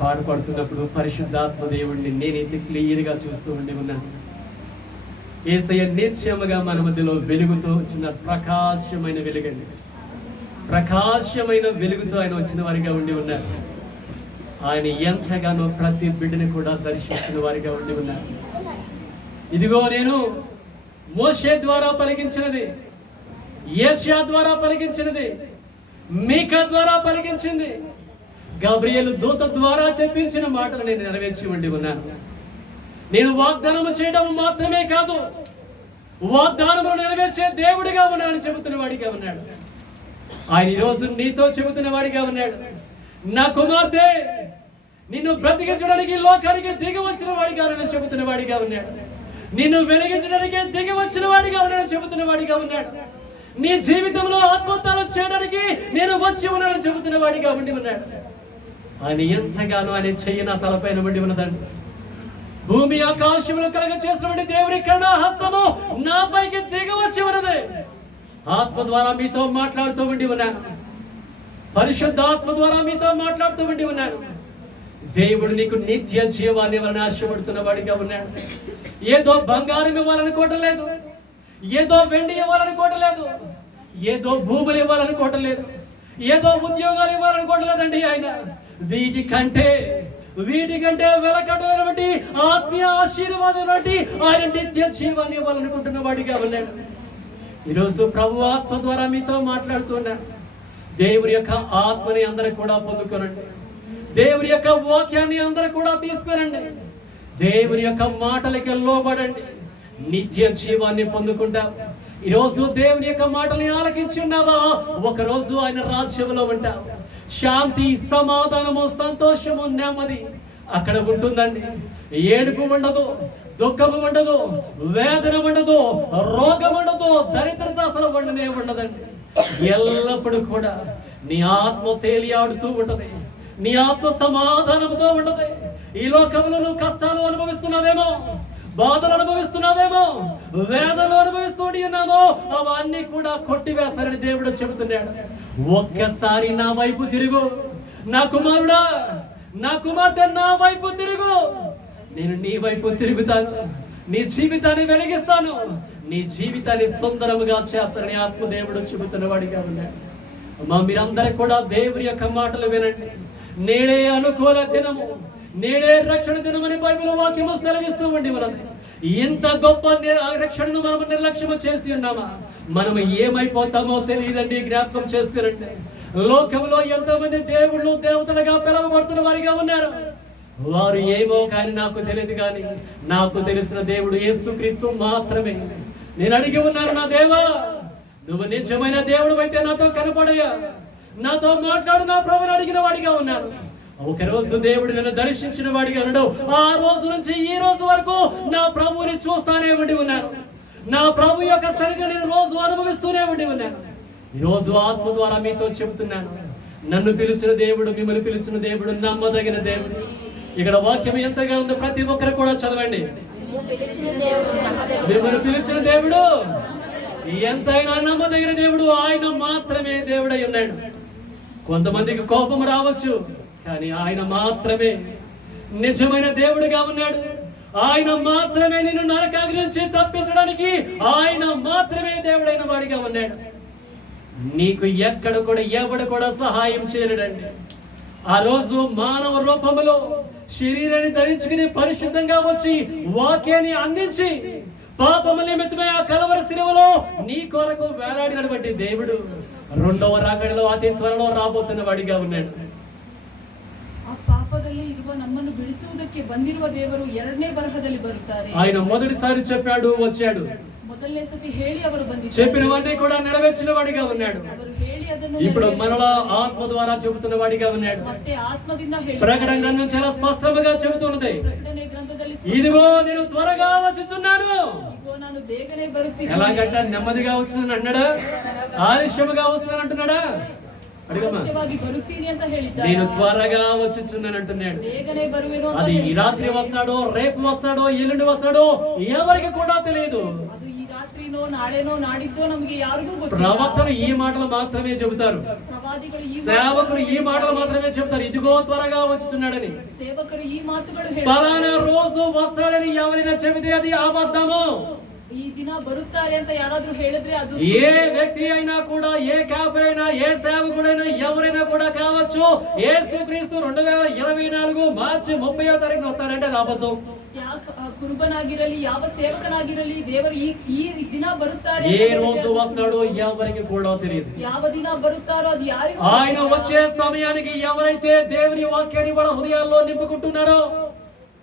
పాట పాడుతున్నప్పుడు పరిశుద్ధాత్మ దేవుడిని నేనైతే క్లియర్గా చూస్తూ ఉండి ఉన్నాను. యేసయ్య నిత్యముగా మన మధ్యలో వెలుగుతో వచ్చిన ప్రకాశమైన వెలుగండి. ప్రకాశమైన వెలుగుతో ఆయన వచ్చిన వారిగా ఉండి ఉన్నారు. ఆయన ఎంతగానో ప్రతి బిడ్డని కూడా దర్శించిన వారిగా ఉండి ఉన్నారు. ఇదిగో నేను మోషే ద్వారా పలికించినది, యేషయా ద్వారా పలికించినది, మీకా ద్వారా పలికించింది, గబ్రియేలు దూత ద్వారా చెప్పించిన మాటలు నేను నెరవేర్చి ఉండి ఉన్నాను. నేను వాగ్దానము చేయడం మాత్రమే కాదు, వాగ్దానములు నెరవేర్చే దేవుడిగా ఉన్నానని చెబుతున్న వాడిగా ఉన్నాడు. ఆయన ఈరోజు నీతో చెబుతున్న వాడిగా ఉన్నాడు. నా కుమార్తె, నిన్ను బ్రతికించడానికి లోకానికి దిగి వచ్చిన వాడిగా ఉన్నానని చెబుతున్న వాడిగా ఉన్నాడు. నిన్ను వెలిగించడానికి దిగి వచ్చిన వాడిగా ఉన్నానని చెబుతున్న వాడిగా ఉన్నాడు. నీ జీవితంలో అద్భుతాలు చేయడానికి నేను వచ్చి ఉన్నానని చెబుతున్న వాడిగా ఉండి ఉన్నాడు. ఆయన ఎంతగానో ఆయన చెయ్యి నా తలపైన ఉండి ఉన్నదండి. భూమి ఆకాశములు కలగ చేసినటువంటి దేవుని కరుణా హస్తము నాపైకి దిగి వచ్చి ఉన్నది. ఆత్మ ద్వారా మీతో మాట్లాడుతూ ఉండి ఉన్నాను. పరిశుద్ధాత్మ ద్వారా మీతో మాట్లాడుతూ ఉండి ఉన్నాను. దేవుడు నీకు నిత్య జీవాన్ని ఇవ్వాలని ఆశపడుతున్న వాడిగా ఉన్నాడు. ఏదో బంగారం ఇవ్వాలనుకోవటం లేదు, ఏదో వెండి ఇవ్వాలనుకోవటం లేదు, ఏదో భూములు ఇవ్వాలనుకోవటం లేదు, ఏదో ఉద్యోగాలు ఇవ్వాలనుకోవటం లేదండి. ఆయన వీటికంటే వెలకటువంటి ఆత్మీయ ఆశీర్వాదం ఆయన నిత్య జీవాన్ని ఇవ్వాలనుకుంటున్న వాడిగా ఉన్నాడు. ఈరోజు ప్రభు ఆత్మ ద్వారా మీతో మాట్లాడుతున్నాడు. దేవుని యొక్క ఆత్మని అందరూ కూడా పొందుకోనండి. దేవుని యొక్క వాక్యాన్ని అందరూ కూడా తీసుకురండి. దేవుని యొక్క మాటలకి లోబడండి. నిత్య జీవాన్ని పొందుకుంటాం. ఈరోజు దేవుని యొక్క మాటల్ని ఆలకించి ఉన్నావా, ఒకరోజు ఆయన రాజ్యంలో ఉంటావు. శాంతి, సమాధానము, సంతోషము, నెమ్మది అక్కడ ఉంటుందండి. ఏడుపు ఉండదు, దుఃఖము ఉండదు, వేదన ఉండదు, రోగం ఉండదు, దరిద్రత అసలు ఉండనే ఉండదండి. ఎల్లప్పుడూ కూడా నీ ఆత్మ తేలియాడుతూ ఉంటది, నీ ఆత్మ సమాధానంతో ఉండదు. ఈ లోకంలో నువ్వు కష్టాలు అనుభవిస్తున్నావేమో, బాధలు అనుభవిస్తున్నావేమో, వేదనలు అనుభవిస్తూనే ఉన్నామో, అవన్నీ కూడా కొట్టివేస్తారని దేవుడు చెబుతున్నాడు. ఒక్కసారి నా వైపు తిరుగు, నా కుమారుడా, నా కుమార్తె, నా వైపు తిరుగు. నేను నీ వైపు తిరుగుతాను, నీ జీవితాన్ని వెలిగిస్తాను, నీ జీవితాన్ని సుందరముగా చేస్తానని ఆత్మదేవుడు చెబుతున్న వాడిగా ఉన్నాడు. అమ్మా, మీరందరూ కూడా దేవుని యొక్క మాటలు వినండి. నేడే అనుకూల దినము, నేడే రక్షణ దినమని బైబిల్ వాక్యము సెలవిస్తూ ఉండి ఉన్నది. ఇంత గొప్ప రక్షణను మనము నిర్లక్ష్యం చేసి ఉన్నామా, మనం ఏమైపోతామో తెలియదండి. జ్ఞాపకం చేసుకురండి. లోకంలో ఎంతమంది దేవుళ్ళు దేవతలుగా పిలువబడుతున్న వారిగా ఉన్నారు. వారు ఏమో కానీ నాకు తెలియదు, కానీ నాకు తెలిసిన దేవుడు యేసుక్రీస్తు మాత్రమే. నేను అడిగి ఉన్నాను, నా దేవా, నువ్వు నిజమైన దేవుడు అయితే నాతో కనపడయ్యా, నాతో మాట్లాడు నా ప్రభుని అడిగిన వాడిగా ఉన్నాను. ఒకరోజు దేవుడు నన్ను దర్శించిన వాడిగా ఉన్నాడు. ఆ రోజు నుంచి ఈ రోజు వరకు నా ప్రభువుని చూస్తానే ఉండి ఉన్నాను. నా ప్రభు యొక్క సన్నిధిని నేను రోజు అనుభవిస్తూనే ఉండి ఉన్నాను. ఈ రోజు ఆత్మ ద్వారా మీతో చెబుతున్నాను, నన్ను పిలిచిన దేవుడు, మిమ్మల్ని పిలిచిన దేవుడు నమ్మదగిన దేవుడు. ఇక్కడ వాక్యం ఎంతగా ఉందో ప్రతి ఒక్కరు కూడా చదవండి. మిమ్మల్ని పిలిచిన దేవుడు ఎంతైనా నమ్మదగిన దేవుడు. ఆయన మాత్రమే దేవుడై ఉన్నాడు. కొంతమందికి కోపం రావచ్చు, కానీ ఆయన మాత్రమే నిజమైన దేవుడిగా ఉన్నాడు. ఆయన మాత్రమే నిన్ను నరకాగ్ని నుంచి తప్పించడానికి ఆయన మాత్రమే దేవుడైన వాడిగా ఉన్నాడు. నీకు ఎక్కడ కూడా ఎవడు కూడా సహాయం చేయలేడండి. ఆ రోజు మానవ రూపంలో శరీరాన్ని ధరించుకుని పరిశుద్ధంగా వచ్చి వాక్యాన్ని అందించి పాపము నిమిత్తమై ఆ కలవరి శిలువలో నీ కొరకు వేలాడినటువంటి దేవుడు రెండవ రాకడలో అతి త్వరలో రాబోతున్న వాడిగా ఉన్నాడు. ಆ ಪಾಪದಲ್ಲಿ ಇರುವ ನಮ್ಮನ್ನು ಬಿಡಿಸುವುದಕ್ಕೆ ಬಂದಿರುವ ದೇವರು ಎರಡನೇ ಬರಹದಲ್ಲಿ ಬರುತ್ತಾರೆ. ఆయన మొదటిసారి చెప్పాడు, వచ్చాడు. ಮೊದಲನೇ ಸತಿ ಹೇಳಿ ಅವರು ಬಂದಿದ್ದಾರೆ. చెప్పినవన్నీ కూడా నెరవేర్చిన వాడిగా ఉన్నాడు. ಅವರು ಹೇಳಿ ಅದನ್ನು ఇప్పుడు మనలా ఆత్మ ద్వారా చెబుతున్న వాడిగా ఉన్నాడు. ಮತ್ತೆ ఆత్మದಿಂದ ಹೇಳಿ ప్రకటన గ్రంథం చాలా స్పష్టంగా చెబుతున్నది. ಪ್ರಕಟಣೆ ಗ್ರಂಥದಲ್ಲಿ ఇదిగో నేను త్వరగా వచ్చుచున్నాను. ఇదిగో ನಾನು ಬೇಗನೆ ಬರುತ್ತೇನೆ. ఎలాగంట నెమ్మదిగా వస్తున్నాను అన్నాడా, ఆలస్యముగా వస్తున్నాను అంటున్నాడా? ఆలస్యವಾಗಿ ಬರುತ್ತೀನಿ ಅಂತ ಹೇಳಿದ್ದಾರೆ. నేను త్వరగా వచ్చుచున్నాను అంటున్నాడు. ಬೇಗನೆ ಬರುವೆನು ಅಂತ అది ఈ రాత్రి వస్తాడో, రేపు వస్తాడో, ఎల్లుండి వస్తాడో ఎవరికి కూడా తెలియదు. ಅದು ಈ ರಾತ್ರಿನೋ ಇವತ್ತೇನೋ ನಾಳೆನೋ ನಾಡಿದ್ದೋ ನಮಗೆ ಯಾರಿಗೂ ಗೊತ್ತಿಲ್ಲ. ప్రవక్తలు ఈ మాటలు మాత్రమే చెబుతారు, ಪ್ರವಾದಿಗಳು ಈ సేవకులు ఈ మాటలు మాత్రమే చెబుతారు, ఇదిగో త్వరగా వచ్చుచున్నాడని. సేవಕರು ఈ మాటಗಳು పలానా రోజు వస్తాడని ఎవరైనా చెబితే అది అబద్ధము. ఈ దిన బరుత్తారే ಅಂತ ಯಾರಾದ್ರೂ ಹೇಳಿದ್ರೆ ಅದು ఏ వ్యక్తి అయినా కూడా, ఏ కాపరైనా, ఏ సేవకుడైనా, ఎవరైనా కూడా కావచ్చు, యేసుక్రీస్తు 2024 మార్చి 30వ తారీఖున వస్తాడంటే అది అబద్ధం. కురుబనాగిరಲಿ, ಯಾವ ಸೇವಕನಾಗಿರಲಿ, ದೇವರು ಈ ದಿನ ಬರುತ್ತಾರೆ. ఏ రోజు వస్తాడో ఎవరికి కూడా తెలియదు. ಯಾವ ದಿನ ಬರುತ್ತಾರೋ ಅದು ಯಾರಿಗೂ. ఆయన వచ్చే సమయానికి ఎవరైతే దేవుని వాక్యాన్ని వాళ్ళ హృదయాల్లో నింపుకుంటున్నారో,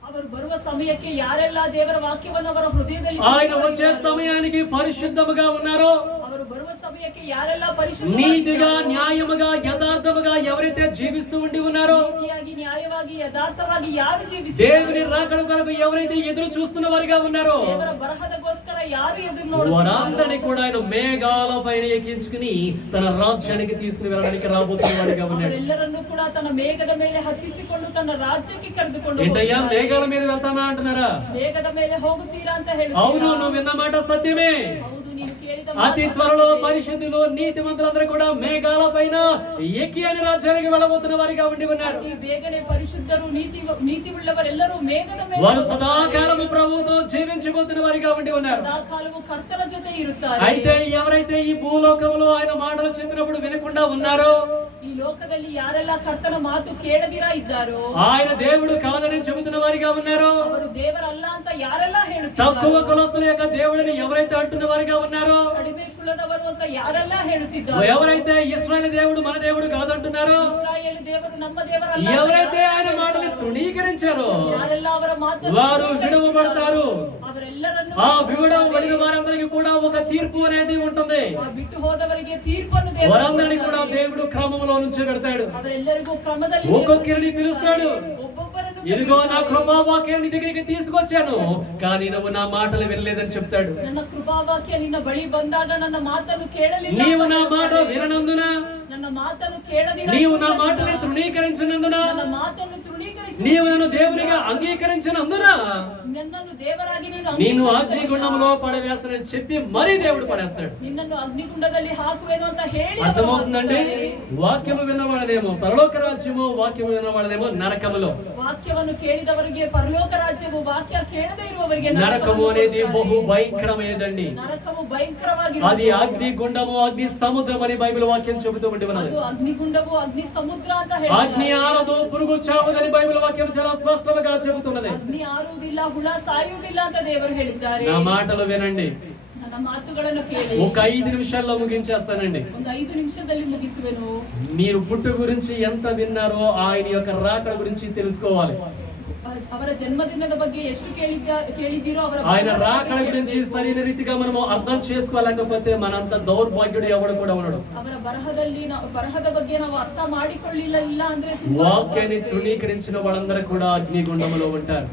ಅವರು ಬರುವ ಸಮಯಕ್ಕೆ ಯಾರೆಲ್ಲ ದೇವರ ವಾಕ್ಯವನ್ನು ಅವರ ಹೃದಯದಲ್ಲಿ, ఆయన వచ్చే సమయానికి పరిశుద్ధముగా ఉన్నారో, ಅವರು ಬರುವ ಸಮಯಕ್ಕೆ ಯಾರೆಲ್ಲ ಪರಿಶುದ್ಧ, నీతిగా, న్యాయముగా, యథార్థముగా ఎవరైతే జీవిస్తూ ఉండి ఉన్నారో, ನೀತಿಯಾಗಿ, ನ್ಯಾಯವಾಗಿ, యథాರ್ಥವಾಗಿ ಯಾರು ಜೀವಿಸಿ, దేవుని రాకడ కొరకు ఎవరైతే ఎదురు చూస్తున్న వారిగా ఉన్నారో, ದೇವರ ಬರಹದಗೋಸ್ಕರ ಯಾರು ಎದುರು ನೋಡುತ್ತಾರೋ, వారందరినీ కూడా ఆయన మేఘాల పైన ఎక్కించుకుని తన రాజ్యానికి తీసుకుని వెళ్ళడానికి రాబోతున్న వారిగా ఉన్నాడు. ಅವರೆಲ್ಲರನ್ನೂ ಕೂಡ ತನ್ನ ಮೇಘದ ಮೇಲೆ ಹತ್ತಿಸಿಕೊಂಡು ತನ್ನ ರಾಜ್ಯಕ್ಕೆ ಕರೆದುಕೊಂಡು ఏంటయ్యా ಹೋಗುತ್ತಾನೆ. మేఘాల మీద వెళ్తామా అంటున్నారా? ಮೇಘದ ಮೇಲೆ ಹೋಗುತ್ತೀರಾ ಅಂತ ಹೇಳುತ್ತೀರಾ? అవును, నువ్వు విన్న మాట సత్యమే. ಹೌದು, ನೀನು ಕೇಳಿದ అతి ಮಾತು త్వరలో ಸತ್ಯವೇ. పరిశుద్ధులు, నీతిమంతులందరూ కూడా మేఘాల పైన ఎక్కి అని రాజ్యానికి వెళ్ళబోతున్న వారిగా ఉండి ఉన్నారు. ಈ ಬೇಗನೆ ಪರಿಶುದ್ಧರು, ನೀತಿ ಉಳ್ಳವರೆಲ್ಲರೂ ಮೇಘದ ಮೇಲೆ వారు సదాకాలము ప్రభువుతో జీవించబోతున్న వారిగా ఉండి ఉన్నారు. ಸದಾಕಾಲವು ಕರ್ತನ ಜೊತೆ ಇರುತ್ತಾರೆ. అయితే ఎవరైతే ఈ భూలోకంలో ఆయన మాటలు చెప్పినప్పుడు వినకుండా ఉన్నారో, ಈ ಲೋಕದಲ್ಲಿ ಯಾರೆಲ್ಲ ಕರ್ತನ ಮಾತು ಕೇಳದಿರಾ ಇದ್ದಾರೋ, ఆయన దేవుడు కాదని చెబుతున్న వారిగా ఉన్నారో, ಅವರು ದೇವರಲ್ಲ ಅಂತ ಯಾರೆಲ್ಲ తక్కువ ಹೇಳುತ್ತಿದ್ದಾರೋ, కులస్తుల యొక్క దేవుడిని ఎవరైతే అంటున్న వారిగా ఉన్నారో, ಕಡಿಮೆ ಕುಲದವರು ಅಂತ ಯಾರೆಲ್ಲ ಹೇಳುತ್ತಿದ್ದಾರೋ, ఎవరైతే ఇశ్రాయేలు దేవుడు మన దేవుడు కాదంటున్నారో, ಇಸ್ರಾಯೇಲ್ ದೇವರು ನಮ್ಮ ದೇವರಲ್ಲ, ఎవరైతే ఆయన మాటలు తృణీకరించారో, ಯಾರೆಲ್ಲ ಅವರ ಮಾತು వారు విడువబడతారు. ಅವರೆಲ್ಲರನ್ನು ఆ విడువబడిన వారందరికీ కూడా ఒక తీర్పు అనేది ఉంటుంది. ಆ ಬಿಟ್ಟು ಹೋದವರಿಗೆ ತೀರ್ಪನ್ನು వారందరినీ కూడా ದೇವರು దేవుడు క్రమంలో నుంచి పెడతాడు. ಅವರೆಲ್ಲರಿಗೂ ಕ್ರಮದಲ್ಲಿ ఒక్కొక్కరిని పిలుస్తాడు. ಒಬ್ಬೊಬ್ಬರನ್ನು ఇదిగో నా కృపావాక్యాన్ని దగ్గరికి తీసుకొచ్చాను, కానీ నువ్వు నా మాటలు వినలేదని చెప్తాడు. ನನ್ನ ಕೃಪಾವಾಕ್ಯ ನಿನ್ನ ಬಳಿ ಬಂದಾಗ ನನ್ನ ಮಾತನ್ನು ಕೇಳಲಿಲ್ಲ, నీవు నా మాట విననందున, ನನ್ನ ಮಾತನ್ನು ಕೇಳದಿರ, నీవు నా మాటని తృణీకరించినందున, ನನ್ನ ಮಾತನ್ನು ತೃಣೀಕರಿಸಿ, నీవు నన్ను దేవునిగా అంగీకరించినందున ನನ್ನನ್ನು ದೇವರಾಗಿ ನೀನು నిన్ను ಅಂಗೀಕರಿಸಲಿಲ್ಲ. అగ్నిగుండంలో పడవేస్తానని చెప్పి మరీ దేవుడు పడేస్తాడు. ನಿನ್ನನ್ನು ಅಗ್ನಿಗುಂಡದಲ್ಲಿ ಹಾಕುವೆನು ಅಂತ ಹೇಳಿ ಅವರು అర్థమవుతుందండి? ಹಾಕುತ್ತಾರೆ. వాక్యము విన్నవాడదేమో పరలోక రాజ్యము, వాక్యము విన్నవాడదేమో నరకములో. ವಾಕ್ಯವನ್ನು ಕೇಳಿದವರಿಗೆ ಪರಲೋಕ ರಾಜ್ಯವು, ವಾಕ್ಯ ಕೇಳದೇ ಇರುವವರಿಗೆ నరకము అనేది బహు భయంకరమైనదండి. ನರಕವು ಭಯಂಕರವಾಗಿ, అది అగ్ని గుండము, అగ్ని సముద్రం అని బైబిల్ వాక్యం చెబుతూ ఉండి ఉన్నది. ಅದು ಅಗ್ನಿಗುಂಡವು, ಅಗ್ನಿ ಸಮುದ್ರ ಅಂತ అగ్ని ಹೇಳಿ, ఆరదు, పురుగు చావదని బైబిల్ వాక్యం చాలా స్పష్టంగా చెబుతున్నది. ಅಗ್ನಿ ಆರುವುದಿಲ್ಲ, ಹುಳ ಸಾಯುವುದಿಲ್ಲ ಅಂತ ದೇವರು ಹೇಳಿದ್ದಾರೆ. నా మాటలు వినండి. ನನ್ನ ಮಾತುಗಳನ್ನು ಕೇಳಿ. ఒక 5 నిమిషాల్లో ముగించేస్తానండి. ಒಂದು 5 ನಿಮಿಷದಲ್ಲಿ ಮುಗಿಸುವೆನು. మీరు పుట్టు గురించి ఎంత విన్నారో ఆయన యొక్క రాకడ గురించి తెలుసుకోవాలి. ಅವರ ಜನ್ಮದಿನದ ಬಗ್ಗೆ ಎಷ್ಟು ಕೇಳಿದ್ದೀರೋ, ಅವರ ఆయన ಬರಹದ రాకడ ಬಗ್ಗೆ గురించి ಹೇಳಬೇಕು. సరైన రీతిగా మనము అర్థం చేసుకోలేకపోతే మనంత దౌర్భాగ్యుడు ఎవడు కూడా ఉన్నాడు. ಅವರ ಬರಹದ ಬಗ್ಗೆ ನಾವು ಅರ್ಥ ಮಾಡಿಕೊಳ್ಳಲಿಲ್ಲ ಅಂದ್ರೆ ತುಂಬಾ వాక్యాన్ని తృణీకరించిన వాళ్ళందరూ కూడా అగ్నిగుండములో ఉంటారు.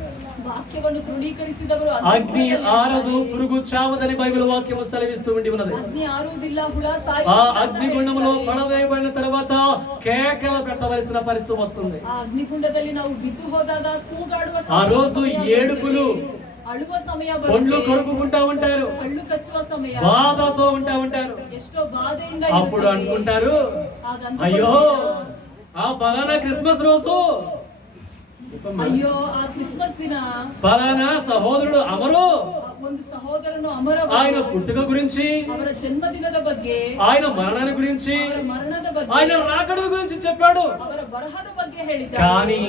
ವಾಕ್ಯವನ್ನು ತೃಣೀಕರಿಸಿದವರು అగ్ని ఆరదు, పురుగు చావదని బైబిల్ వాక్యము సెలవిస్తూ ఉండి ఉన్నది. ಅಗ್ನಿ ಆರುವುದಿಲ್ಲ, ಹುಳ ఆ ಸಾಯುವುದಿಲ್ಲ. అగ్నిగుండములో పడవేయబడిన తర్వాత కేకలు పెట్టవలసిన పరిస్థితి వస్తుంది. ಆ ಅಗ್ನಿಗುಂಡದಲ್ಲಿ ನಾವು ಬಿದ್ದು ಹೋದಾಗ ಕೂಗಾಡುವ ఆ రోజు ఏడుపులు, ಅಳುವ ಸಮಯ పండ్లు ಬರುತ್ತೆ. కొరుకుకుంటా ఉంటారు, ಹಳ್ಳು ಕಚ್ಚುವ ಸಮಯ, బాధతో ఉంటా ఉంటారు. ಎಷ್ಟೋ ಬಾಧೆಯಿಂದ అప్పుడు ಇರುತ್ತದೆ. అనుకుంటారు, ಆಗ ಅಂದುಕೊಳ್ಳುತ್ತಾರೆ, అయ్యో ఆ పలానా క్రిస్మస్ రోజు, ಅಯ್ಯೋ ಆ ಕ್ರಿಸ್ಮಸ್ ದಿನ పలానా సహోదరుడు అమరు, ಒಂದು ಸಹೋದರನು ಅಮರ, ఆయన పుట్టుక గురించి, ಅವರ ಜನ್ಮದಿನದ ಬಗ್ಗೆ, ఆయన మరణాన్ని గురించి, ಅವರ ಮರಣದ ಬಗ್ಗೆ, ఆయన రాకడ గురించి చెప్పాడు. ಅವರ ಬರಹದ ಬಗ್ಗೆ ಹೇಳಿದ್ದಾರೆ. కానీ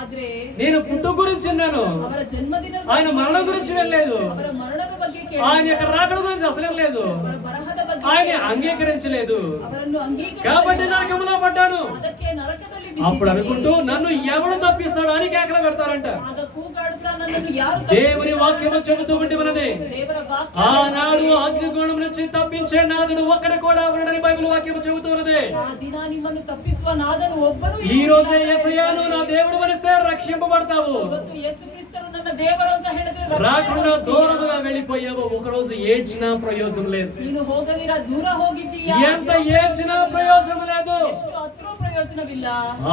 ಆದ್ರೆ నేను పుట్టుక గురించి విన్నాను, ಅವರ ಜನ್ಮದಿನದ ఆయన మరణం గురించి వెళ్ళలేదు, ಅವರ ಮರಣದ ಬಗ್ಗೆ ఆయన ಕೇಳಿ, యొక్క రాకడ గురించి అసలు లేదు, ಅವರ ಬರಹದ ಬಗ್ಗೆ ఆయన ಕೇಳಿ, అంగీకరించలేదు. ಅವರನ್ನು కాబట్టి ಅಂಗೀಕರಿಸಲಿಲ್ಲ. నరకంలో పడ్డాను. ಅದಕ್ಕೆ ನರಕದಲ್ಲಿ అప్పుడు ಬಿದ್ದಿದ್ದೇನೆ. అనుకుంటూ నన్ను ఎవడు తప్పిస్తాడు అని కేకలు పెడతారంట. ಆಗ ಕೂಗಾಡುತ್ತಾ ನನ್ನನ್ನು ಯಾರು దేవుని వాక్యము చెబుతూ ఉండి ఉన్నది, ದೇವರ ವಾಕ್ಯ ఆనాడు అగ్నిగుండం నుంచి తప్పించే నాదుడు ఒక్కడ కూడా ఉండడని బైబిల్ వాక్యం చెబుతూ ఉన్నది. ಆ ದಿನ ನಿಮ್ಮನ್ನು ತಪ್ಪಿಸುವ ನಾದನು ಒಬ್ಬನು ఈ రోజే యేసయ్యను నా దేవుడు వరిస్తే రక్షింపబడతావు. ಇವತ್ತು ಯೇಸು ಕ್ರಿಸ್ತನು ನನ್ನ ದೇವರು ಅಂತ ಹೇಳಿದ್ರೆ ರಕ್ಷಣೆ రాకుండా ಹೊಂದುತ್ತೀಯ. దూరముగా వెళ్ళిపోయావు, ఒకరోజు ఏడ్చినా ప్రయోజనం లేదు. ನೀನು ಹೋಗದಿರ ದೂರ ಹೋಗಿದ್ದೀಯಾ, ఎంత ఏడ్చినా ప్రయోజనం లేదు. ಎಷ್ಟು ಹತ್ರ ಪ್ರಯೋಜನ ಪ್ರಯೋಜನವಿಲ್ಲ.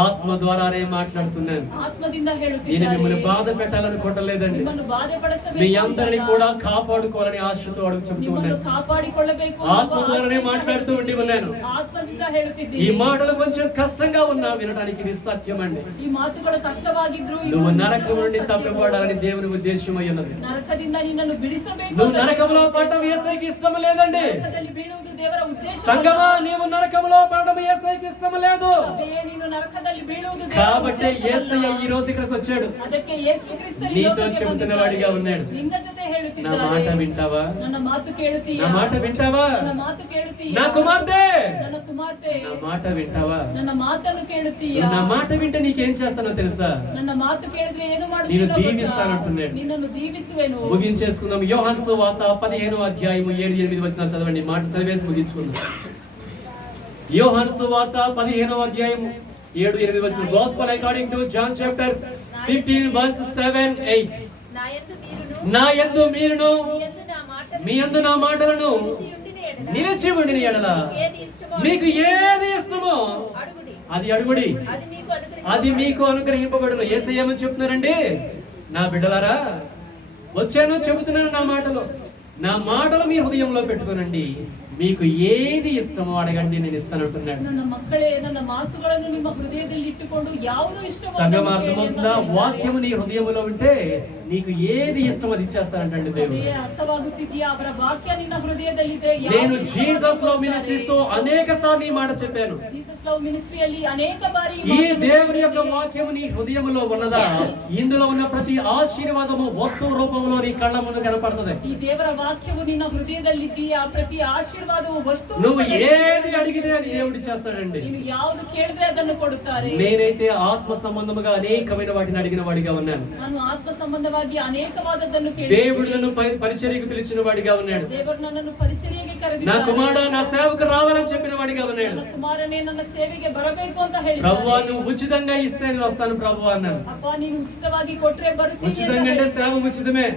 ఆత్మ ద్వారానే మాట్లాడుతున్నాను. ಆತ್ಮದಿಂದ నేను ಹೇಳುತ್ತಿದ್ದಾರೆ. మిమ్మల్ని బాధ పెట్టాలనుకోవట్లేదండి. ನಿಮ್ಮನ್ನು ಬಾಧೆ ಪಡಿಸಬೇಕು. మీ అందరిని కూడా కాపాడుకోవాలని ఆశతో అడుగు చెప్తూ ನಿಮ್ಮನ್ನು ఉన్నాను. ಕಾಪಾಡಿಕೊಳ್ಳಬೇಕು. ఆత్మ ద్వారానే మాట్లాడుతూ ఉండి ఉన్నాను. ಆತ್ಮದಿಂದ ఈ ಹೇಳುತ್ತಿದ್ದೀನಿ. మాటలు కొంచెం కష్టంగా ఉన్నా వినడానికి ఇది సత్యమండి. ಈ ಮಾತುಗಳು ಕಷ್ಟವಾಗಿದ್ರು నువ్వు నరకం నుండి తప్పిపోవడాలని దేవుని ఉద్దేశం అయి ఉన్నది. ನರಕದಿಂದ ನಿನ್ನನ್ನು ಬಿಡಿಸಬೇಕು. నువ్వు నరకంలో పడటం యేసయ్యకి ఇష్టం లేదండి. ನರಕದಲ್ಲಿ ಬೀಳುವುದು ದೇವರ ಉದ್ದೇಶ. సంగమా, నీవు నరకంలో పడటం యేసయ్యకి ఇష్టం లేదు. ಸಭೆಯೇ, ನೀನು ನರಕದಲ್ಲಿ ಬೀಳುವುದು ದೇವರ కాబట్టి ಉದ್ದೇಶವಲ್ಲ. యేసయ్య ఈ రోజు ఇక్కడికి వచ్చాడు. ಅದಕ್ಕೆ ಯೇಸು ಕ್ರಿಸ್ತನು ಈ నీతో ಲೋಕಕ್ಕೆ చెబుతున్న ಬಂದಿದ್ದಾನೆ. వాడిగా ఉన్నాడు. ನಿನ್ನ ಜೊತೆ నా ಹೇಳುತ್ತಿದ್ದಾನೆ. మాట వింటావా? ನನ್ನ ಮಾತು ಕೇಳುತ್ತೀಯಾ? నా మాట వింటావా? ನನ್ನ ಮಾತು ಕೇಳುತ್ತೀಯಾ? నా కుమార్తె, ನನ್ನ ಕುಮಾರ್ತೆ, నా మాట వింటావా? ನನ್ನ ಮಾತನ್ನು ಕೇಳುತ್ತೀಯಾ? నువ్వు నా మాట వింటే నీకేం చేస్తానో తెలుసా? ನನ್ನ ಮಾತು ಕೇಳಿದ್ರೆ ಏನು నిన్ను ಮಾಡುತ್ತೀನೋ ಗೊತ್ತಾ? దీవిస్తానంటున్నాడు. నిన్నను దీవిಸುವೆను. ముగించేసుకుందాం. యోహాను సువార్త 15వ అధ్యాయము 7-8 వచనాలు చదవండి. మాట చదివేసి ముగించుకుందాం. యోహాను సువార్త 15వ అధ్యాయము 7-8 వచనాలు. Gospel according to John chapter 15 verse 7-8. నా యందు మీరును మీ యందు నా మాటలను నిలిచి ఉండిన యెడల మీకు ఏది ఇష్టమో అది అడుగుడి, అది మీకు అనుగ్రహింపబడును. యేసయ్య ఏమని చెప్తున్నారండి? నా బిడ్డలారా, వచ్చాను, చెబుతున్నాను నా మాటలు మీ హృదయంలో పెట్టుకోనండి. మీకు ఏది ఇష్టమో అడగండి, నేను ఇస్తానంటున్నాడు. ನನ್ನ ಮಕ್ಕಳೇ, ನನ್ನ ಮಾತುಗಳನ್ನು ನಿಮ್ಮ ಹೃದಯದಲ್ಲಿ ಇಟ್ಟುಕೊಂಡು ಯಾವುದು ಇಷ್ಟವೋ ಅದನ್ನು ಕೇಳಿ ಅಂತ సంగమార్థమంతా ಹೇಳಿದ್ದಾರೆ. వాక్యము నీ హృదయంలో ఉంటే నీకు ఏది ఇష్టమో అది ఇచ్చేస్తానంటండి దేవుడు. ಸಭೆಯೇ, ಅರ್ಥವಾಗುತ್ತಿದೆಯಾ? ಅವರ ವಾಕ್ಯ ನಿನ್ನ ಹೃದಯದಲ್ಲಿದ್ರೆ నేను జీసస్ లవ్ మినిస్ట్రీస్ తో అనేక సార్లు ఈ మాట చెప్పాను. జీసస్ లవ్ మినిస్ట్రీಯಲ್ಲಿ ಅನೇಕ ಬಾರಿ ఈ దేవుని యొక్క వాక్యము నీ హృదయంలో ఉన్నదా? ఇందులో ఉన్న ప్రతి ఆశీర్వాదము వస్తువు రూపంలో నీ కళ్ళ ముందు కనపడుతుంది. ಈ ದೇವರ ವಾಕ್ಯವು ನಿನ್ನ ಹೃದಯದಲ್ಲಿದೆಯಾ? ಪ್ರತಿ ಆಶೀರ್ವಾದವು ವಸ್ತು. నువ్వు ఏది అడిగితే అది దేవుడు చేస్తాడండి. ನೀನು ಯಾವುದು ಕೇಳಿದ್ರೆ ಅದನ್ನು ಕೊಡುತ್ತಾರೆ. నేనైతే ఆత్మ సంబంధముగా అనేకమైన వాటిని అడిగిన వాడిగా ఉన్నాను. ನಾನು ಆತ್ಮ ಸಂಬಂಧವಾಗಿ ಅನೇಕವಾದದ್ದನ್ನು దేవుడు ಕೇಳಿದ್ದೇನೆ. నన్ను పరిచర్యకు పిలిచిన వాడిగా ఉన్నాడు. ದೇವರು ನನ್ನನ್ನು ಪರಿಚರ್ಯೆಗೆ నా ಕರೆದಿದ್ದಾನೆ. కుమారుడు నా సేవకు రావాలని చెప్పిన వాడిగా ఉన్నాడు. ನನ್ನ ಕುಮಾರನೇ ನನ್ನ ಸೇವೆಗೆ ಬರಬೇಕು ಅಂತ ప్రభువా, ಹೇಳಿದ್ದಾನೆ. నువ్వు ఉచితంగా ఇస్తే నేను వస్తాను ప్రభు అన్నాను. ಅಪ್ಪ, ನೀನು ಉಚಿತವಾಗಿ ಕೊಟ್ರೆ ಬರ್ತೀನಿ ಅಂತ ఉచితంగా అంటే సేవ ಹೇಳಿದ್ದಾನೆ. ఉచితమే.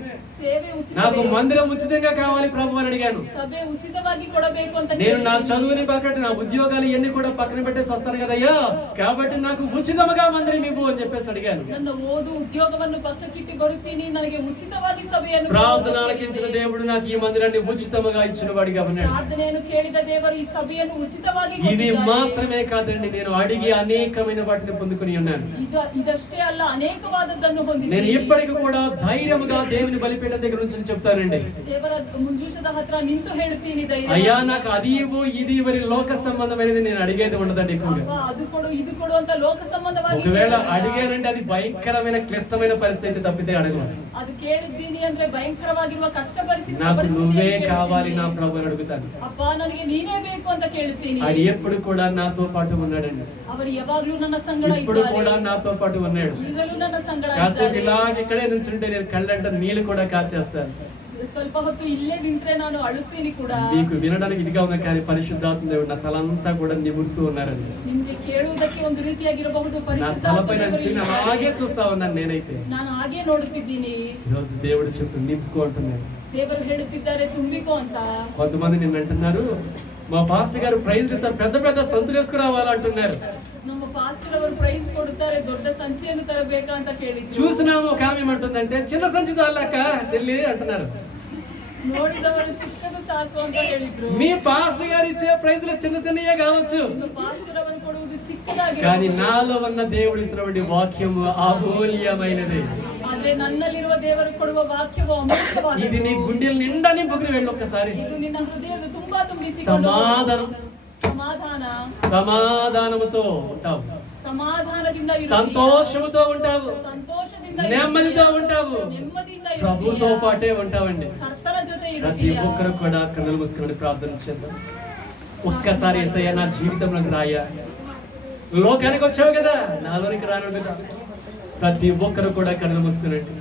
ಸೇವೆ నాకు ಉಚಿತವೇ. మందిరం ఉచితంగా కావాలి ప్రభు అని అడిగాను. ಸಭೆ ಉಚಿತವಾಗಿ ಕೊಡಬೇಕು ಅಂತ నేను నా ಕೇಳಿದ್ದೀನಿ. చదువుని పక్కన నా ఉద్యోగాలు ఇవన్నీ కూడా పక్కన పెట్టేసి వస్తాను కదయ్యా, కాబట్టి నాకు ఉచితముగా మందిరం ఇవ్వు అని చెప్పేసి అడిగాను. ನನ್ನ ಓದು ಉದ್ಯೋಗವನ್ನು ಪಕ್ಕಕ್ಕಿಟ್ಟು ಬರುತ್ತೀನಿ, ನನಗೆ ಉಚಿತವಾಗಿ ಸಭೆಯನ್ನು ప్రార్థన ಕೊಡು ಅಂತ ఆలకించిన ಕೇಳಿದ್ದೀನಿ. దేవుడు నాకు ఈ మందిరాన్ని ఉచితముగా ఇచ్చిన వాడిగా ఉన్నాడు. ಪ್ರಾರ್ಥನೆಯನ್ನು ಕೇಳಿದ ದೇವರು ಈ ಸಭೆಯನ್ನು ಉಚಿತವಾಗಿ ఇవి ಕೊಟ್ಟಿದ್ದಾರೆ. మాత్రమే కాదండి, నేను అడిగి అనేకమైన వాటిని పొందుకుని ఉన్నాను. ಇದಷ್ಟೇ ಅಲ್ಲ, ಅನೇಕವಾದದ್ದನ್ನು నేను ಹೊಂದಿದ್ದೀನಿ. ఇప్పటికి కూడా ధైర్యముగా దేవుని బలిపీఠం దగ్గర నుంచి చెప్తానండి, ದೇವರ ಮುಂಜೂಷದ ಹತ್ರ ನಿಂತು ಹೇಳ್ತೀನಿ ಧೈರ್ಯ. అయ్యా నాకు అది ఇవ్వు ఇది ఇవ్వని లోక సంబంధమైనది నేను అడిగేది ఉండదండి ఎక్కువగా. ಅಪ್ಪ, ಅದು ಕೊಡು ಇದು ಕೊಡು ಅಂತ ಲೋಕ ಸಂಬಂಧವಾಗಿ ఒకవేళ ಕೇಳಿಲ್ಲ. అడిగానంటే అది భయంకరమైన క్లిష్టమైన పరిస్థితి తప్పితే అడగను. ಅದು ಕೇಳಿದ್ದೀನಿ ಅಂದ್ರೆ ಭಯಂಕರವಾಗಿರುವ ಕಷ್ಟ ಪರಿಸ್ಥಿತಿ నాకు నువ్వే ಪರಿಸ್ಥಿತಿಯಲ್ಲಿ కావాలి నా ಕೇಳ್ತೀನಿ. ప్రభు అని అడుగుతాను. ಅಪ್ಪ, ನನಗೆ ನೀನೇ ಬೇಕು ಅಂತ ಕೇಳ್ತೀನಿ. ఆయన ఎప్పుడు కూడా నాతో పాటు ఉన్నాడండి. ಅವರು ಯಾವಾಗ್ಲೂ ನನ್ನ ಸಂಗಡ ఇప్పుడు ಇದ್ದಾರೆ. కూడా నాతో పాటు ఉన్నాడు. ಈಗಲೂ ನನ್ನ ಸಂಗಡ కాసేపు ಇದ್ದಾರೆ. ఇలాగ ఇక్కడే నుంచుంటే నేను కళ్ళంట నీళ్ళు కూడా కాచేస్తాను. ಸ್ವಲ್ಪ ಹೊತ್ತು ಇಲ್ಲೇ ನಿಂತ್ರೆ ನಾನು ಅಳುತ್ತೀನಿ ಕೂಡ. మీకు వినడానికి ఇదిగా ఉంది, కానీ పరిశుద్ధాత్మ దేవుడు నా తలంతా కూడా నిమురుతూ ఉన్నారండి. ನಿಮ್ಗೆ ಕೇಳುವುದಕ್ಕೆ ಒಂದು ರೀತಿಯಾಗಿರಬಹುದು. నా తలపై ಪರಿಶುದ್ಧಾತ್ಮ నుంచి ದೇವರು అలాగే ಇದ್ದಾರೆ. చూస్తా ఉన్నాను నేనైతే. ನಾನು ಹಾಗೆ ನೋಡುತ್ತಿದ್ದೀನಿ. ఈరోజు దేవుడు చెప్పు నింపుకో అంటున్నాడు. ದೇವರು ಹೇಳುತ್ತಿದ್ದಾರೆ ತುಂಬಿಕೋ ಅಂತ. కొంతమంది నిన్ను అంటున్నారు, మా పాస్టర్ గారు ప్రైజ్ ఇస్తారు, పెద్ద పెద్ద సంచులు వేసుకురావాలంటున్నారు. ನಮ್ಮ ಪಾಸ್ಟರ್ ಅವರು ಪ್ರೈಸ್ ಕೊಡುತ್ತಾರೆ, ದೊಡ್ಡ ಸಂಚಿಯನ್ನು ತರಬೇಕಾ ಅಂತ ಕೇಳಿದ್ರು. చూసినాము ఒక ఆమె ఏమంటుందంటే, చిన్న సంచి చాలక్క చెల్లి అంటున్నారు. ನೋಡಿದವರು ಚಿಕ್ಕದು ಸಾಕು ಅಂತ ಹೇಳಿದ್ರು. మీ పాస్టర్ గారు ఇచ్చే ప్రైజ్లు చిన్న చిన్నయే కావచ్చు, ನಿಮ್ಮ ಪಾಸ್ಟರ್ ಅವರು ಕೊಡುವುದು కానీ ಚಿಕ್ಕದಾಗಿ, నాలో ఉన్న దేవుడు ఇచ్చినటువంటి వాక్యము అమూల్యమైనది. ಆದ್ರೆ ನನ್ನಲ್ಲಿರುವ ದೇವರು ಕೊಡುವ ವಾಕ್ಯವು ಅಮೂಲ್ಯವಾದದ್ದು. ఇది నీ గుండెల నిండా నింపుకుని వెళ్ళి ఒక్కసారి. ಇದು ನಿನ್ನ ಹೃದಯದ ತುಂಬಾ ತುಂಬಿಸಿಕೊಂಡು ಸಮಾಧಾನ, సమాధానముతో ఉంటావు, ಸಮಾಧಾನದಿಂದ ಇರುತ್ತೀಯ. సంతోషముతో ఉంటావు, ಸಂತೋಷದಿಂದ నెమ్మదితో ಇರುತ್ತೀಯ. ఉంటావు, ನೆಮ್ಮದಿಯಿಂದ ప్రభుతో ಇರುತ್ತೀಯ. పాటే ఉంటావండి. ಕರ್ತನ ಜೊತೆ ప్రతి ಇರುತ್ತೀಯ. ఒక్కరు కూడా కన్నులు మూసుకుని ప్రార్థన చేద్దాం. ఒక్కసారి యేసయ్యా నా జీవితంలోకి రాయా, లోకానికి వచ్చావు కదా నాలోనికి రాను కదా. ప్రతి ఒక్కరు కూడా కన్నులు మూసుకునండి.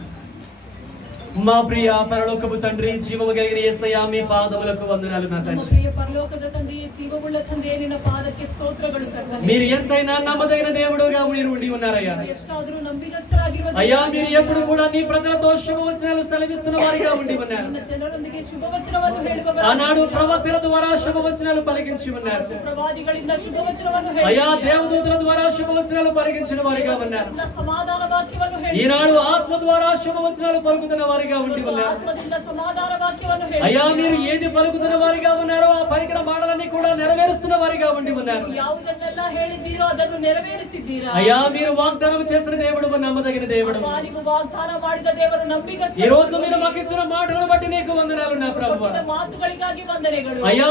మా ప్రియ పరలోకపు తండ్రి, జీవము కలిగిన యేసయ్య, మీ పాదములకు వందనాలు నా ನಮ್ಮ తండ్రి. ಪ್ರಿಯ ಪರಲೋಕದ ತಂದೆಯೇ, ಜೀವವುಳ್ಳ ತಂದೆಯೇ, ನಿನ್ನ ಪಾದಕ್ಕೆ ಸ್ತೋತ್ರಗಳು ಕರ್ತನೇ. మీరు ఎంతైనా నమ్మదగిన దేవుడుగా మీరు ఉండి ఉన్నారయ్యా. ಎಷ್ಟಾದರೂ ನಂಬಿಗಸ್ತರಾಗಿರುವ అయ్యా, మీరు ఎప్పుడు కూడా నీ ప్రజలతో శుభవచనాలు సెలవిస్తున్న వారిగా ఉండి ఉన్నారు. ನಿನ್ನ ಜನರೊಂದಿಗೆ ಶುಭವಚನವನ್ನು ಹೇಳುವವರು, ఆనాడు ప్రవక్తల ద్వారా శుభవచనాలు పలికించి ఉన్నారు. ಪ್ರವಾದಿಗಳಿಂದ ಶುಭವಚನವನ್ನು అయ్యా, ಹೇಳುವವರು, దేవదూతల ద్వారా శుభవచనాలు పలికించిన వారిగా ఉన్నారు. ನಿನ್ನ ಸಮಾಧಾನ ವಾಕ್ಯವನ್ನು ఈనాడు ಹೇಳುವವರು, ఆత్మ ద్వారా శుభవచనాలు పలుకుతున్న వారిగా ఉండి ఉన్నారు. ಆತ್ಮದಿಂದ ಸಮಾಧಾನ ವಾಕ್ಯವನ್ನು అయ్యా, ಹೇಳುವವರು, మీరు ఏది పలుకుతున్న వారిగా ఉన్నారో ఆ పలికిన మాటలన్నీ కూడా నెరవేరుస్తున్న వారిగా ఉండి ఉన్నారు. ಯಾವುದನ್ನೆಲ್ಲ ಹೇಳಿದ್ದೀರೋ ಅದನ್ನು ನೆರವೇರಿಸಿದ್ದೀರಾ. అయ్యా, మీరు వాగ్దానం చేసిన దేవుడు, నమ్మదగిన దేవుడు. ಅಪ್ಪಾ, ನೀವು ವಾಗ್ದಾನ ಮಾಡಿದ ದೇವರು ನಂಬಿಗಸ್ತರು. ఈ రోజు మీరు మాకు ఇచ్చిన మాటలను బట్టి నీకు వందనాలు నా ప్రభువా. ಕೊಟ್ಟಿದ್ದ మాತುಗಳಿಗಾಗಿ ವಂದನೆಗಳು. అయ్యా,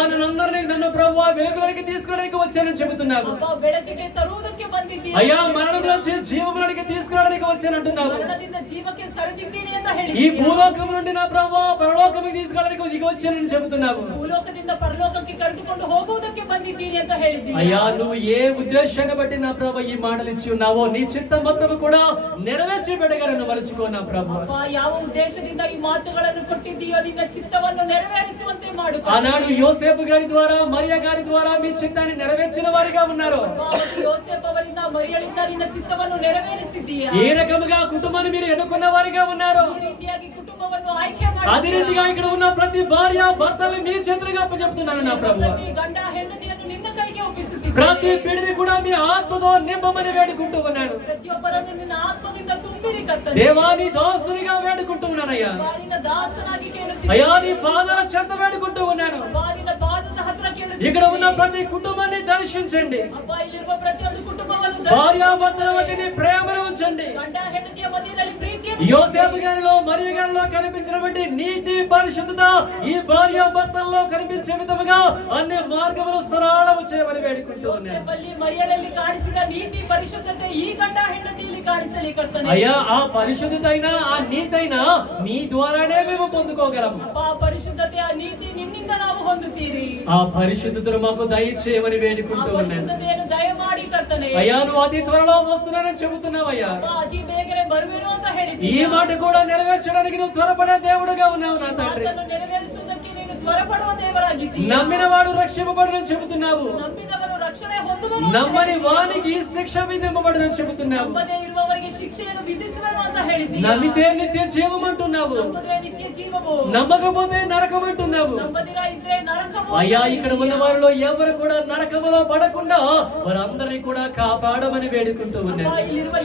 నన్ను ప్రభువా వెలుగులోనికి తీసుకురావడానికి వచ్చానని చెబుతున్నావు. ಅಪ್ಪಾ, ಬೆಳಕಿಗೆ ತರುವುದಕ್ಕೆ ಬಂದಿದ್ದೀರಾ. అయ్యా, మరణంలోంచి జీవములోనికి తీసుకురావడానికి వచ్చానంటున్నావు. ಮರಣದಿಂದ ಜೀವಕ್ಕೆ ಕರೆದಿದ್ದೀನಿ ಅಂತ ఈ ಹೇಳಿದ್ದೀರಾ. భూలోకం నుండి నా ప్రభువా పరలోకమికి తీసుకురావడానికి దిగి వచ్చానని చెబుతున్నావు. ಭೂಲೋಕದಿಂದ ಪರಲೋಕಕ್ಕೆ ಕರೆದುಕೊಂಡು ಹೋಗುವುದಕ್ಕೆ ಬಂದಿದ್ದೀನಿ ಅಂತ ಹೇಳಿದ್ದೀರಾ. అయ్యా, నువ్వు ఏ ఉద్దేశాన్ని బట్టి నా ప్రభు ఈ మాటలు ఇచ్చి ఉన్నావో నీ చిత్తం మొత్తం కూడా నెరవేర్చి పెట్టగలను మలుచుకో నా ప్రభు. ಅಪ್ಪಾ, ಯಾವ ಉದ್ದೇಶದಿಂದ ಈ ಮಾತುಗಳನ್ನು ಕೊಟ್ಟಿದ್ದೀಯೋ ನಿನ್ನ ಚಿತ್ತವನ್ನು ನೆರವೇರಿಸುವಂತೆ ಮಾಡು. ఆనాడు యోసేపు గారి ద్వారా, మరియ గారి ద్వారా మీ చిత్తాన్ని నెరవేర్చిన వారిగా ఉన్నారు. ಅಪ್ಪಾ, ಮತ್ತು ಯೋಸೇಫ್ ಅವರಿಂದ ಮರಿಯಳಿಂದ ನಿನ್ನ ಚಿತ್ತವನ್ನು ನೆರವೇರಿಸಿದ್ದೀಯಾ. ఏ రకముగా కుటుంబాన్ని మీరు ఎన్నుకున్న వారిగా ఉన్నారు. ಈ ರೀತಿಯಾಗಿ ಕುಟುಂಬವನ್ನು ಆಯ್ಕೆ అదే ಮಾಡಿ రీతిగా ఇక్కడ ఉన్న ప్రతి భార్య భర్తలు మీ చేతులుగా అప్పచెప్తున్నాను నా ప్రభు. ಪ್ರತಿ ಗಂಡ ಹೆಂಡತಿಯನ್ನು ನಿನ್ನ ಕೈಗೆ ಒಪ್ಪಿಸುತ್ತಿದ್ದೇನೆ. ప్రతి బిడ్డని కూడా మీ ఆత్మతో నింపమని వేడుకుంటూ ఉన్నాను. ಪ್ರತಿಯೊಬ್ಬರನ್ನು ನಿನ್ನ ಆತ್ಮದಿಂದ ತುಂಬಿರಿ ಕರ್ತನೇ. దేవా, నీ దాసునిగా వేడుకుంటూ ఉన్నానయ్యా. ಅಪ್ಪಾ, ನಿನ್ನ ದಾಸನಾಗಿ ಕೇಳುತ್ತಿದ್ದೇನೆ. అయ్యా, నీ పాదాల చెంత వేడుకుంటూ ఉన్నాను. ಅಪ್ಪಾ, ನಿನ್ನ ಪಾದದ ಹತ್ರ ಕೇಳುತ್ತಿದ್ದೇನೆ. ఇక్కడ ఉన్న ప్రతి కుటుంబాన్ని దర్శించండి. ಅಪ್ಪಾ, ಇಲ್ಲಿರುವ ಪ್ರತಿಯೊಂದು ಕುಟುಂಬವನ್ನು భార్యాభర్తల మధ్య నీ ప్రేమను ఉంచండి. ಗಂಡ ಹೆಂಡತಿಯ ಮಧ್ಯದಲ್ಲಿ ಪ್ರೀತಿಯನ್ನು యోసేపు గారిలో, మరియ గారిలో కనిపించినటువంటి నీతి, పరిశుద్ధత ఈ భార్యాభర్తల్లో కనిపించే విధముగా అన్ని మార్గములు సరళము చేయమని వేడుకుంటూ ఉన్నాను. ಯೋಸೇಫಲ್ಲಿ ಮರಿಯಳಲ್ಲಿ ಕಾಣಿಸಿದ ನೀತಿ ಪರಿಶುದ್ಧತೆ ಈ ಗಂಡ ಹೆಂಡತಿಯಲ್ಲಿ ಕಾಣಿಸಲಿ ಕರ್ತನೇ. అయ్యా, ఆ పరిశుద్ధత అయినా ఆ నీతి అయినా నీ ద్వారానే మేము పొందుకోగలం. ಅಪ್ಪ, ಆ ಪರಿಶುದ್ಧತೆ ಆ ನೀತಿ ನಿನ್ನಿಂದ ನಾವು ಹೊಂದುತ್ತೀರಿ. ఆ పరిశుద్ధతను మాకు దయచేయమని ಆ వేడుకుంటూ ఉన్నాను. ಪರಿಶುದ್ಧತೆಯನ್ನು ದಯಮಾಡಿ ಕರ್ತನೇ. అయ్యా, నువ్వు అతి త్వరలో వస్తున్నానని చెబుతున్నావయ్యా. ಅಪ್ಪ, ಅತಿ ಬೇಗನೆ ಬರುವೆನು ಅಂತ ఈ ಹೇಳಿದ್ದೀಯ. మాట కూడా నెరవేర్చడానికి నువ్వు త్వరపడే దేవుడుగా ఉన్నావు నా తండ్రి. ಮಾತನ್ನು ನೆರವೇರಿಸುವುದಕ್ಕೆ ನೀನು ತ್ವರಪಡುವ ದೇವರಾಗಿದ್ದೀಯ. నమ్మిన వాడు రక్షింపబడునని చెబుతున్నావు. ನಂಬಿದವರು ರಕ್ಷಣೆ ಹೊಂದುವರು ಅಂತ నమ్మని ಹೇಳಿದ್ದೀಯ. వానికి శిక్ష విధింపబడునని చెబుతున్నావు. ನಂಬದೇ ಇರುವವರಿಗೆ ಶಿಕ್ಷೆಯನ್ನು ವಿಧಿಸುವೆನು ಅಂತ ಹೇಳಿದ್ದೀಯ. నమ్మితే నిత్య జీవం అంటున్నావు. ನಂಬಿದ್ರೆ ನಿತ್ಯ ಜೀವವು, నమ్మకపోతే నరకం అంటున్నావు. ನಂಬದಿರ ಇದ್ರೆ ನರಕವು. అయ్యా, ఇక్కడ ఉన్న వారిలో ఎవరు కూడా నరకములో పడకుండా వారందరినీ కూడా కాపాడమని వేడుకుంటూ ಅಪ್ಪ, ఉన్నారు. ಇಲ್ಲಿರುವ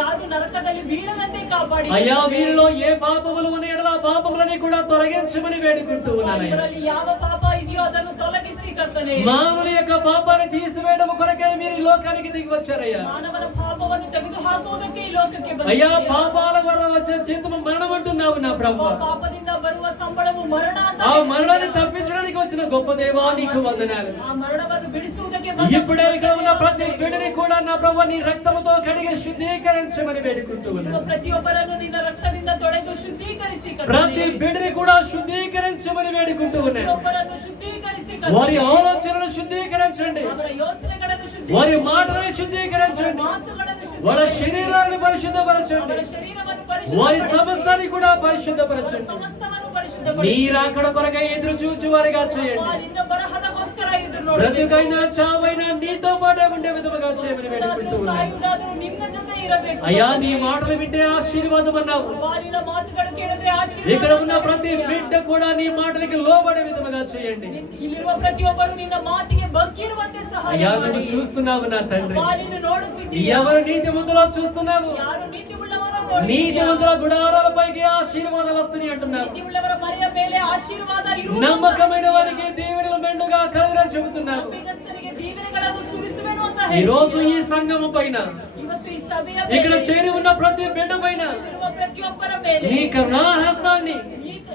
ಯಾರು ನರಕದಲ್ಲಿ ಬೀಳದಂತೆ ಕಾಪಾಡಿ. అయ్యా, వీరిలో ఏ పాపములు ఉన్నాయో ఆ పాపములని కూడా తొలగించమని వేడుకుంటూ ఉన్నాను. ಇವರಲ್ಲಿ ಯಾವ ಪಾಪ ಇದೆಯೋ ಅದನ್ನು ತೊಲಗಿಸಿ ಕರ್ತನೇ. మానవుల యొక్క పాపాన్ని తీసివేయడం కొరకై మీరు ఈ లోకానికి దిగి వచ్చారయ్యా. ಮಾನವನ ಪಾಪವನ್ನು ತೆಗೆದು ಹಾಕುವುದಕ್ಕೆ ಈ ಲೋಕಕ್ಕೆ అయ్యా, ಬಂದಿದ್ದೀಯ. పాపాల వల్ల వచ్చే జీతము మరణం అంటున్నావు నా ప్రభు. ಅಪ್ಪ, ಪಾಪದಿಂದ ಬರುವ ಸಂಬಳವು ಮರಣ ಅಂತ ఆ ಹೇಳಿದ್ದೀಯ. మరణాన్ని తప్పించడానికి వచ్చిన గొప్ప దేవా, నీకు వందనాలు. ಆ మరణವನ್ನು ಬಿಡಿಸುವುದಕ್ಕೆ ఇప్పుడే ఇక్కడ ఉన్న ప్రతి బిడ్డని కూడా నా ప్రభు నీ రక్తముతో కడిగి శుద్ధీకరించమని వేడుకుంటూ ఉన్నాను. ಪ್ರತಿಯೊಬ್ಬರನ್ನು ನಿನ್ನ ರಕ್ತದಿಂದ ತೊಳೆದು ಶುದ್ಧೀಕರಿಸಿ ಕರ್ತನೇ. ప్రతి బిడ్డని కూడా శుద్ధీకరించమని వేడుకుంటూ ఉన్నాను. ಪ್ರತಿಯೊಬ್ಬರನ್ನು ಶುದ್ಧೀಕರಿಸಿ వారి ಕರ್ತನೇ. ఆలోచనలు శుద్ధీకరించండి. ಅವರ ಯೋಚನೆಗಳನ್ನು వారి ಶುದ್ಧೀಕರಿಸಿ, మాటలను శుద్ధీకరించండి. ಮಾತುಗಳನ್ನು వాళ్ళ ಶುದ್ಧೀಕರಿಸಿ, శరీరాన్ని పరిశుద్ధపరచండి. ಅವರ ಶರೀರವನ್ನು వారి ಪರಿಶುದ್ಧಪಡಿಸಿ, సమస్తాన్ని కూడా ಅವರ పరిశుద్ధపరచండి. ಸಮಸ್ತವನ್ನು నీ ಪರಿಶುದ್ಧಪಡಿಸಿ. రాకడ కొరకై ఎదురు చూచి వారిగా ಅಪ್ಪ, చేయండి. ನಿನ್ನ ಬರಹದಗೋಸ್ಕರ ಎದುರು ನೋಡಬೇಕು. బ్రతుకైనా చావైనా నీతో పాటే ఉండే విధముగా చేయమని వేడుకుంటూ ఉన్నాను. ಸಾಯುವುದಾದರೂ ನಿನ್ನ ಜೊತೆ ಇರಬೇಕು. అయ్యా, నీ మాటలు వింటే ఆశీర్వాదం అన్నావు. ಅಪ್ಪ, ನಿನ್ನ ಮಾತುಗಳು ಕೇಳಿದ್ರೆ ಆಶೀರ್ವಾದ ఇక్కడ ఉన్న ಅಂತ ప్రతి ಹೇಳ್ತೀಯ. బిడ్డ కూడా నీ మాటలకి లోబడే విధముగా చేయండి. ಇಲ್ಲಿರುವ ಪ್ರತಿಯೊಬ್ಬರು ನಿನ್ನ ಮಾತಿಗೆ ಬಗ್ಗಿರುವಂತೆ ಸಹಾಯ అయ్యా, ಮಾಡಿ. నువ్వు చూస్తున్నావు నా తండ్రి. ಅಪ್ಪ, ನೀನು ನೋಡುತ್ತಿದ್ದೀಯ. ఎవరు నీతి ముందులో చూస్తున్నావు. ಯಾರು ನೀತಿ ಉಳ್ಳವರ నీతి ముందుల గుడారాలపైకి ఆశీర్వాదాలు వస్తున్నాయి అంటున్నావు. ನೀತಿ ಉಳ್ಳವರ ಮನೆಯ ಮೇಲೆ ಆಶೀರ್ವಾದ ಇರುವುದು. నమ్మకమైన వారికి దీవెనలు మెండుగా కలుగురని చెబుతున్నావు. ನಂಬಿಗಸ್ತನಿಗೆ ದೀವೆನೆಗಳನ್ನು ಸುರಿಸುವೆನು ಅಂತ ఈ ಹೇಳಿ. రోజు ఈ సంఘము పైన, ಇವತ್ತು ಈ ಸಭೆಯ ఇక్కడ ಮೇಲೆ చేరి ఉన్న ప్రతి బిడ్డ పైన ಇರುವ ಪ್ರತಿಯೊಬ್ಬರ ಮೇಲೆ నీ కరుణా హస్తాన్ని,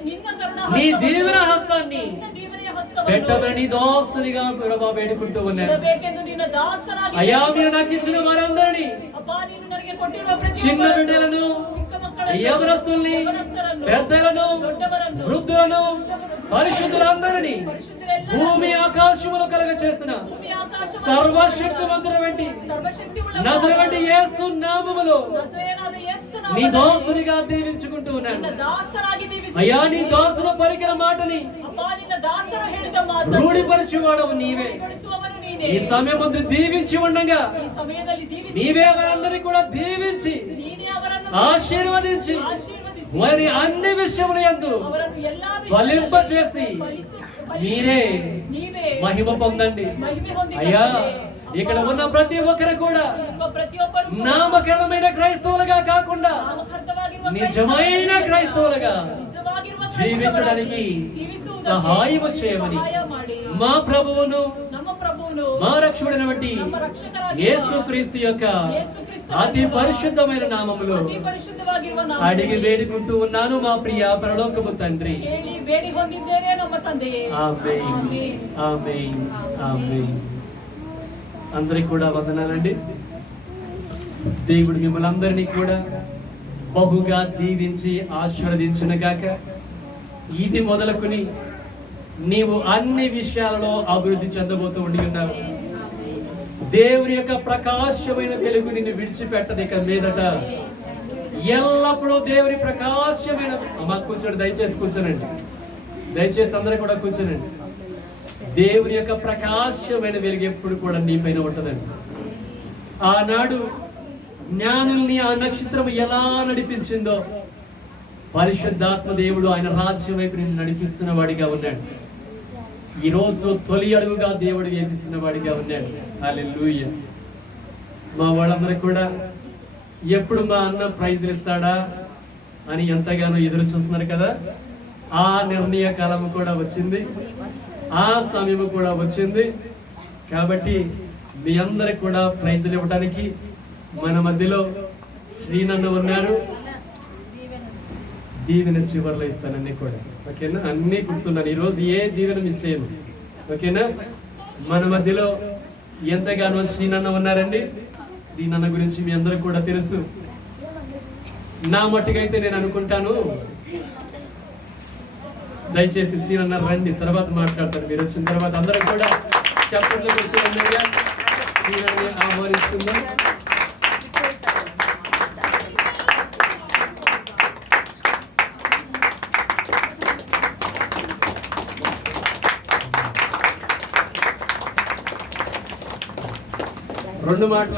ನಿನ್ನ ಕರುಣಾ నీ ಹಸ್ತವನ್ನು, దీవెన హస్తాన్ని ನಿನ್ನ దీవెನೆಯ ಹಸ್ತವನ್ನು పెట్టమని నీ దాసునిగా ప్రభా వేడుకుంటూ ఉన్నాను. ಇಡಬೇಕೆಂದು ನಿನ್ನ ದಾಸನಾಗಿ అయ్యా, మీరు నాకు ఇచ్చిన వారందరినీ, ಅಪ್ಪ, ನೀನು ನನಗೆ ಕೊಟ್ಟಿರುವ చిన్న ಪ್ರತಿಯೊಬ್ಬರನ್ನು, బిడ్డలను, ಚಿಕ್ಕ ಮಕ್ಕಳನ್ನು, యవనస్తుల్ని, పెద్దలను, వృద్ధులను, పరిశుద్ధులందరినీ భూమి ఆకాశములు కలగ చేసిన సర్వశక్తివంతుడైన నజరేయుడైన యేసు నామములో నీ దాసునిగా దీవించుకుంటూ ఉన్నాను. అయ్యా, నీ దాసుల పలికిన మాటని రూఢిపరిచేవాడవు నీవే. ఈ సమయం ముందు దీవించి ఉండగా నీవే వారందరినీ కూడా దీవించి ఆశీర్వదించి వారిని అన్ని విషయముల యందు ఫలింప చేసి మీరే మహిమ పొందండి. అయ్యా, ఇక్కడ ఉన్న ప్రతి ఒక్కరు కూడా నామకరణమైన క్రైస్తవులుగా కాకుండా నిజమైన క్రైస్తవులుగా జీవించడానికి సహాయం చేయమని మా ప్రభువును మా రక్షకుడైనటువంటి యేసుక్రీస్తు యొక్క అతి పరిశుద్ధమైన నామములో అడిగి వేడుకుంటూ ఉన్నాను మా ప్రియ పరలోకపు తండ్రి. ఆమేన్, ఆమేన్, ఆమేన్. అందరికి కూడా వందనాలండి. దేవుడు మిమ్మల్ని అందరినీ కూడా బహుగా దీవించి ఆశీర్వదించును గాక. ఇది మొదలుకొని నీవు అన్ని విషయాలలో అభివృద్ధి చెందబోతూ ఉండి ఉన్నావు. దేవుని యొక్క ప్రకాశమైన వెలుగు నిన్ను విడిచిపెట్టదు. ఇక మీదట ఎల్లప్పుడూ దేవుని ప్రకాశమైన కూర్చోండి, దయచేసి కూర్చోనండి, దయచేసి అందరూ కూడా కూర్చోనండి. దేవుని యొక్క ప్రకాశమైన వెలుగు ఎప్పుడు కూడా నీ పైన ఉంటుందండి. ఆనాడు జ్ఞానుల్ని ఆ నక్షత్రం ఎలా నడిపించిందో పరిశుద్ధాత్మ దేవుడు ఆయన రాజ్యం వైపు నిన్ను నడిపిస్తున్న వాడిగా ఉన్నాడు. ఈ రోజు తొలి అడుగుగా దేవుడు వేపిస్తున్న వాడిగా ఉన్నాడు. హల్లెలూయా. మా వాళ్ళందరూ కూడా ఎప్పుడు మా అన్న ప్రైజ్లు ఇస్తాడా అని ఎంతగానో ఎదురు చూస్తున్నారు కదా. ఆ నిర్ణయ కాలం కూడా వచ్చింది, ఆ సమయం కూడా వచ్చింది. కాబట్టి మీ అందరికి కూడా ప్రైజ్లు ఇవ్వడానికి మన మధ్యలో శ్రీనన్న ఉన్నారు. దీవెన చివరిలో ఇస్తాను అన్ని కూడా, ఓకేనా? అన్ని గుర్తున్నాను, ఈరోజు ఏ దీవెన మిస్ చేయను, ఓకేనా? మన మధ్యలో ఎంతగానో శ్రీనన్న ఉన్నారండి. శ్రీనన్న గురించి మీ అందరికి కూడా తెలుసు. నా మట్టుకైతే నేను అనుకుంటాను, దయచేసి శ్రీనన్న రండి, తర్వాత మాట్లాడతాను. మీరు వచ్చిన తర్వాత అందరం కూడా చప్పట్లు కొడుతూ ఉండగా శ్రీనన్ని ఆహ్వానిస్తున్నాం. రెండు మాటలు